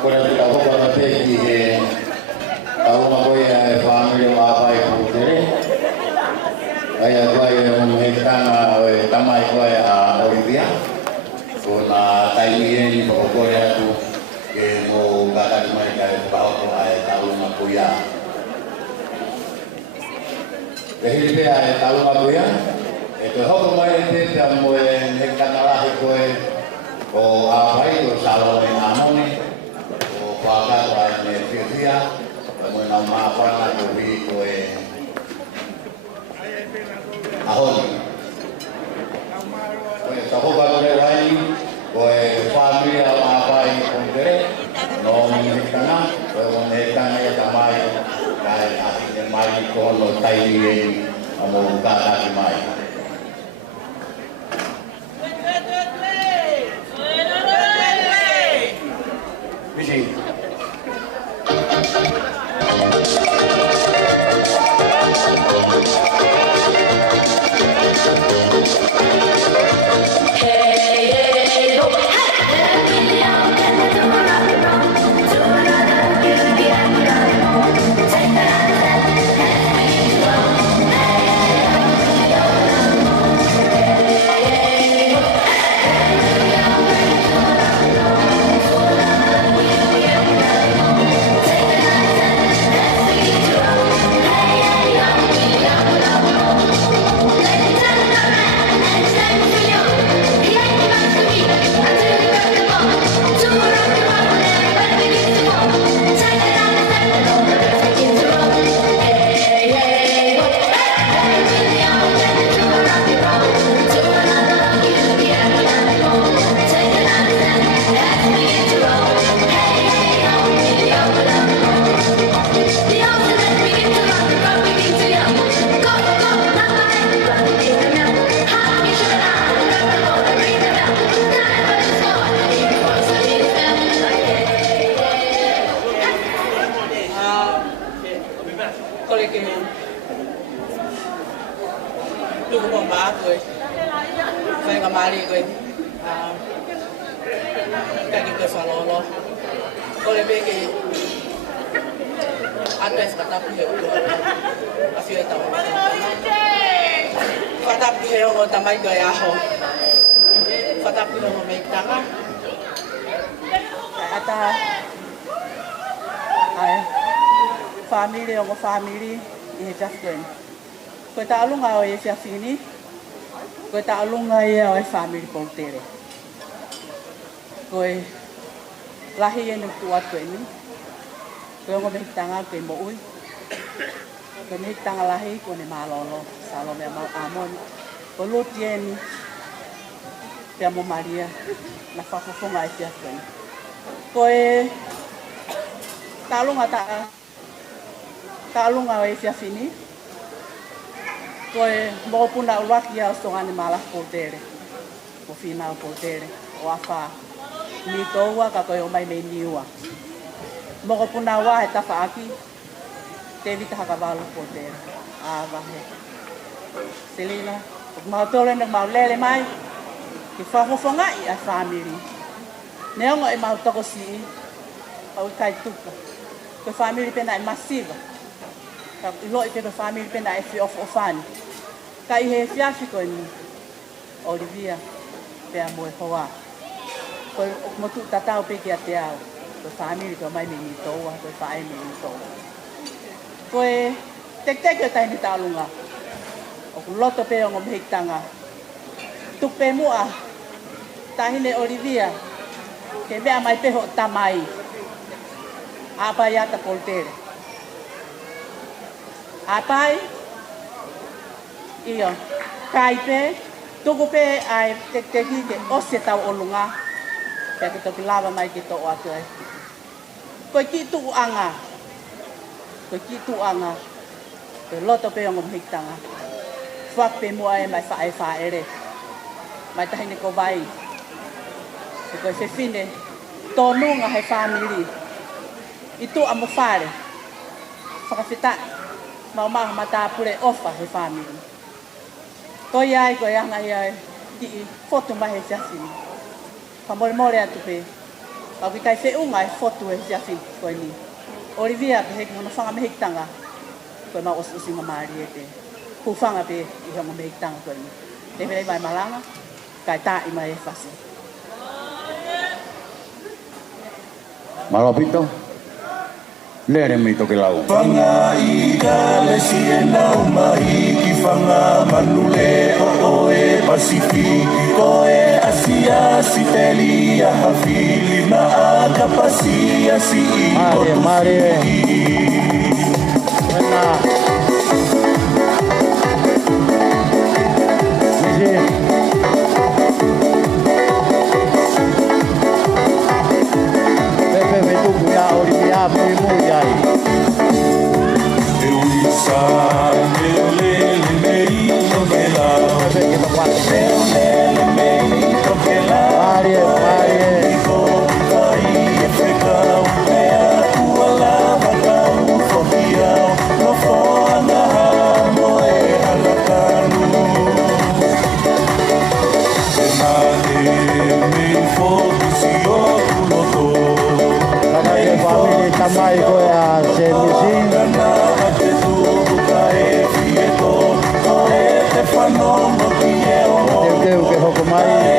Kora te ka hoko na te ki he tauma koe e whāmiri o āpai kūtere. Ai a koe e he tanga o e tamai koe a Olivia. Ko nā taimi e ni moko koe atu e mō kakari mai ka e whahoko a e tauma koe a. E hiri pēa e tauma koe a. E te hoko mai e te te amo e he kanarahi koe o āpai o Salome Amone. Wakato ai me whiwhia, e moe nā māwhana ko hui ko e ahoni. Ko e tahoka ko re raini, ko e whāmiri a māpai kongere, no mihikana, ko e mone e tanga e tamai, ka e ahine mai ko no taini e a mo kātaki mai. Visi. Family e Justin. Ko ta alunga o e fiafini. Ko ta alunga e o e family poltere. Ko e lahi e no tua tueni. Ko ngo me tanga ke mo ui. Ko me tanga lahi ko ne malolo. Salome amon. Ko lutien. Te amo Maria. Na fafofonga e fiafini. Ko e ta alunga Kalunga e fiafini. Koe mo puna ulaki au songane mala poltere. Ko fina poltere. O afa ni toua ka koe o mai me niua. Mo puna wa he tafa aki. Te vita hakavalo poltere. Ava he. Selina, ma tole na ma lele mai. Ki fafofonga i a family. Neongo e ma toko si. Au kai tuka. Ko family pena e massiva. Ka loi pe family pena e fi of ofan. Ka I he fiafi ko ni Olivia pe a moe hoa. Ko mo tu tatau pe ki ate au. Ko family ko mai me ni toa, ko pai me ni toa. Ko e tek ke tai ni talunga. O ku loto pe o ngom hitanga. Tu pe mua tahine Olivia. Ke bea mai pe ho tamai. Apa ya ta poltere. Apai iyo kai pe tuku pe ai tek ke ose tau olunga pe ke to lava mai ke to atu ai ko ki tu anga pe loto pe ngom hitanga fa pe mo ai mai fa ere mai tahine ko vai ko se fine to nunga he family itu amo fare fakafita mama mata pure ofa he family ko yanga yai di foto mai he jasi pamol more atu pe Au ki kai wheunga e fotu e siafi koe ni. Olivia pe heki mona whanga mehikitanga koe ma osi ma maari e te hufanga pe i honga mehikitanga koe ni. Te whirei mai malanga, kai tā i mai e whasi. Malopito. Lere mi toke lau. Whanga i ka lesi e nau mai ki whanga manule o e Pasifiki o e Asia si te lia hawhili na a kapasia si i Mare, mare. Wena. Pepe vetuku ya Olivia muy ai. Mai ko ya se misi Teu ke hoko mai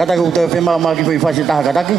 Kata ku te fema ma ki foi fasi ta kata ki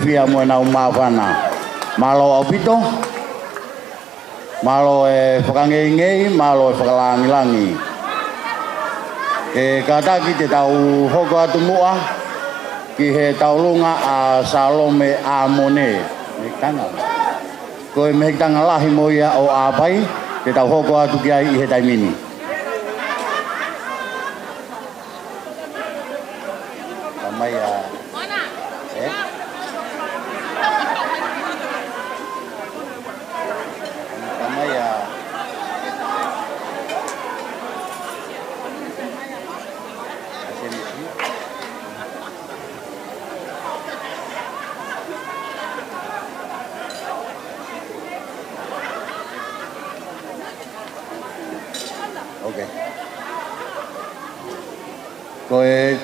fia mo na umavana malo opito malo e whakangei malo e whakalangi e kata ki te tau hoko atu mua ki he taulunga a Salome a Mone ko e mehitanga lahi mo ia o apai te tau hoko atu ki ai i he taimini tamai a Koe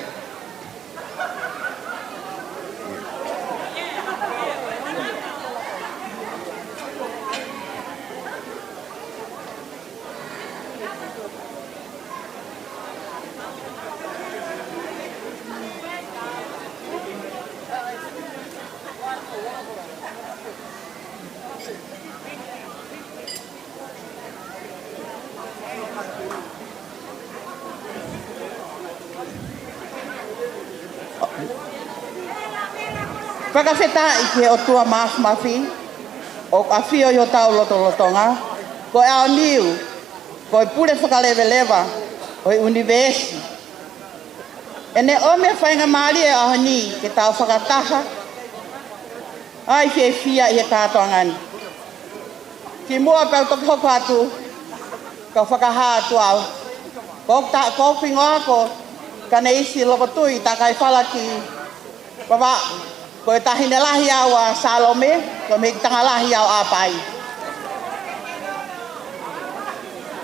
Whakawheta i ke o tua mafi, o a whio i o tau lotonga, ko e ao niu, ko i pule whakalewelewa, o i universi. E ne ome whainga maari e aho ni ke tau whakataha, ai whia i e kātoa ngani. Ki mua pau toki hoko atu, ka whakaha atu au. Ko pingoa ko, ka ne isi lopatui, ta kai whala ki, baba, ko e tahine lahi au a Salome, ko me tanga lahi au a pai.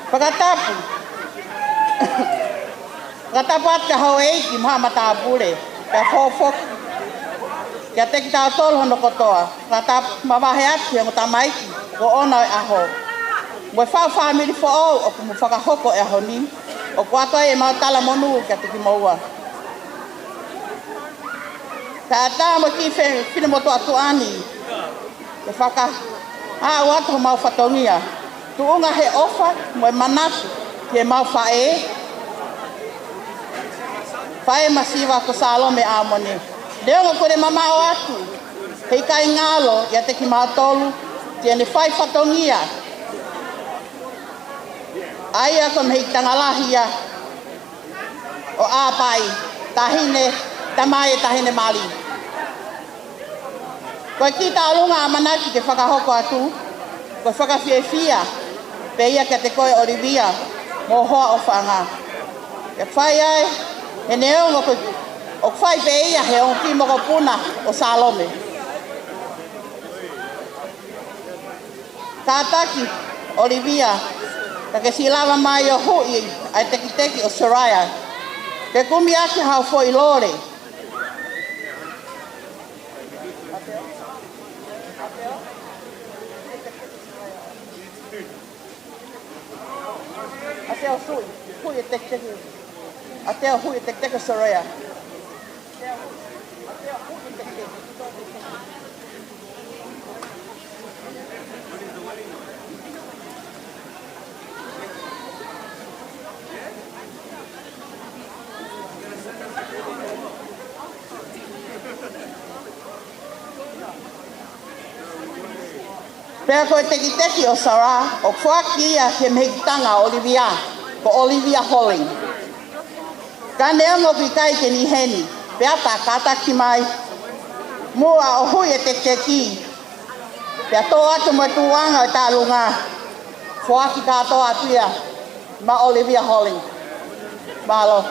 Pakatapu. Pakatapu at ka hau eiki maha matapure, ka fofok. Kia teki tau tolu hono kotoa, pakatapu mawahe atu yang utamaiki, ko ona e aho. Mwe whau whamiri fo au, o kumu whakahoko e aho ni, o kuatoa e mau tala monu kia teki maua. Ka ata mo ki whina moto atu ani. Ke whaka watu mau whatongia. Tuunga he ofa mo e manatu ke mau whae. Whae masiwa ko Salome Amone. Leonga kore mamao atu. Hei kai ngalo ia te ki mautolu. Tiene whai whatongia. Aia kon hei tangalahia. O apai. Tahine. Tamai tahine mali. Koe ki tālunga a manaki ke whakahoko atu, koe whakawhiawhia, pe ia ke te koe Olivia, mō hoa o whanga. Ke whai ai, he neongo koe, o whai pe ia he on ki moko puna o Salome. Kātaki, Olivia, ka ke silawa mai o hui, ai teki o Soraya, ke kumi aki hau fo i lore. Ateo hui e teki. Ateo hui e teki Soraya. Pea koe teki o Sarah, o whaki ia he mehitanga Olivia, ko Olivia Holling. Ka neongo pi kai ke ni heni, pea ta kataki mai, mua o hui e teki. Pea tō atu mo tuanga o tālunga, whaki katoa atu ia, ma Olivia Holling. Malo.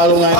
Talungan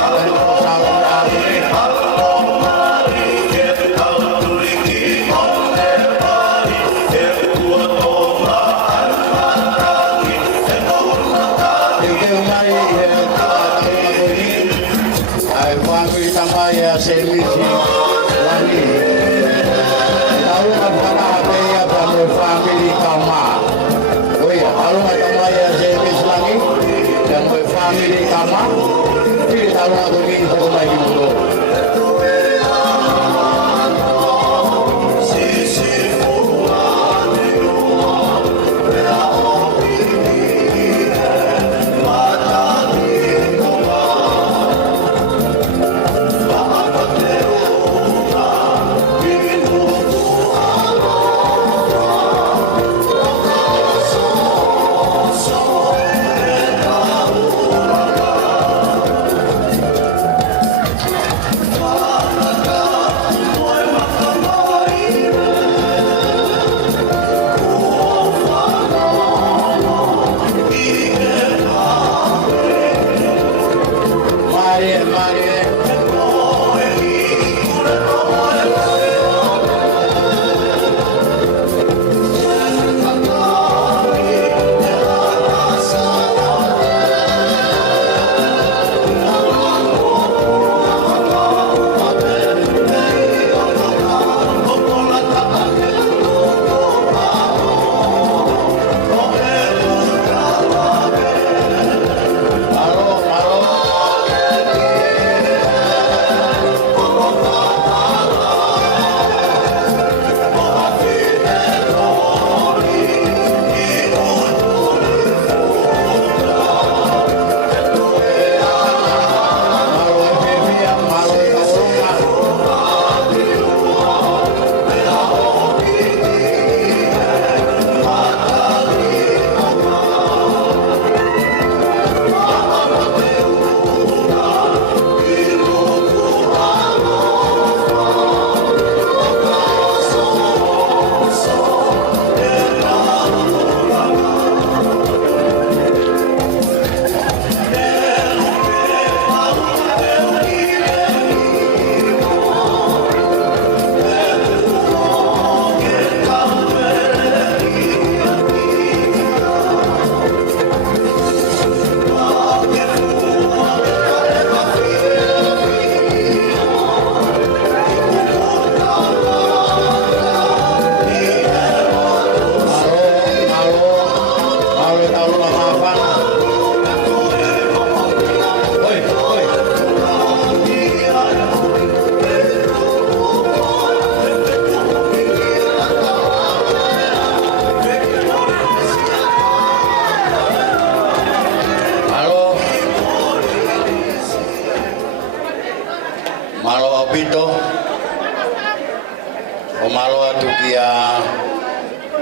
o malo atu kia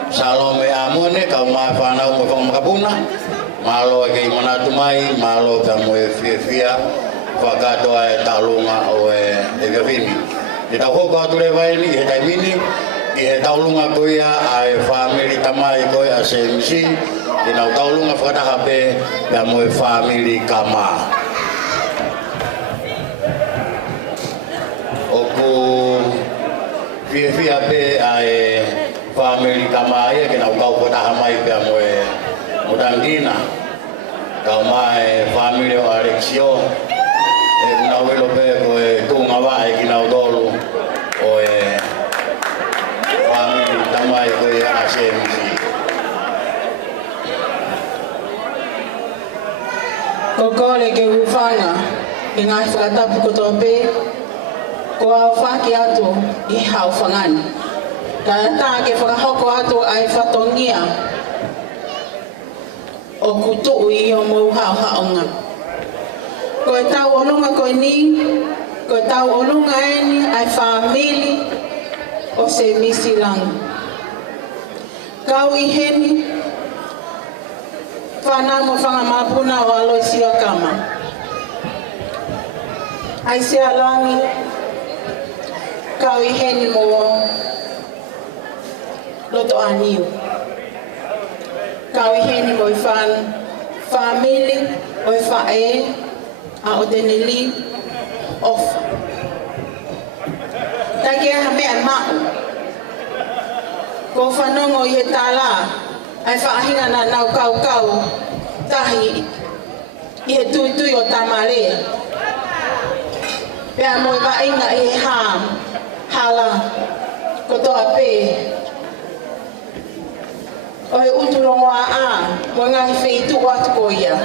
Salome amone ka ma fana mo fong makapuna malo ke mana tu mai malo ka mo fia fakato ai talunga o e vini ita ho ka tu le vai ni e tai mini e talunga ko ia ai family tamai ko ia semsi ina talunga fakata habe ka mo family kama oku fia pe ai family kama ia kena kau kota mai pe mo mudandina kau mai family o Alexio e na welo pe ko tu ngava e kina dolu o family tamai ko ia asemsi kokole ke ufana inga fata pukotope ko afaki atu I hau fangani ta ke whakahoko atu ai whatongia o kutu I o mau hao haonga. Ko e tau olunga ko ni, ko e tau olunga eni ai whamili o se misilang. Kau I heni, whanamo whangamapuna o aloisia kama. Ai se alangi, kau I heni mo loto aniu. Kau I heni mo I family o I whae a o deneli ofa. Taki aha mea mau. Ko whanongo I he tala ai whaahinga na nau kau tahi I he tui o tamale. Pea mo I wainga I he hala ko toa pe. O he uturongoa mo ngahi whitu atu ko ia.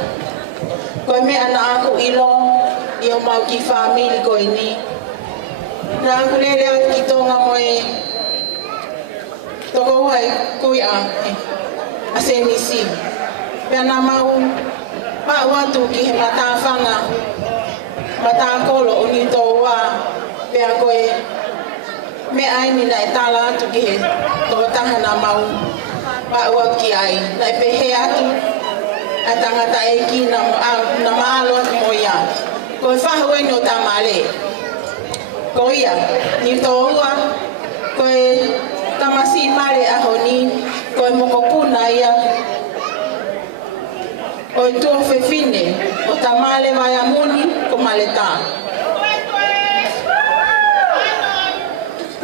Ko mea na aku ilo I o mau ki family ko ini. Na aku lele atu ki tonga mo toko wai kui a semisi. Pea na mau pa watu ki he matawhanga matakolo o ni tō wā. Pea koe me aini na tala atu ki he tō taha na mau. Paua ki ai, na pehe atu, a tangata e ki na maalo atu mo ia. Ko e whahue no tamale. Ko ia, ni tō ua, ko e tamasi mare aho ni, ko e mokopuna ia. O e tua whewhine, o tamale vai amuni, ko male tā.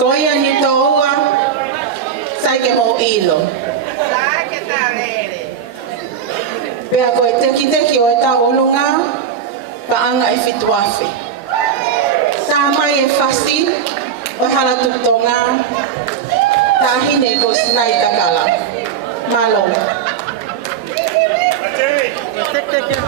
Ko ia ni tō ua, saike mo ilo. Pea koe teki o e tau olunga, paanga I whituafe. Tā mai e whasi, o hala tutonga, tāhine ko sinai takala. Malo. Mata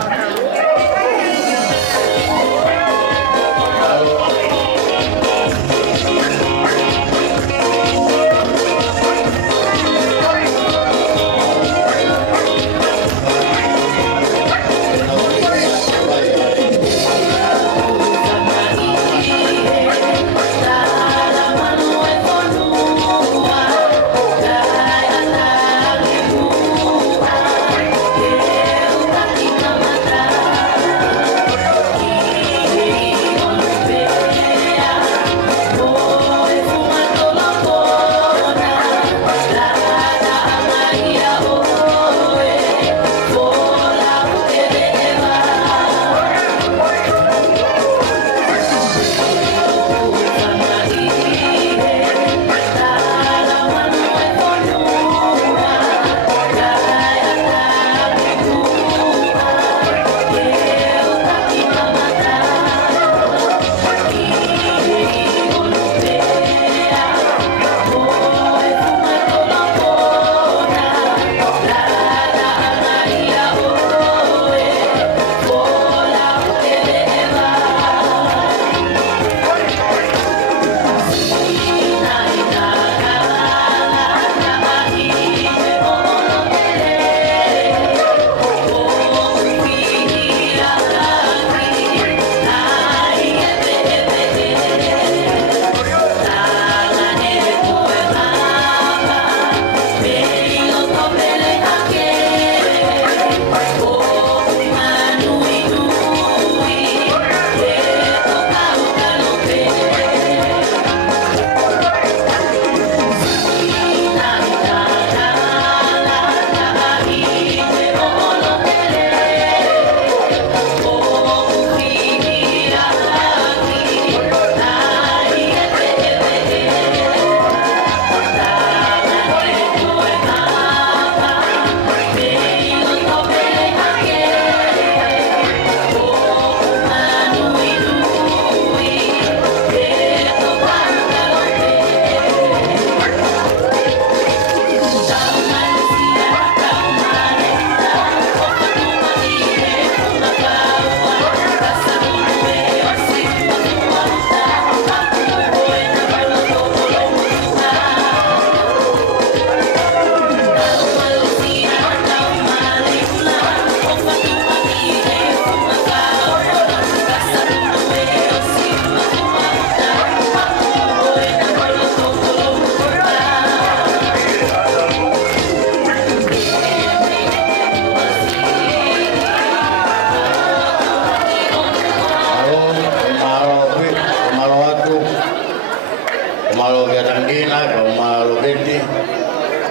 Ina ka malo kiti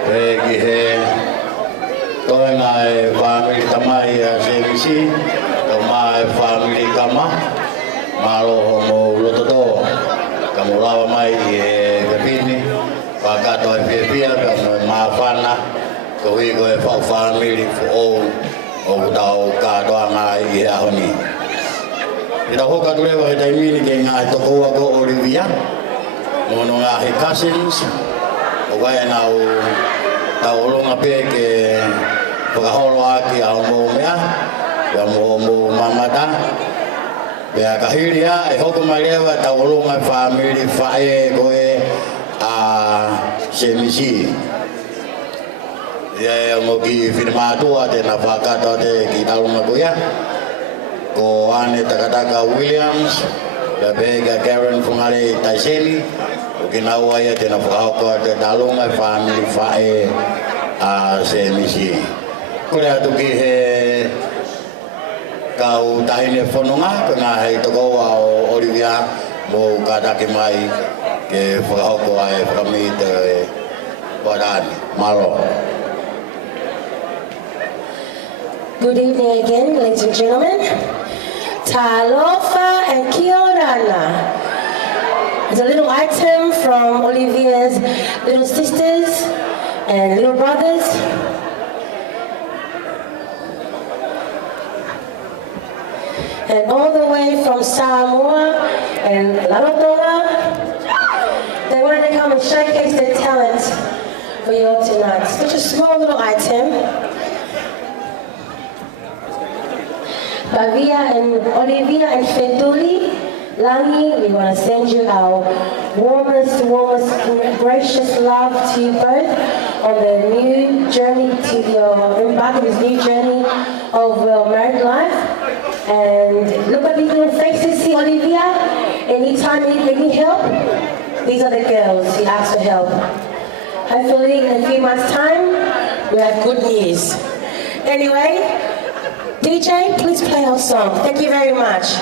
ki he toi ngai family tamai a servisi to mai family kama malo mo lototo kamulawa mai e pepini paka to pepia ka mafana ko i ko family o tau ka to ngai e ahoni ira hoka dure wa dai mini ke ngai to ko ko Olivia mono nga he cousins o wai na o tau longa pe ke pakaholo aki a mo mea ya mo mamata be ka hiria e hoko malewa tau longa family fae ko e a semisi ya mo ki firma tua de na pakata de ki tau longa ko ya ko ane takataka Williams ya bega Karen Fungare Taiseli ukinawa ya tena pakahoko de talunga family fae a semisi kore atu ki he kau tahine whanunga kona hei toko wa o Olivia mo kadake mai ke whakahoko ai whakamita e wadani malo. Good evening again, ladies and gentlemen. Talofa and kia orana. It's a little item from Olivia's little sisters and little brothers. And all the way from Samoa and Rarotonga, they wanted to come and showcase their talent for you all tonight. Such a small little item. Bavia and Olivia and Feduli, Langi, we want to send you our warmest, gracious love to you both on the new journey to your embark on this new journey of your married life. And look at these little faces. See Olivia, anytime you need any help, these are the girls who ask for help. Hopefully in a few months' time, we have good news. Anyway, DJ, please play our song. Thank you very much.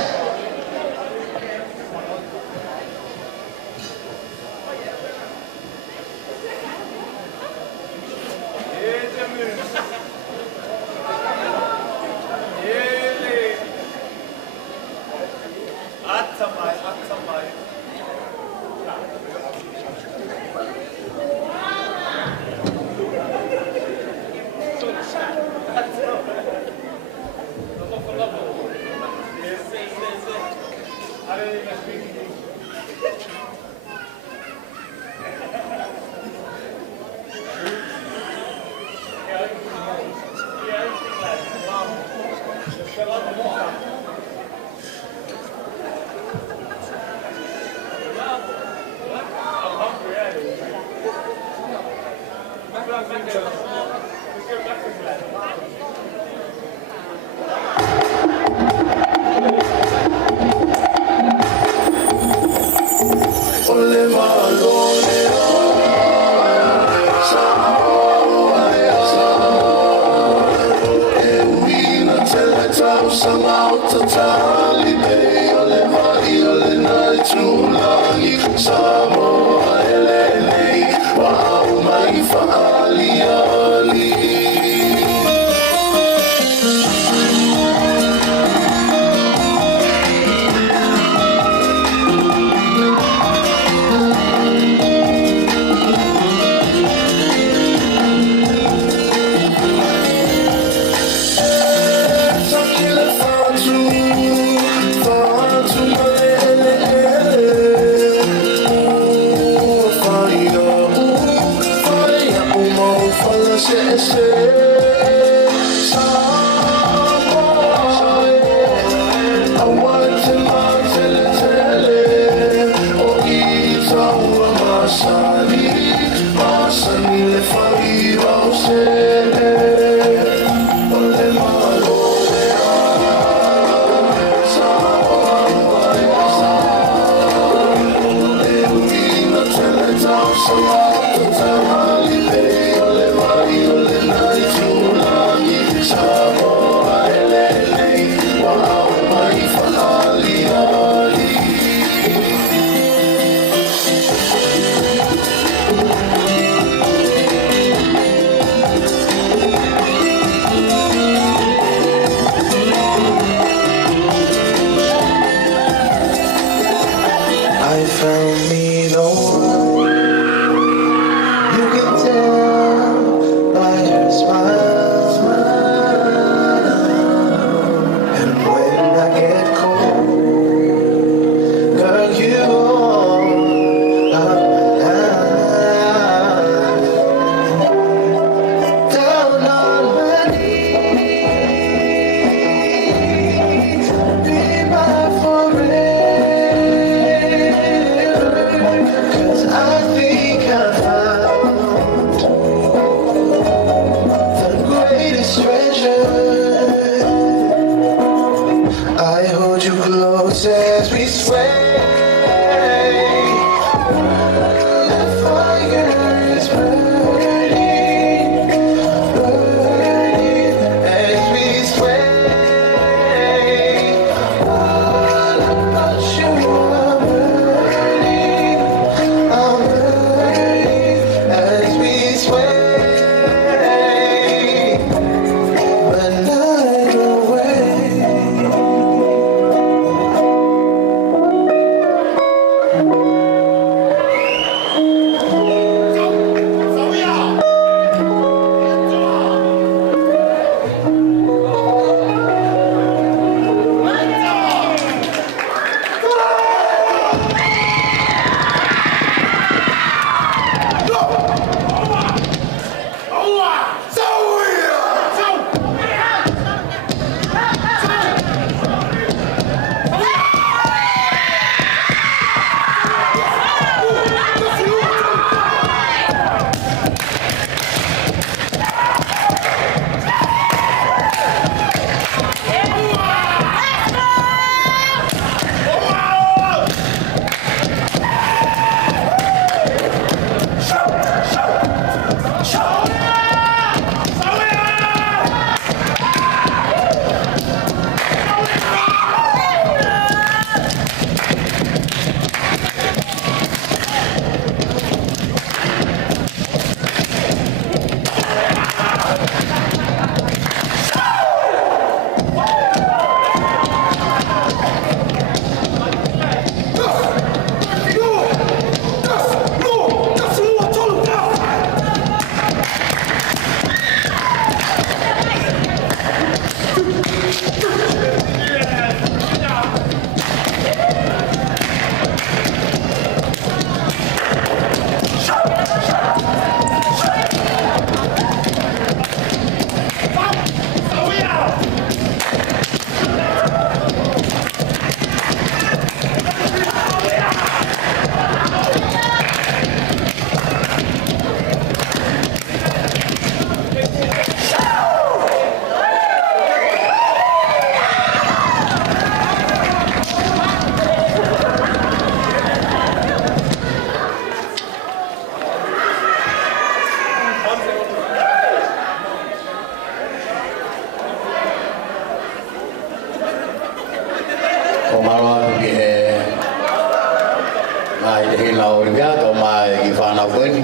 koini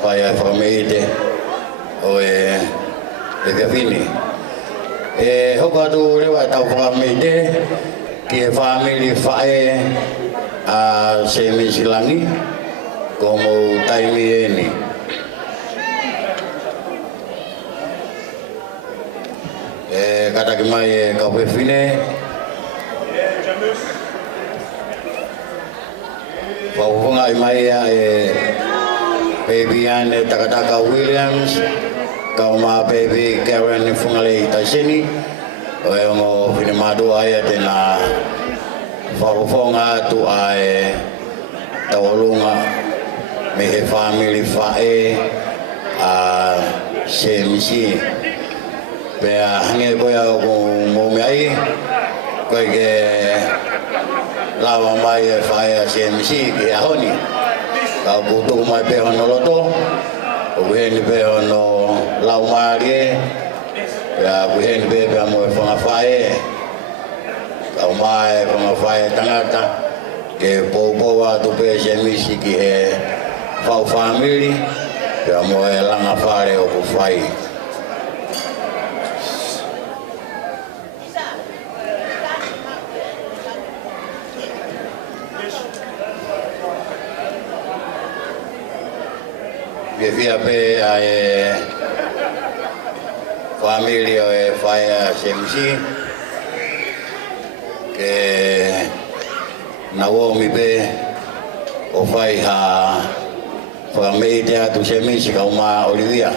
pai ai whakameite o e whiawhini. E hoko atu rewa tau whakameite ki e whamili whae a se misilangi ko mo taimi eni. E kataki mai e kauwewhine whauhunga i mai e baby Anne Takataka Williams kau ma baby Karen Fungalei Taisini o e mo whine madu aia tena whauhunga tu ai tawalunga me he family whae a se misi pea hange koia ko mo me ai koe ke lawa mai e whae a se misi ki ahoni ka kutu mai pe hono loto o heni pe hono lau marie pea heni pe pe mo e whanga whae ka mai whanga whae tangata ke pōpōwa tu pe se misi ki he whau family pea mo e langa whare o ku whai. Via pe a familia e whai a semisi ke Naomi pe o whai ha whameite atu semisi ka uma Olivia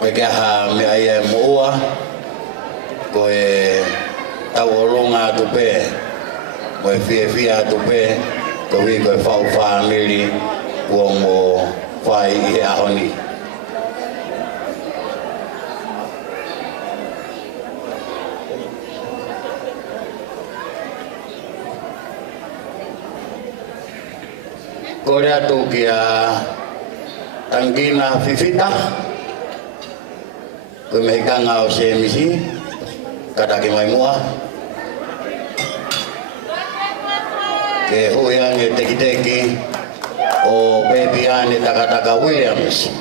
pe kia ha me ai e moua ko e tau olunga atu pe mo e fia atu pe ko wi ko e whau family ua mo whai i ahoni. Kore atu kia tangkina fifita koe mehikanga o se misi kataki mai mua ke huiange teki o baby Anne Takataka Williams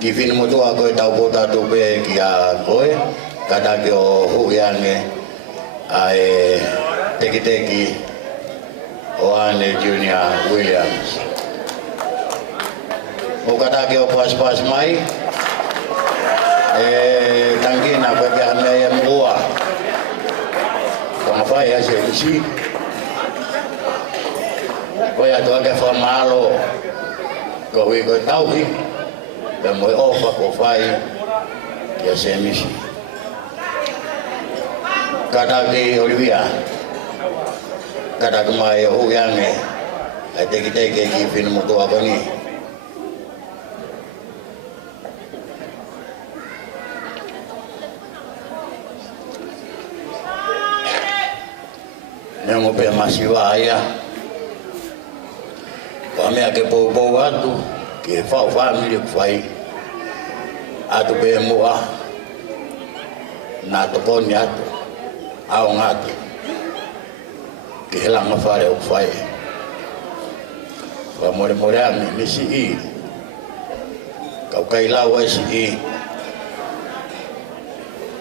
ki whine motua koe tau pota tu pe ki a koe kataki o huiange ai teki o Anne Junior Williams o kataki o pas mai tangkina koe kia mea mua kama whai a se misi koe atu ake whamalo ko hui koe tauhi pe moe ofa ko whai kia se misi kataki Olivia kataki mai o huiange ai teki ki whine motua koni nengo pe masiwa ia pa mea ke pou atu ke whau family whai atu pe mua nā tokoni atu au ngatu ke helanga whare o whai wa more ami nisi i kau kai lau esi i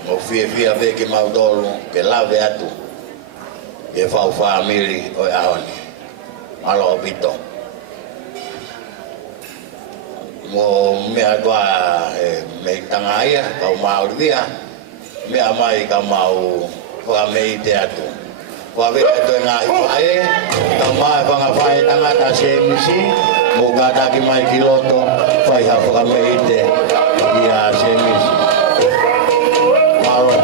mo fia pe ke maudolu ke lave atu ke whau family o ahoni malo pito mo mea toa me tanga ia kau mau Olivia mea mai ka mau whameite atu whawe atu ngā hiwae kau mai whangawhae tangata se misi mo kataki mai ki loto whai ha whameite ki a se misi malo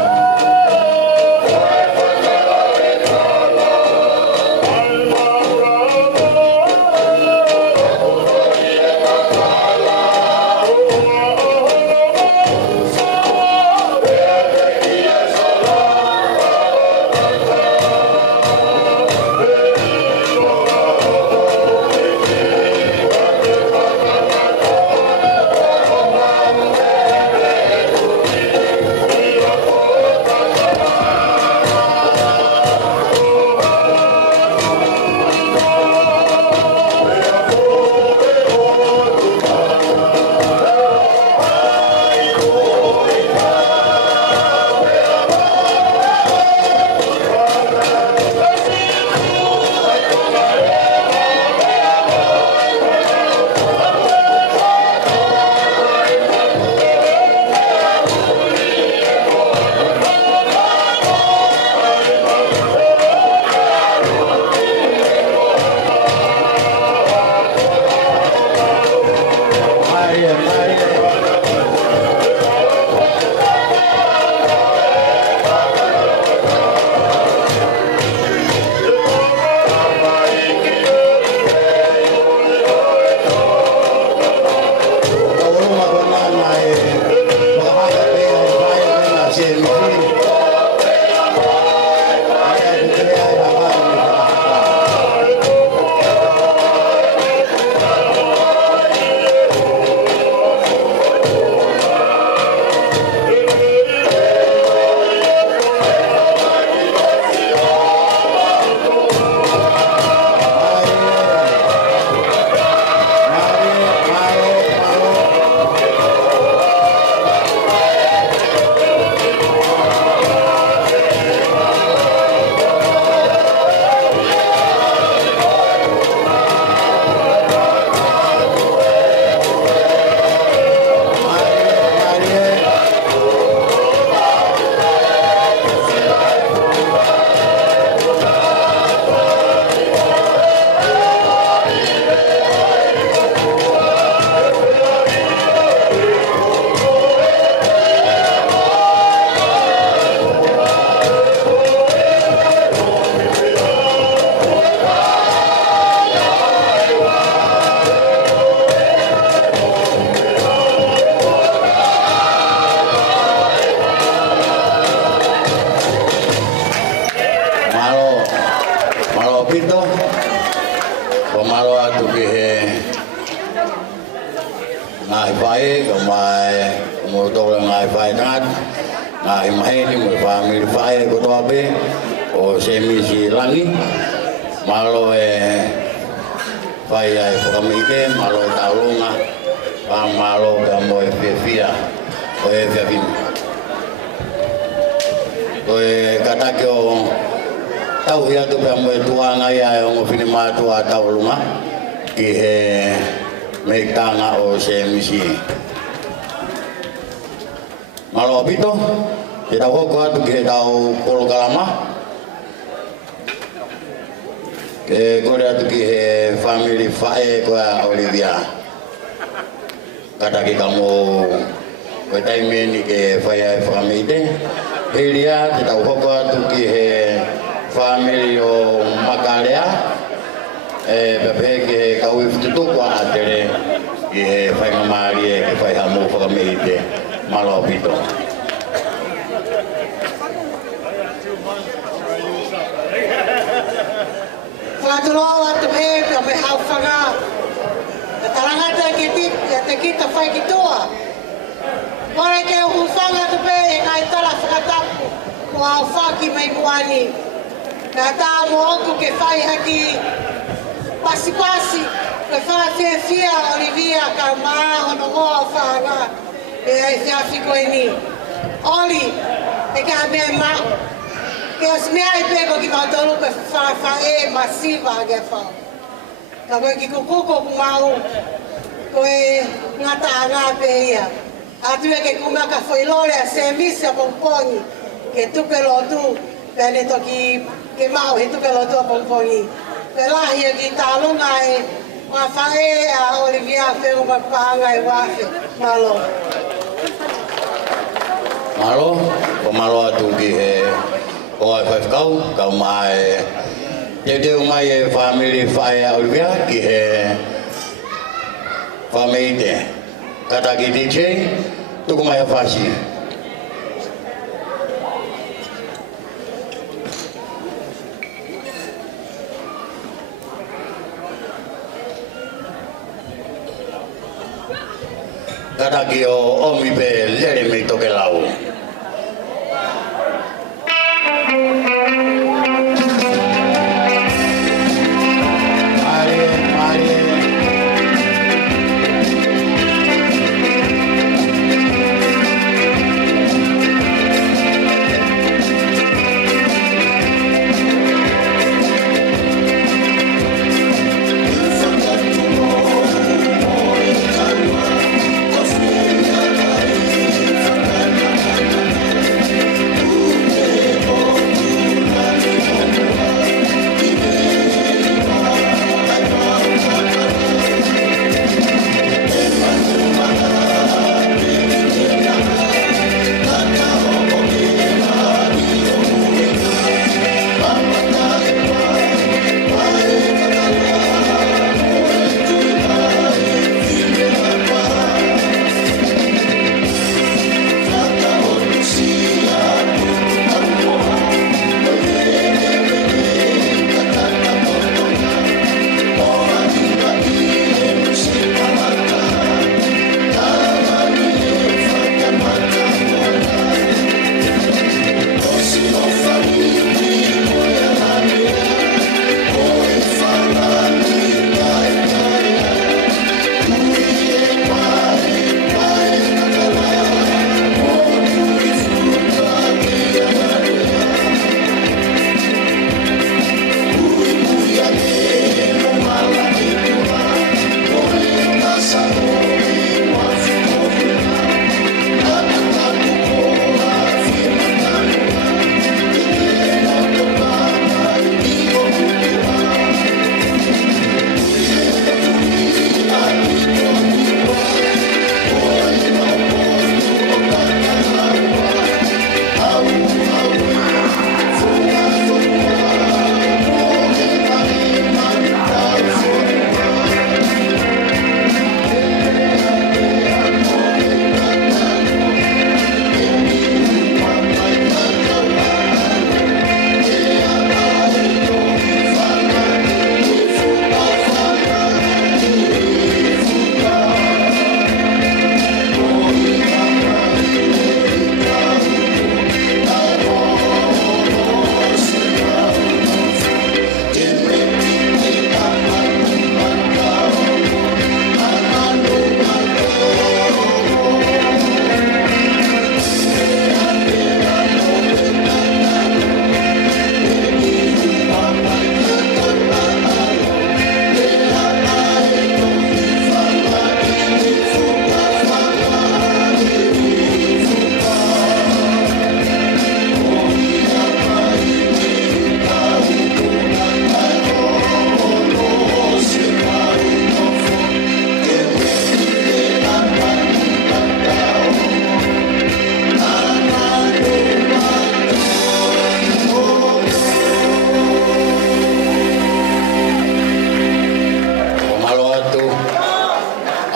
ngai vai ko mai mo to ngai vai ngat ngai mai ni mo family vai ko to be o semi si langi malo vai ai family malo taulunga pa malo ka mo fia o vin o kata ko tau ia tu pa mo tuanga ia o fini ma tu taulunga ki me tanga o semisi malo pito kita ko tu ke dau polo kalama ke ko dia tu ke family fae ko Olivia kata ki kamu ko tai me ni ke fae family Elia kita ko tu ke family o Makalea bebeke kau itu tu kuat ada ye fai mamari ke fai hamu family malo pito Fatulawa tu pe hau faga taranga te kita fai kitoa ora ke usanga tu pe ngai tala fakatapu wa faki mai kuani kata mo ku ke fai haki pasi ke fai fia Olivia kama ono mo fanga e fia fiko ini oli e ka me ma que as minhas pegam que mandam para fazer massiva que fala. Também que cuco com mau, que ngata ngapeia. Atu que kuma ka foi lore a semissa pomponi, que tu pelo tu, pene to que mau e tu pelo tu pomponi. Pela hia que tá longa e a fazer a Olivia fez uma panga e wafe malo. Malo atu que o ai kau mai dia mai family fai Olivia ki family de kata ki DJ tu ko mai fasi kata ki o mi be lere me toke lau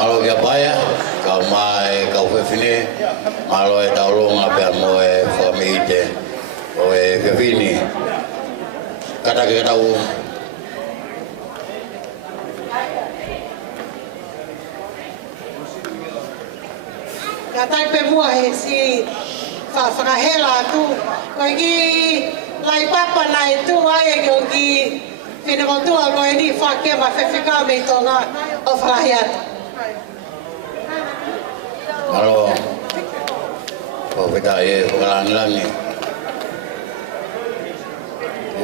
Malo kia paya, kau mai kau fefine, malo e taulunga pe mo e famite, o e fefini. Kata kita tahu. Kata pe mua he si whakahela tu, koe ki lai papa nai tu ai e ki whina motua koe ni whakea ma whewhika me tonga o whakaheata. Malo, kau kita ye whakalangilangi.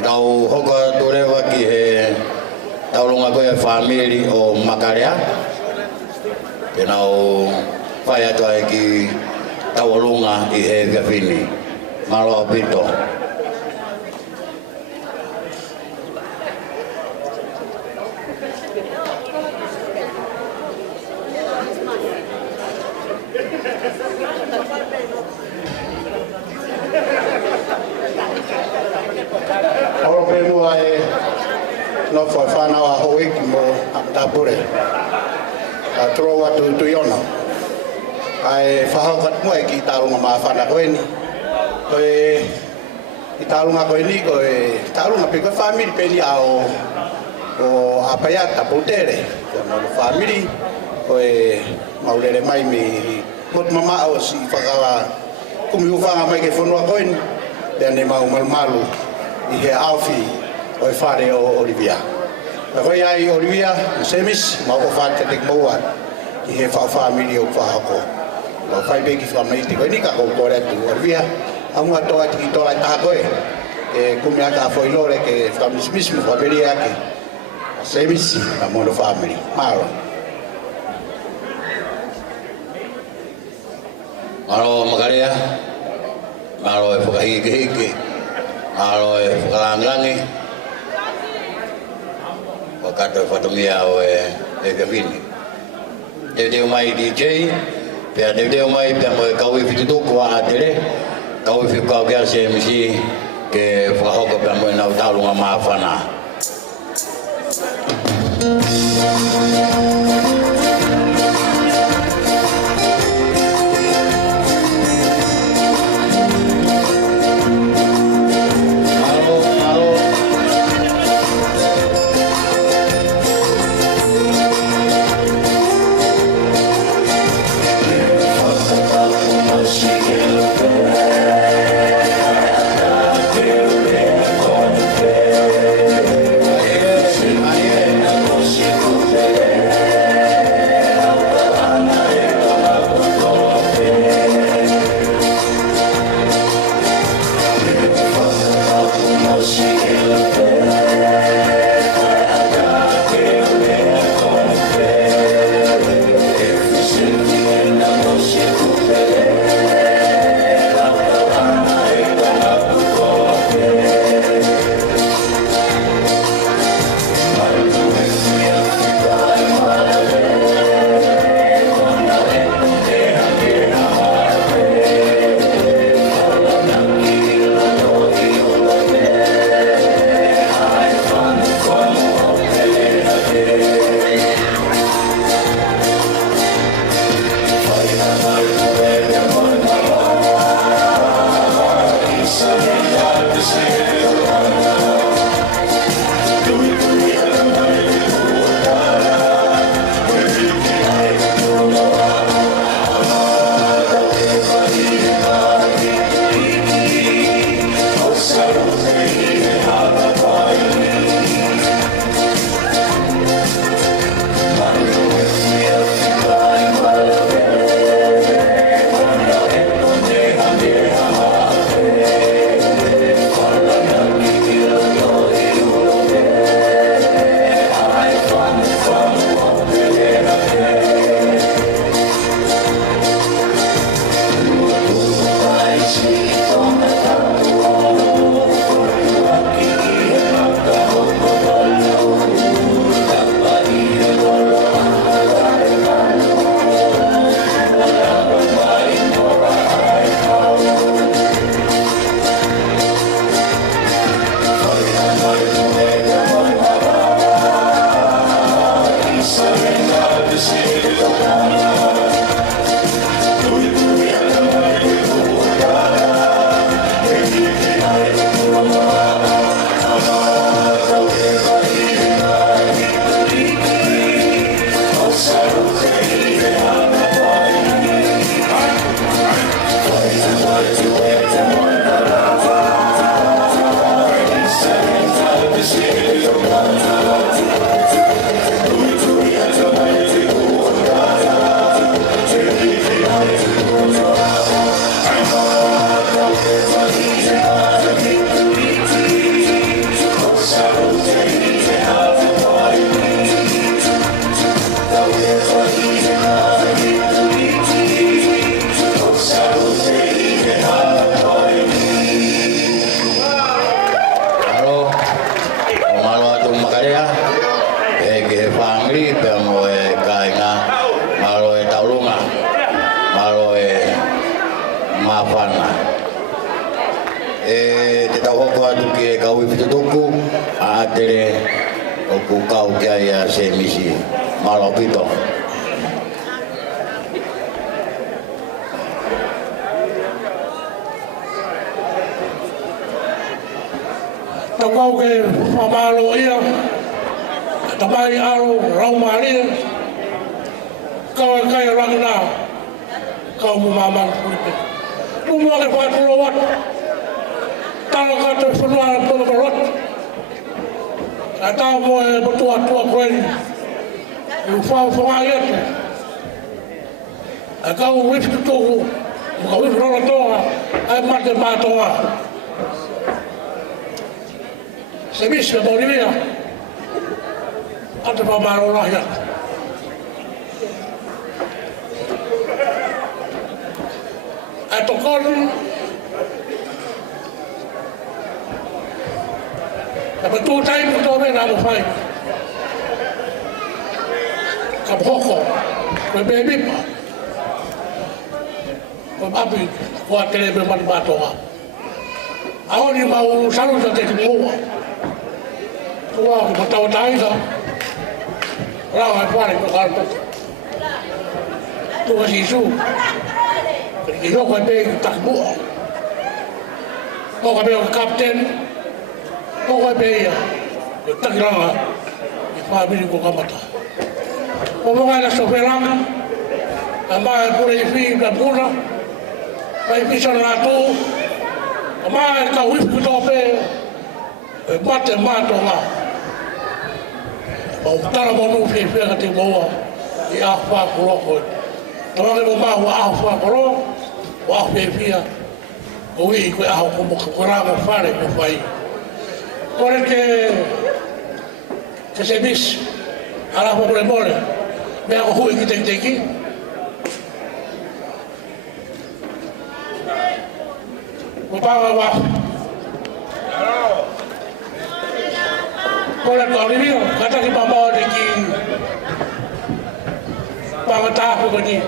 Tau hoka turewa ki he taulunga koe family o Makarea. Te nau whai atu ai ki taulunga i he Gavini. Malo apito. Oro pe mua e no foi whanau a hoiki mo Tapure. Ka tro atu tuiona. Ai whahaukat mua e ki tarunga maa whana koe ni. Koe i tarunga koe ni koe tarunga pe koe whamiri pe ni ao o apayata putere. Koe no whamiri koe maurere mai mi mot mama o si whakawa kumi ufanga mai ke whanua koe ni. Pea ne mau malu i he awhi o e whare o Olivia. Na koe ai Olivia, semis, mau o whare te maua i he whamiri o whahako. Mau whai beki whamaiti koe ni ka kou kore atu Olivia. Aunga toa tiki tola i taha koe. E kumi aka a whoilore ke whamismismi whamiri ake. Semis, na mono whamiri. Maro. Malo Makarea. Malo e whakahike-hike, malo e whakalangilangi, wakato e whatamia o e Gavini. Teo mai DJ, pia teo mai pia mo e kaui whitutuku a atere, kaui whikau kia CMC ke whakahoko pia mo e nau taulunga maa whana. Yeah. whāwhana. Te tau hoko atu ki e kau i whitutuku, a atere o ku kau kia ia se misi malopito. Tau kau ke whamalo ia, tamai aro, rau maria, kau e kai rangi nā, kau mu mamang kuripe. Numu ake whaituro wat, tala kata whanua palamarot, a tau mo e batua koeni, e whau whangai ate, a kau wifi tutoku, ka wifi rora toa, ai mate mātoa. Se miska Bolivia, ate pamaro rahia. Ato koni, apa tu time tu me na mo fai. Kapoko, ko baby pa. Ko babi, ko atele be man batoa. Aoni mau salu ta te mo. Wah, kita tahu dah. Orang apa ni berkata? Tu kasih isu. Kita kau pergi tak buat. Kau pergi kapten. Kau pergi tak kira. Ipa bini kau kamata. Kau mengalah soperan. Amai pura ifi dan pura. Baik pisau latu. Amai kau ifi tope. Mate matonga. O tala monu whiwhia ka te moa I a whakoroko. Tamange mo mahu a whakoro, o a whiwhia, o I koe aho ko moka koranga whare ko whai. Kore ke se bis, ala whakore more, mea ko hui ki teki. Ko panga wafu. Kole ko rivio, kata ki pamao de ki pangata ko ni.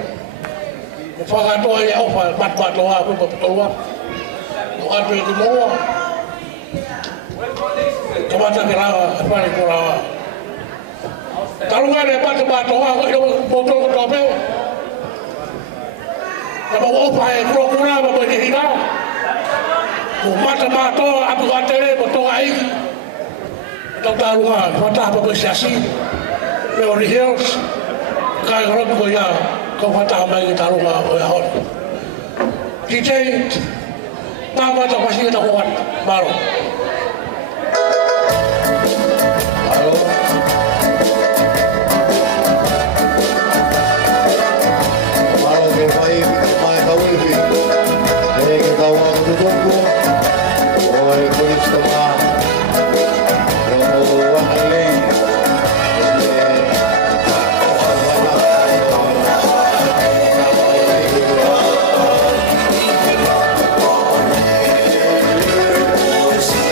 Ko faga to ya ofa bat to wa ko to wa. Ko atu ki mo. Kamata ki rawa, apa ni ko rawa. Tarunga de bat to wa ko boto ko to pe. Ko ofa e ko kura ba ni hina. Ko mata to abu atere boto ai. Tau tarunga, whata hapa koe siasi, Beverly Hills, kai karoku koe ia, kau whata mai ki tarunga o ia hori. DJ, tā mata whasi ki tako wat, maro. Maro. Maro ke whai, mai kawiwi, ke tau ako tutuku, o e korista maa, See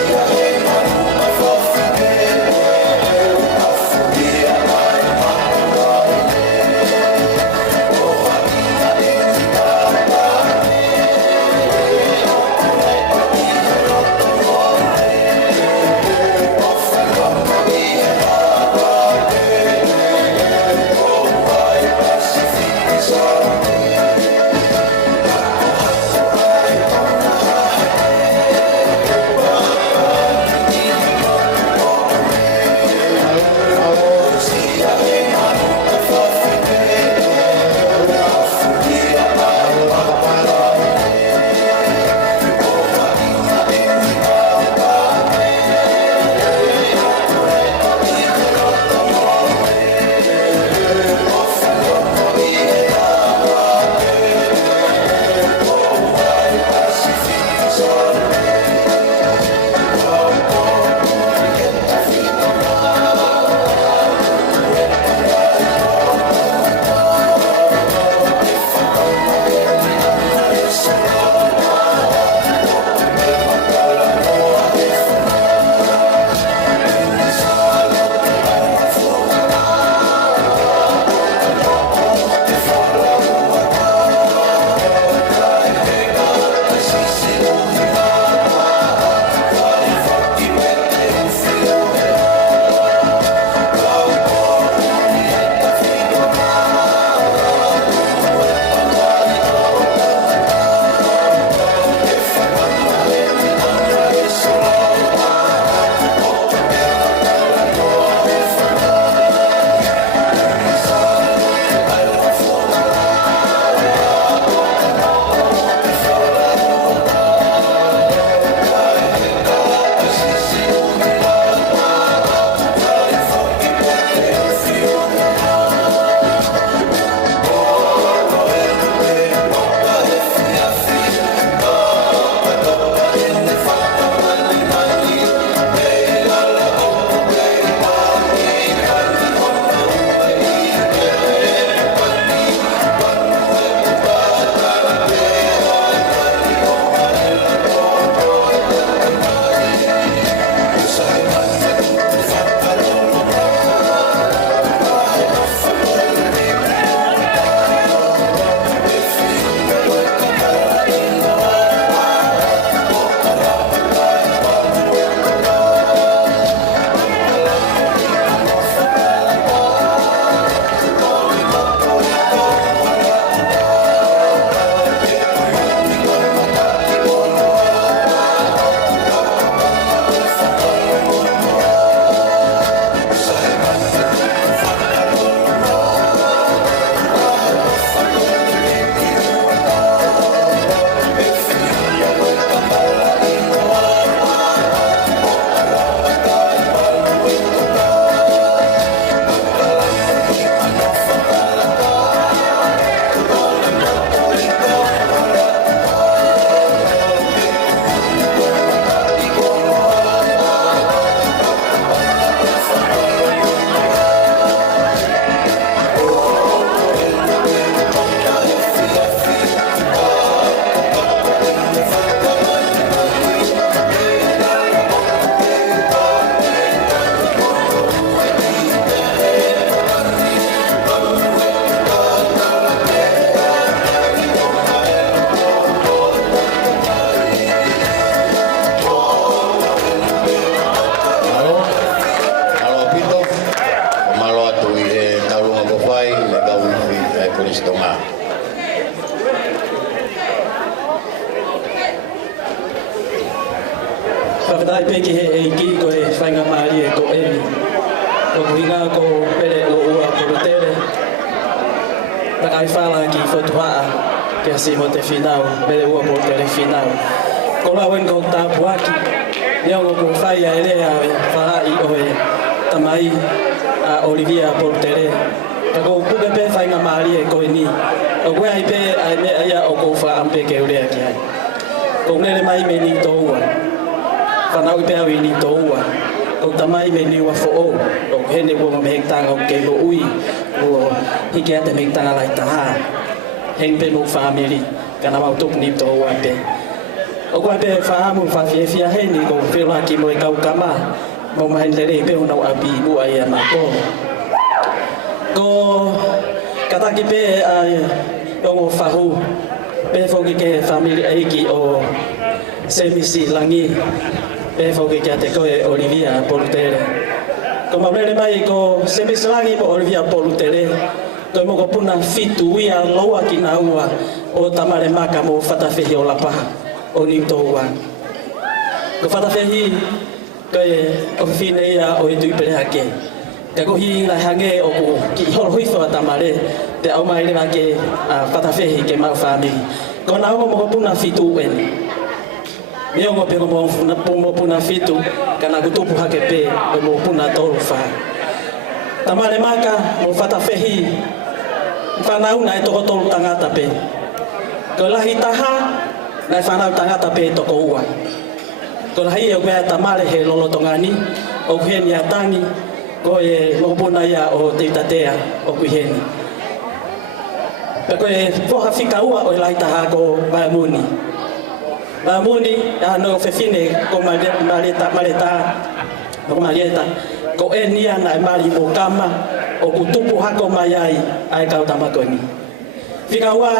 Kristo ngā. Whakatai peki he ki ko e whainga maari e ko eri. Ko kuhinga ko pere o ua porotere. Takai whala ki whotuhaa kia si mo te whinau, pere ua porotere whinau. Ko lawen ko tāpuaki, niongo ko whai a ere a whahai o e tamai a Olivia porotere. Ka ko puke pe whainga maari e ko ni. O koe ai pe ai mea ia o ko wha ampe ke urea ki hai. Ko nere mai me ni tō ua. Whanau i pēau i ni tō ua. Ko tamai me niwa fo'o. O hene ua me hektanga o keilo ui. O hike ate me hektanga lai taha. Heng pe mo whamiri. Kana mau tupu ni tō ua pe. O kua pe whahamu whawhiawhia heni ko whiroha ki mo e kau kama. Mo mahen lere pe unau api mua i a mako. Ko kataki pe ai o whahu. Pe whoki ke whamiri aiki o Semisi Langi. Pe whoki kia te koe Olivia Polutere. Ko maurere mai ko Semisi Langi mo Olivia Polutere. Toi mo ko puna fitu ia loa ki na ua o tamare maka mo whatawhihi o lapaha o ni tō ua. Ko whatawhihi koe o whine ia o i tuipere hake. Ka kohi lai hange o ko ki horo huiwha tamare te au mai rewa ke whatawhihi ke mau whamiri. Ko na ua mo ko puna fitu uen. Mio mo pego mo puna fitu kana kutupu hake pe mo puna tolu fa. Tamale maka mo whatawhihi whanau na e toko tolu tangata pe. Ko lahi taha na e whanau tangata pe toko ua. Ko lahi e kwea tamale he lolotongani o kuheni a tangi ko e mo puna ia o te itatea o kuheni. Ko e poha whika ua o lahi taha ko Baemuni. Baemuni no fefine ko maleta ko e nia na e mari mo kama o kutupu hako mai ai kau tamakoni. Whika ua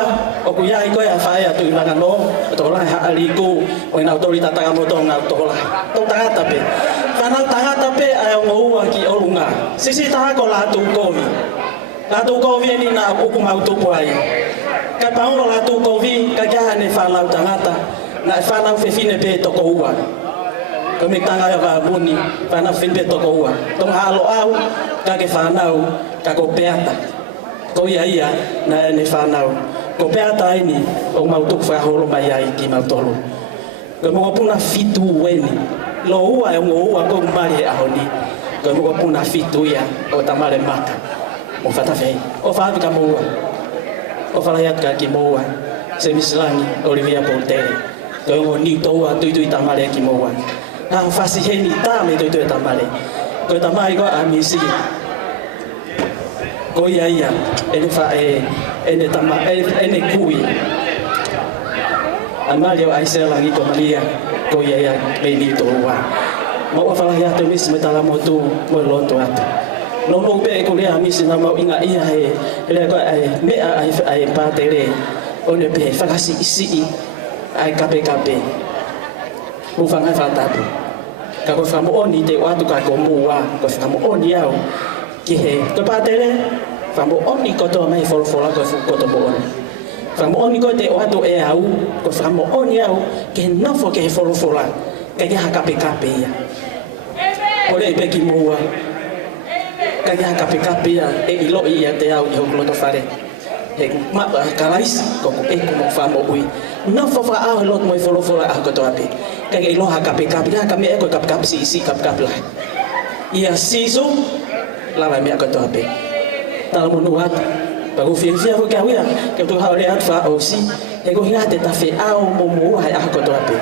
o ku iai koe a whae atu i manga no o toko lai haari ku o ina autori tatanga mo tonga o toko lai. Tau tangata pe. Whanau tangata pe ai o ngoua ki olunga. Sisi taha ko lātu kovi. Lātu kovi ni na uku mautupu ai. Kai paungo lātu kovi ka kiaha ne whanau tangata. Na e whanau whewhine pe toko ua. Ko me tanga ia Baemuni, whanau whewhine pe toko ua. Tong halo au, ka ke whanau, ka ko peata. Ko ia na ne whanau. Ko peata ini, o mautuku whahoro mai ai ki mautoro. Ko mo puna fitu weni. Lo ua e ngo ua ko mari e ahoni. Ko mo puna fitu ia, o tamare maka. O whatawhei. O whawika mo ua. O whalahiatka ki mo ua. Semisi Langi, Olivia Polutere. Ko ngo ni toa tuitui tamare ki mo ua. Na whasi heni tā me tuitui tamare. Ko tamai ko a misi. Ko ia ene whae, ene tama, ene kui. Amari o Aisea Langi ko Maria, ko ia me ni toa. Mo o whalahi atu misi me tala mo tu mo loto atu. No pe ko lea misi na mau inga ia he, lea ko mea ai pātere. O ne pe whakasi isi ai kape. Mufanga whatapu. Ka ko whamuoni te watu ka ko mua, ko whamuoni au. Ki he, ko pātere, whamuoni ko toa mai wholofola ko to mooni. Whamuoni ko te watu e au, ko whamuoni au, ke nofo ke he wholofola, ka ia kape ia. Ore pe ki mua, ka ia kape ia, e ilo ia te au i hokloto whare. He kalaisi, ko e ko mo whamu ui. No fofa a lot mo folo a ko to ape ka ge lo ha kape la ka me ko kap si kap la ia siso la me ko to ape tal mo no hat pa go fi ko ka wia ke to ha le hat fa aussi e go hinga te ta fe a mo ha ko to ape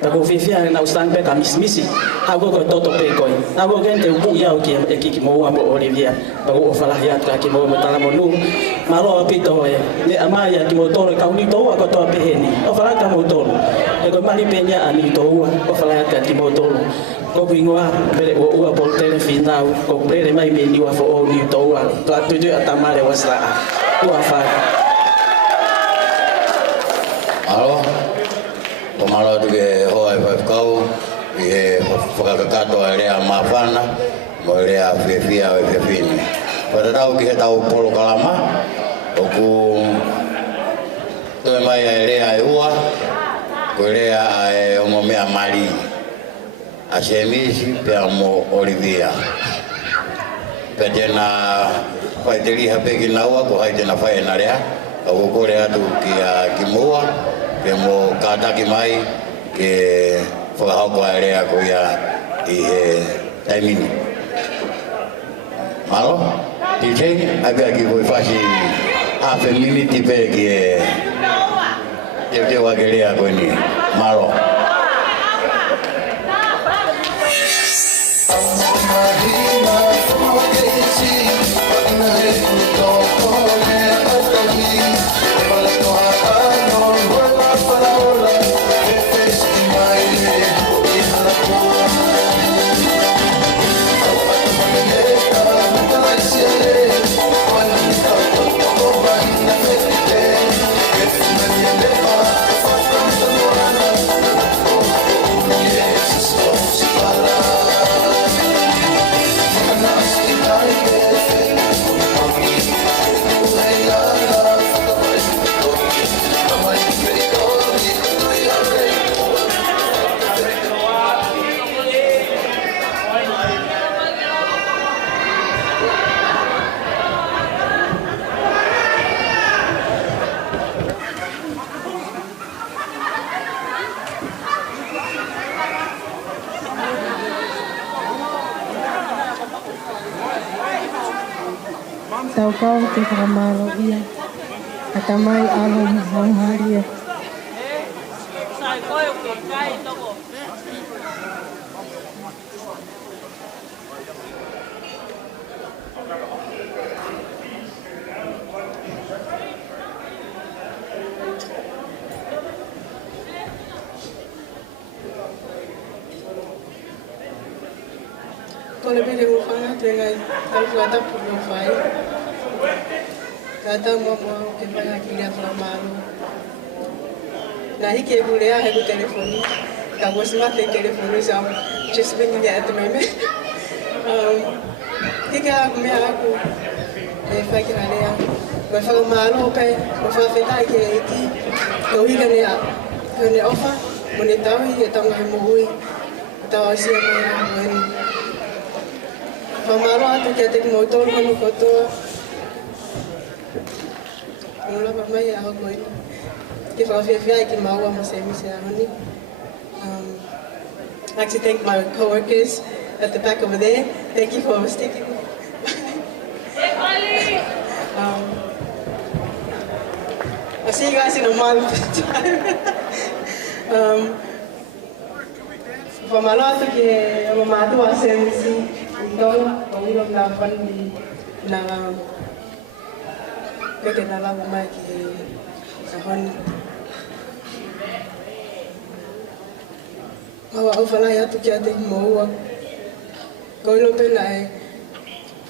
pa go fi na ustan pe ka misi ha go to pe ko na go gente u ya o ki mo mo Olivia pa go fa la ya ka ki mo tal mo no malo apito e le amaya ki motoro ka uni toa ko to peheni o fala ka motoro e ko mali penya ani toa o fala ka ki motoro ko bingoa bele o ua Polutere final ko bele mai me ni wa fo o ni toa to atu atamare wasra tua fa alo to malo de ho ai fa kau e whakakato e rea mawhana mo e rea whiawhia e whiawhine. Whatatau ki he tau polo kalama o vai a rea e ua, ko rea e omo mea mari. A se misi pe amo Olivia. Pe tena whai te riha peki naua, ko hai tena whai na rea. A kore atu ki mua, ke mo kātaki mai, ke whakahauko a rea ko ia i he taimini. Malo, DJ, ai ki koi whasi half a minute pe ki te wake rea ko ni. Malo. Tau kau te whakamaro ia, a tamai alo hauhari e. Sai koe o ke kai toko. Kole pele mo whanga te ngai tau whatapu no whai. Ka tau mamua o ke whanga ki rea whamaro. Nā hiki e bulea he ku telefoni. Ka was mate telefoni, so I'm just ringing it at the moment. Hiki a mea aku e whai ki rea. Mai whakamaro pe, mai whawhetai ki e iti. Kau hika nea, kau ne ofa, mo ne tauhi e tanga he mohui. Tau asia mai a moeni. Whamaro atu kia te kumotoru hanu kotoa. Mula mai a hoko ina. Ke whawhiawhia ki maua mo se misi a honi. I'd like to thank my co-workers at the back over there. Thank you for sticking. I'll see you guys in a month. Whamaro atu ki he mamatu a se misi. Então, o ilo na fandi na peke na lawa mai ki sa honi. Awa au whalai atu ki a te moua. Ko ilo pena e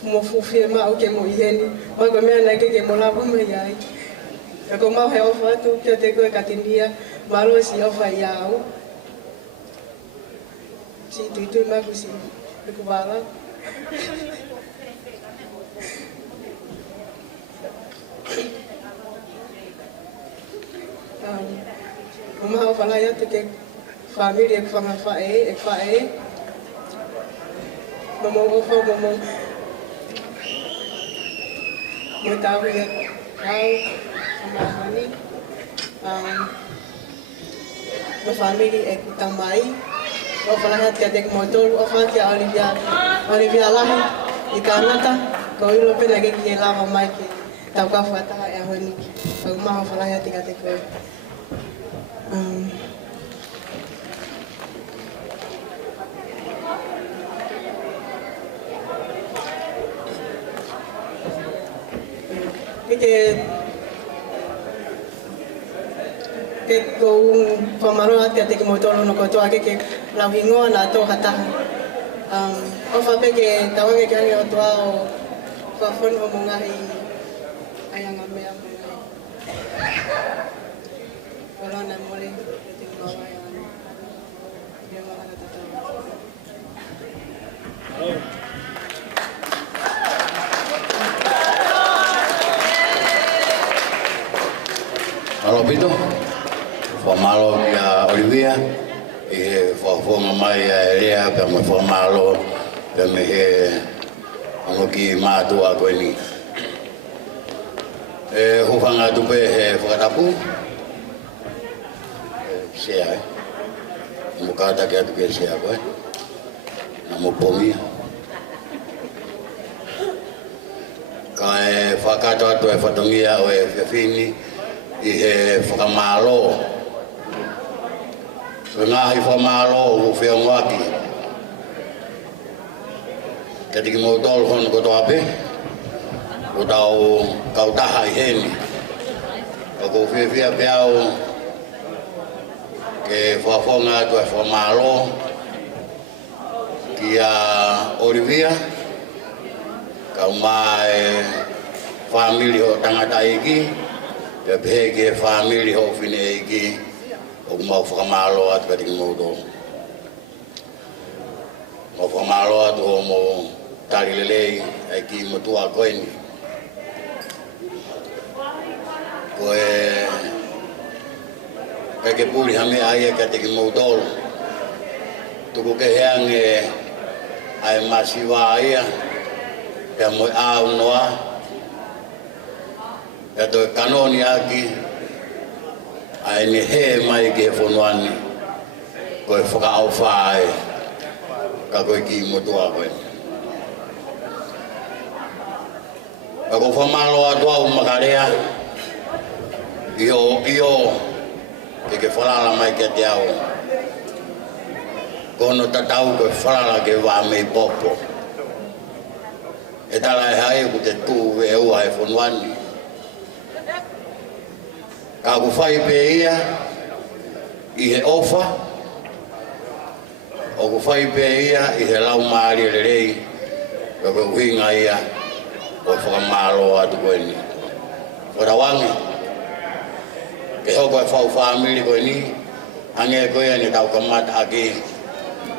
mo fuwhia ma au ke mo iheni. Mai ko mea nai ke mo lawa mai ai. E ko mau he ofa atu ki a te koe katinia. Malo si ofa i au. Si tuitui maku si e kubala. Uma o whalai atu ke whamiri e whanga whae. Mamo ofa, mamo mo tau i au, mahani. Mo whamiri e kutamai. O whalaha tia te kumotoru, o whalaha tia Olivia Lahi i Kānata. Ko ilo pena ke ki e lawa mai ki tau ka whataha e ahoni. Au maha whalaha tika te koe. Ke kou whamaro ati a te ki moitoro no kotoa ke lauhingoa nā tō hataha. O whape ke tawange ki angi o toa o whawhon o mungahi aianga mea mungahi. Korona mole e te mawa e ana. Ia malaka tatawa. Malo pito. Fa malo ya Olivia. Fa mai rea pe mo fa malo pe me amo ki matua ko ni. Ho fanga tu pe fa tapu. Sia. Mo kata ke tu ke sia ko. Namo pomi. Kai whakato atu e whatongia o e whiawhini I he whakamalo. Ko ngāhi whamalo o whiaungaki. Ka tiki mō tolu hono ko tō ape. Ko tau kautaha I heni. Ko ko whiawhia peao ke whawhonga atu e whamalo. Ki a Olivia. Kau mai family ho tangata iki pe pege family ho fine iki o mau whakamalo atu ka tiki mauto mau whakamalo atu ho mo tari lelei aki motua koini koe peke puri hame aia ka tiki mautolo tuku ke heange ai masiwa aia Ka mo au noa ka to kanoni aki ai ni he mai ke fonoani ko foka au fae ka ko ki motua ko ka ko famalo atu makarea io ke fala mai ke te au kono tatau ko fala ke wa me popo E tala e hae ku te tū e ua e whanuani. Ka ku whai pe ia I he ofa. O ku whai pe ia I he lau maari le rei. Ka ku hinga ia o whakamalo atu koe ni. Wharawangi. Ke hoko e whau whamiri koe ni. Ange koe ni tau kamata aki.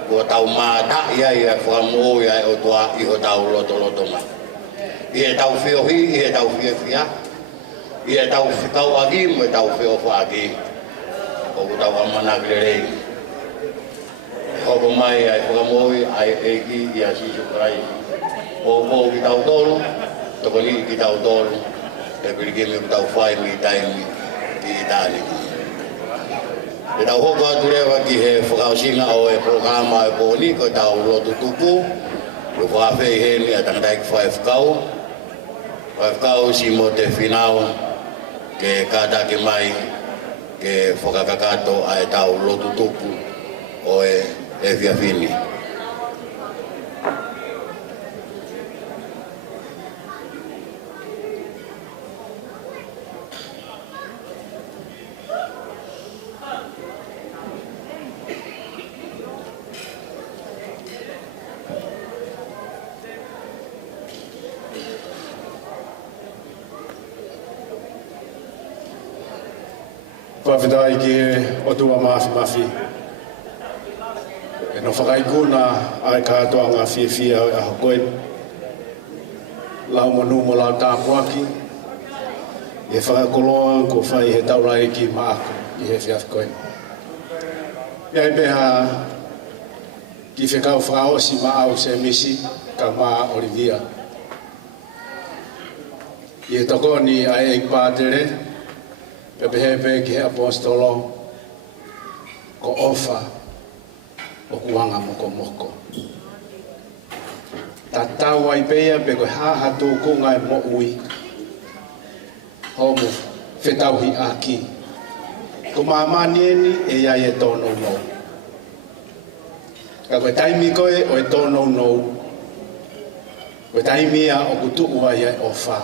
Ko tau mata ia whakamu ia o tua I ho tau loto ma. I tau whiohi, I tau whiawhia. I tau whikau agi, mo tau whiofa agi. O ku tau amanag le rei. Hoko mai ai whakamu ai eki I a sisu karai. O ki tau tolu, toko ni ki tau tolu. E pirikimi ku tau whai mi taimi ki itali. E tau hoko atu rewa ki he whakausinga o e programa e pōni ko tau lotu tuku. Ko whawhei he ni a tangatai ki whai whakau. Whai whakau si mo te whinau ke kata ki mai ke whakakakato a e tau lotu tuku o e whiawhini. Whawhitai ki o tua mafi. E no whakaikuna ai katoa ngā whiawhia a hokoe. Lau manu mo lau tāpuaki. E whakakoloa ko whai he taurai ki maako I he whiawhikoe. Iai peha ki whekau whakaosi maau se misi ka maa Olivia. I e toko ni ai eik pātere. Pepehepe ki he apostolo ko ofa o kuanga moko. Tatau ai peia pe ko haha tō kunga e mo ui. Homo whetauhi aki. Ko mamani eni e iai e tōnou nou. Ka koe taimi koe o e tōnou nou. Koe taimi a o kutu ua iai ofa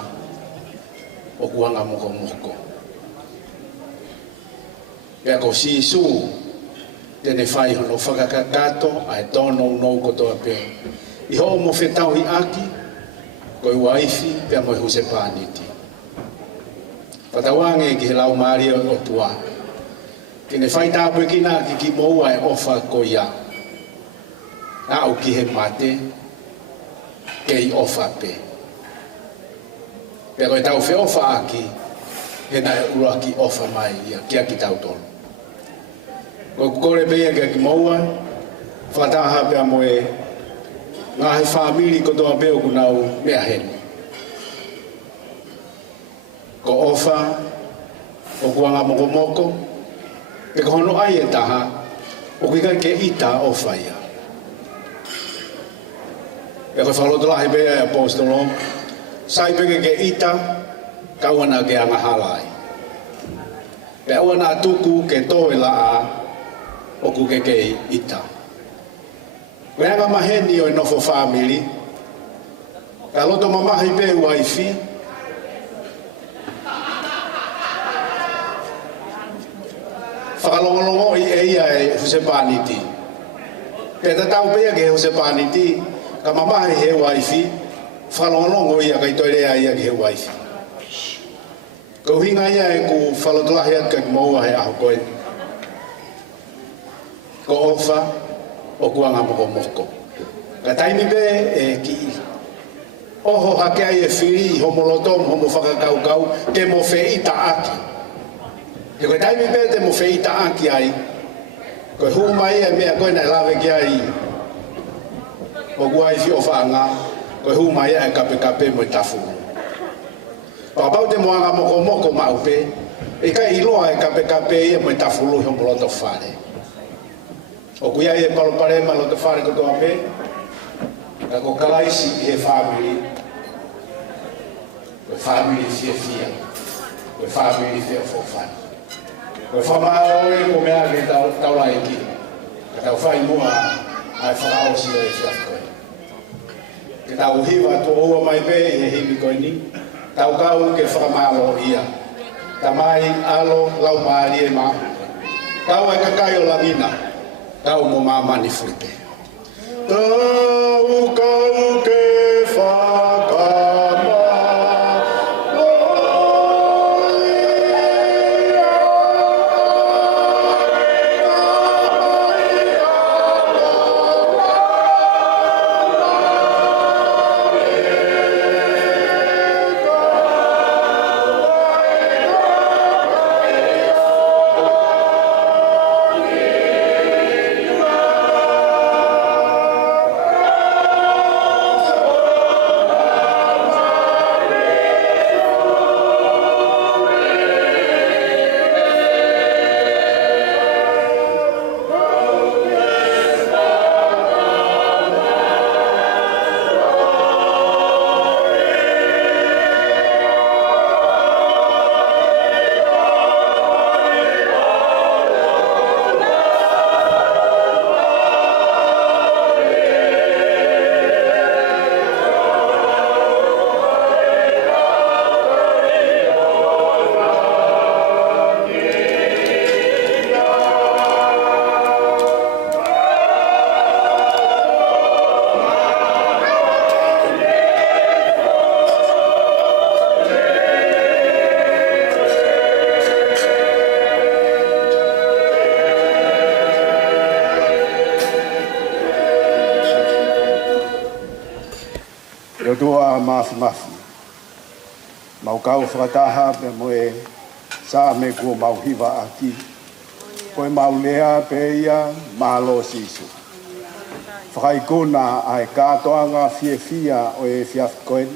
o kuanga moko. Pea ko si su tene whai hono whakakakato a e tōnou nou kotoa pēr. I ho mo whetauhi aki, ko I waifi pea mo huse pāniti. Whatawange ki he lau Maria o tua. Kene whai tāpue kina ki moua e ofa ko ia. Nā au ki he mate, ke I ofa pē. Pea koe tau whe ofa aki, he na ura ki ofa mai ia kia ki tau tolu. Ko kore pea kia ki maua, whataha pea moe ngā he whamiri ko toa peo kunau mea heni. Ko ofa, o kuanga moko moko, pe ko hono ai e taha, o kuika ke ita ofa ia. Pe ko whalotolahi pea e apostolo, sai peke ke ita, kauana ke anga halai. Pe awana tuku ke toe laa, o kuke ke ita. Wenga maheni o nofo family, ka loto mamahi pe waifi, whakalongolongo i eia e Husepaniti. Pe tatau pea ke Husepaniti, ka mamahi he waifi, whakalongolongo ia kai toirea ia ke he waifi. Kau hinga ia e ku whalotolahi at ka maua he aho koe. Ko ofa, o kuanga moko moko. Ka taimi be e ki oho hake ai e whiri, homo lotom, homo whakakaukau, ke mo whiita aki. E koe taimi be te mo whiita aki ai, koe humai e mea koe nai lawe ki ai, o kuai fi o whaanga, koe humai e kape kape mo i tafuru. Pakapau te moanga moko moko maupe, e kai iloa e kape kape ia mo i tafuru homo loto whare. O kuia e palopare ma lo te whare ko toa pe, ka ko kalaisi i he family, koe family fia fia, koe family fia fofani. Koe whamao e ko mea ke tau lai ki, ka tau whai mua ai whakao si o e fia koe. Ke tau hiwa to ua mai pe i he himi koe ni, tau kau ke whakamalo ia, tamai alo lau maari e maa. Kau e kakai o lamina, kau mo mamani flipe. Tau kau ke whakama Doa mafi. Mau kau whakataha pe moe sa me kua mau hiwa aki. Koe mau lea pe ia mahalo sisu. Whakaikuna ai kātoanga fia o e fiafkoen.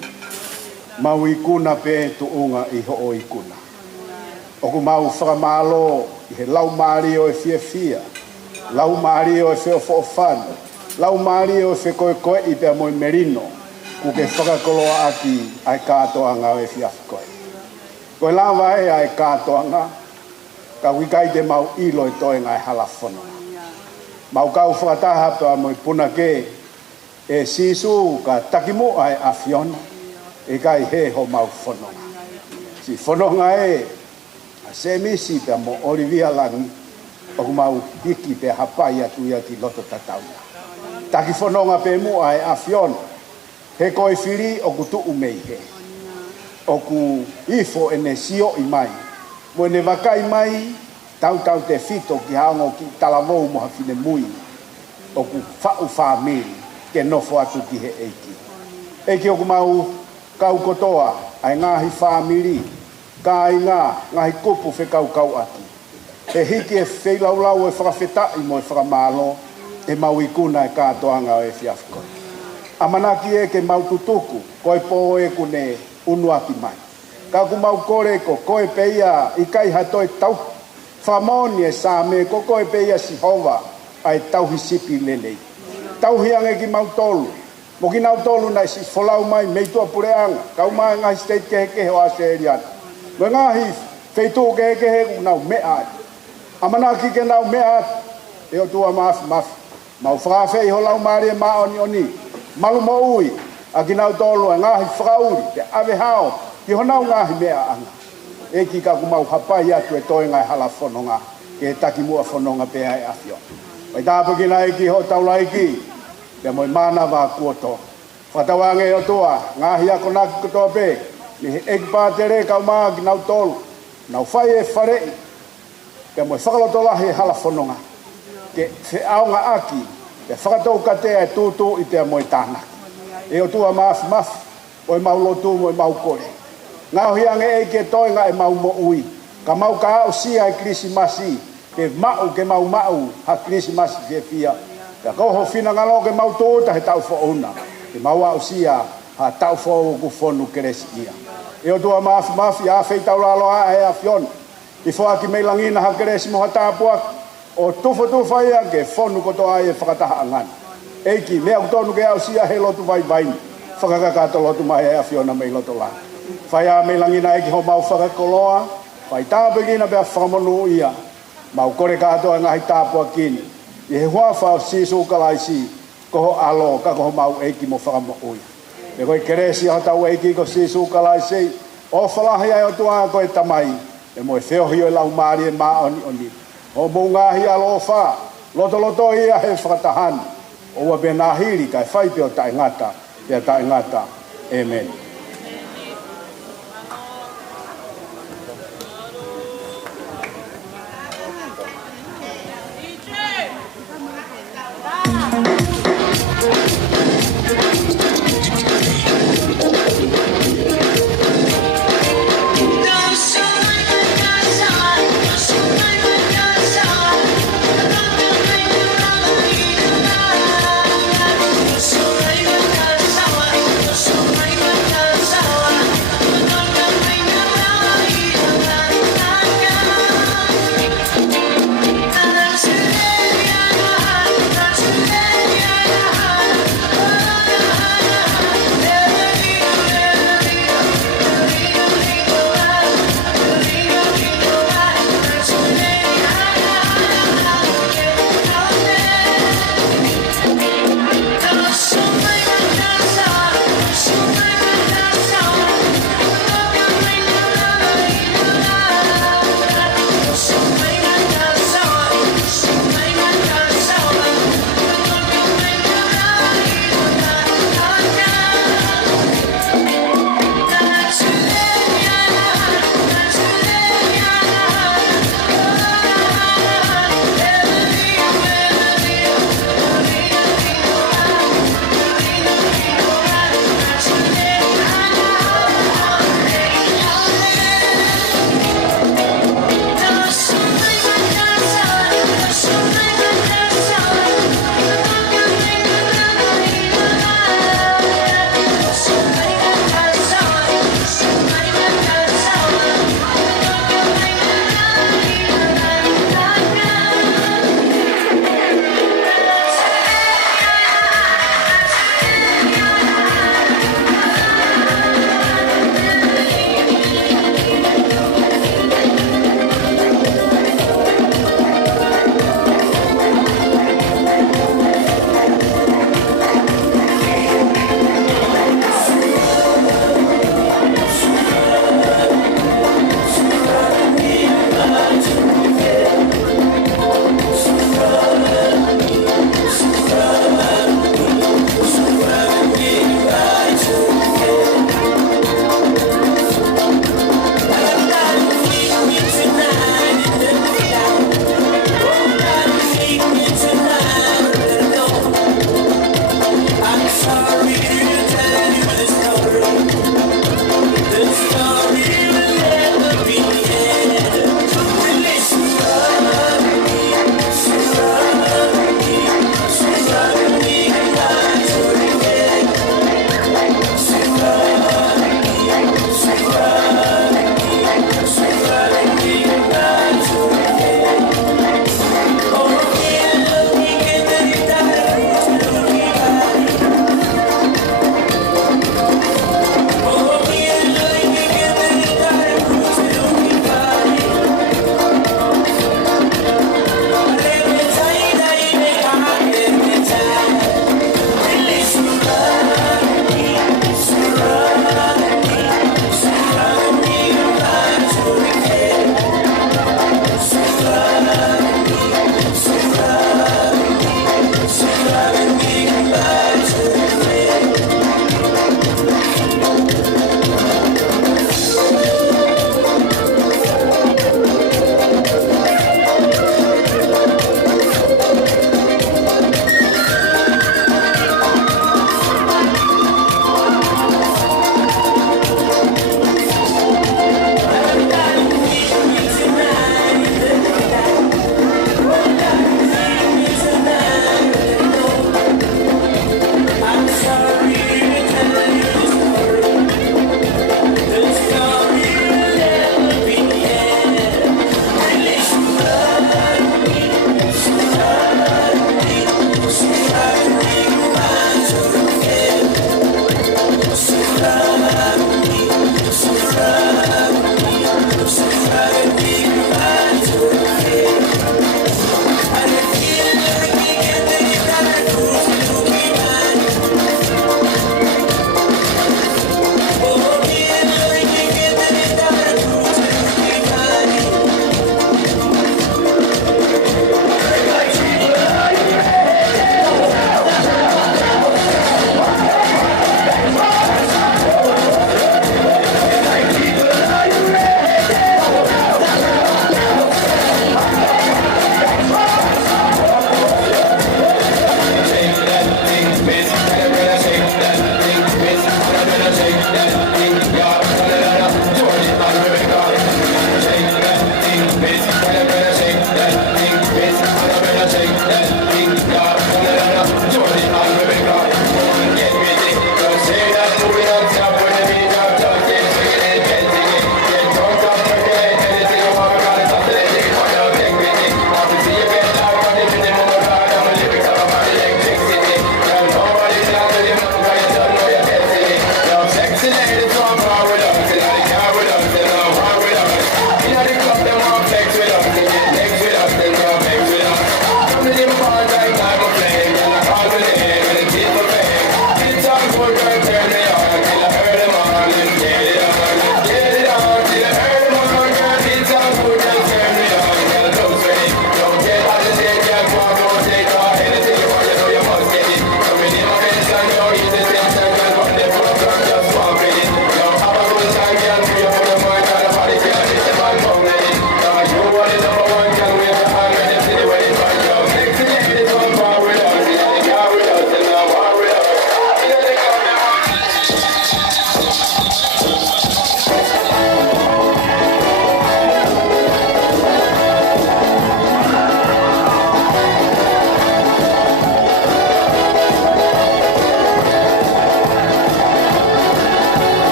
Mau ikuna pe tuunga i ho o ikuna. Oku mau whakamalo i he lau maari o e fia. Lau maari o e whiofofan. Lau maari o e whikoe i pe moe merino. Kuke whakakoloa aki ai kātoanga e fiafkoe. Koe lawa e ai kātoanga, ka wikai te mau ilo i toi ngai halafono. Mau kau whakataha toa moi punake e sisu ka takimu ai afiona e kai he ho mau whanonga. Si whanonga e a se misi pe mo Olivia Langi o mau hiki pe hapai atu ia ki loto tatauna. Taki whanonga pe mu ai afiona. He koe whiri o ku tuu mei he. O ku ifo e ne sio i mai. Mo ne wakai mai, tau te fito ki haongo ki talavou moha fine mui. O ku whau whamiri ke nofo atu ki he eiki. Eiki o ku mau kau kotoa ai ngahi whamiri. ka inga ngahi kupu whekau aki. E hiki e whelaulau e whakawhetai mo e whakamalo e mauikuna e kātoanga o e whiawhikoi. Amanaki e ke maututuku koe po e kune unuaki mai. Ka ku mau kore ko koe peia i kai hatoi tau. Whamoni e sā me ko koe peia si hova ai tau hisipi lelei. Tau hiange ki mau tolu. Mo ki nau tolu na si folau mai meitua pureanga. Kau mai ngahi state kehe o Aseriana. Mo ngahi feitu kehe ku nau mea. Amanaki ke nau mea e o tua mafi. Mau whakawhei ho lau maari e maoni oni. Malu mo ui. A ki nau tolu e ngahi whakauri. Te ave hao. Ki ho nau ngahi mea anga. E ki ka ku mau hapai atu e toi ngai hala whanonga. Ke taki mua whanonga pēa e awhio. Wai tāpaki na iki ho taula iki. Te moi mana wā kuoto. Whatawange o toa. Ngahi ako naki kutoa pē. Ni he eki pātere kau maa ki nau tolu. Nau whai e wharei. Te moi whakalotolahi e hala whanonga. Ke aonga aki. Te whakatou katea e tūtū i te moi tānaki. E o tua mafi. O e mau lotu mo e mau kore. Ngau hiange e ke toinga e mau mo ui. Ka mau ka au sia e krisimasi. Ke mau ha krisimasi ke fia. Ka koho fina ngalo ke mau tōta he tau whauna. Ke mau au sia ha tau whau ku whonu keresi ia. E o tua mafi a whei tau lalo a e a whion. I whoa ki mei langina ha keresi moha tāpua. O tufa ia ke whonu koto ai e whakataha angani. Eiki mea kutonu ke au sia he lotu vai vaini. Whakakakato lotu mai e a whiona mei loto lana. Whai a me langina eki ho mau whakakoloa, whai tāpekina pia whamonu ia, mau kore kātoa ngahi tāpua kini, i he hua whao sisu kalaisi, koho alo, ka koho mau eki mo whakamo ui. Me koe keresi ho tau eki ko sisu kalaisi, o whalahi ai o tua koe tamai, e moe whiohi o lau maari e maoni, o mou ngahi alo o wha, loto ia he whakatahani, o wa bena hiri kai whaipeo tae ngata, amen. So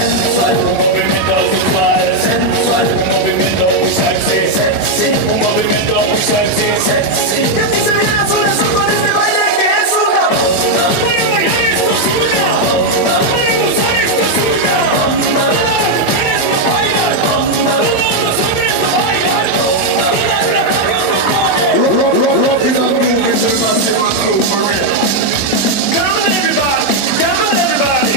sensual, un movimiento sensual, sensual, un movimiento muy sexy, sexy, un movimiento muy sexy, sexy. Que a ti se me da corazón con este baile que es una bomba. Voy a bailar esto es una bomba. Voy a gozar esto es una bomba. Todas las mujeres no bailan bomba. Todos los hombres no bailan bomba. Y las radios no ponen. Rock it up, move it to the massive and move for real. Come on everybody, come on everybody.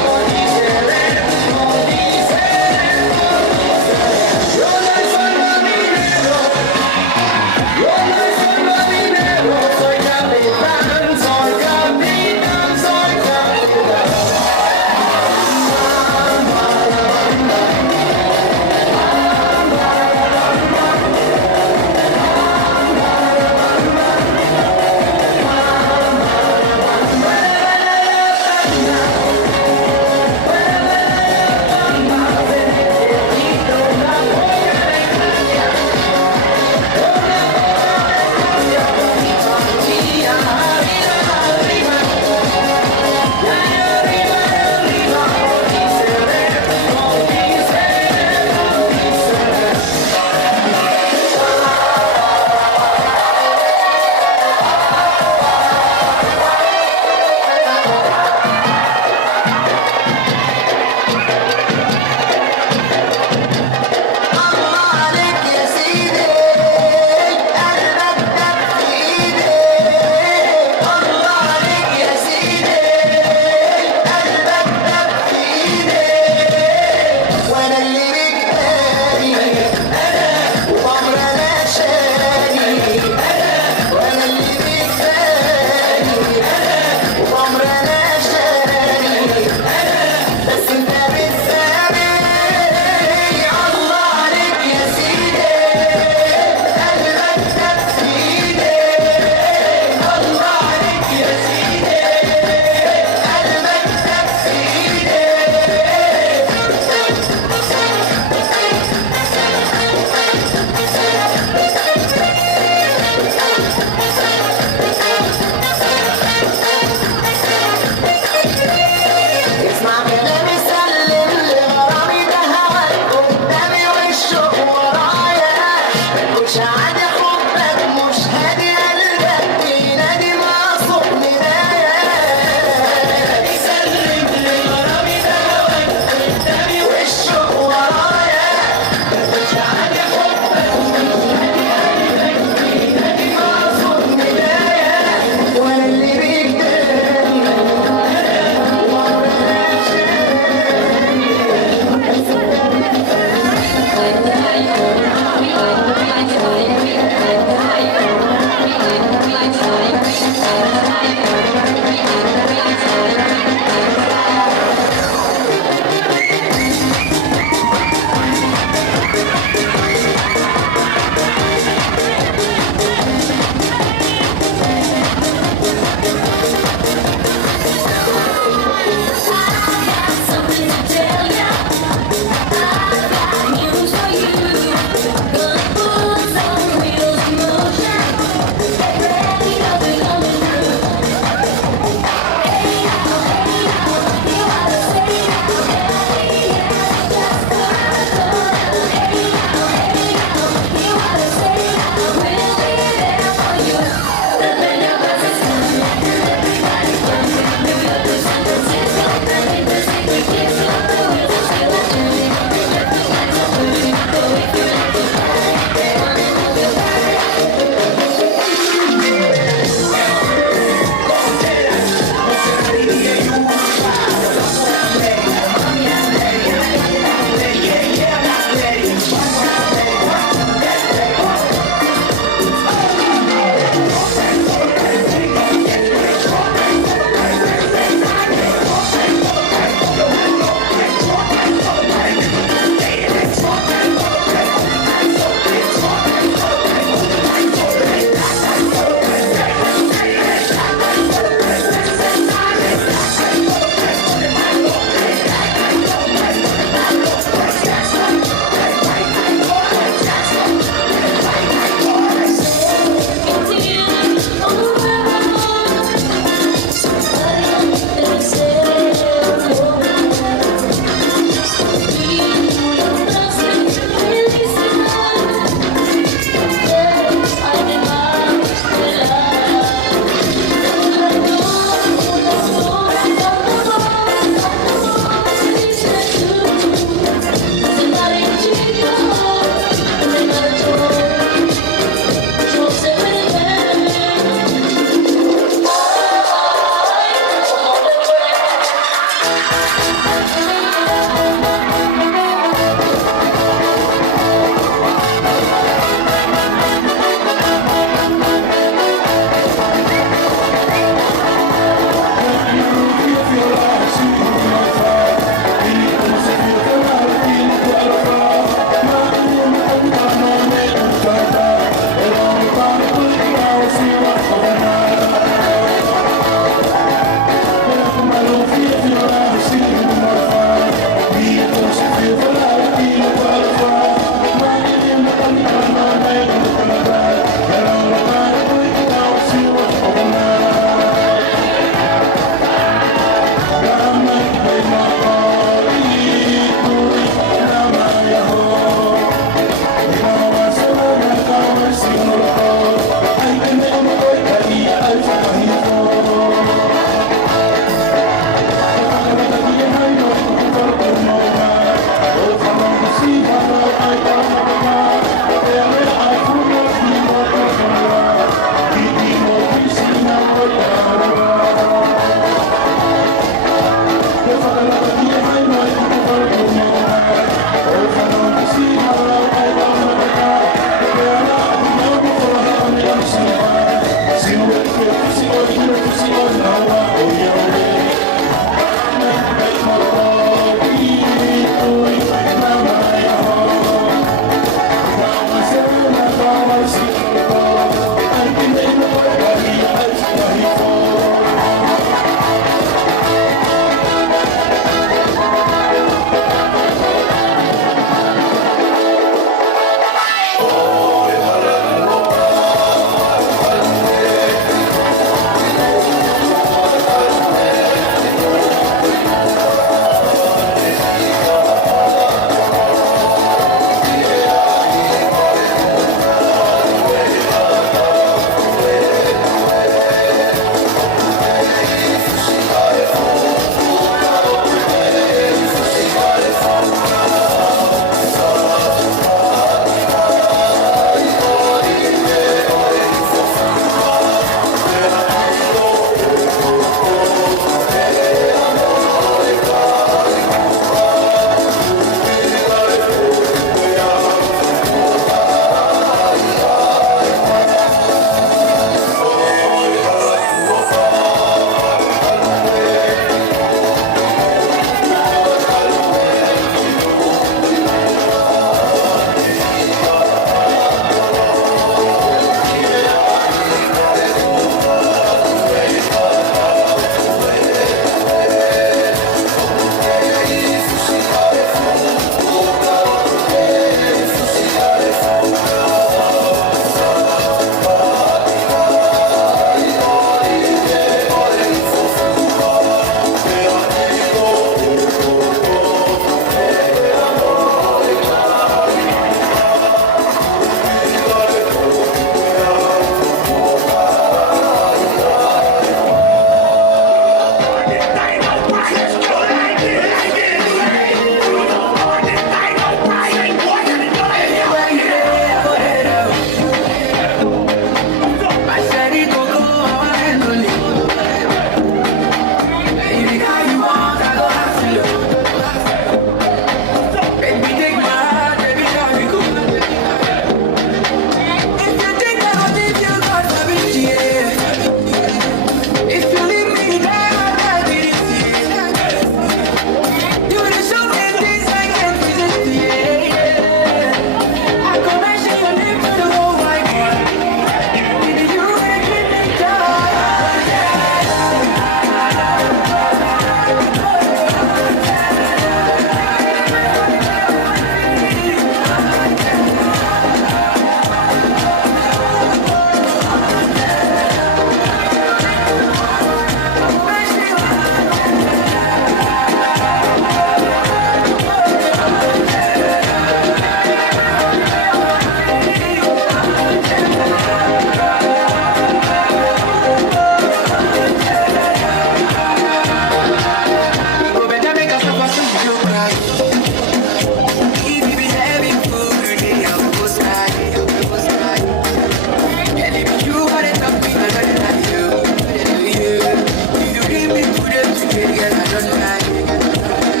Girl, I don't know.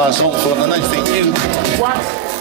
last song for the night. Thank you.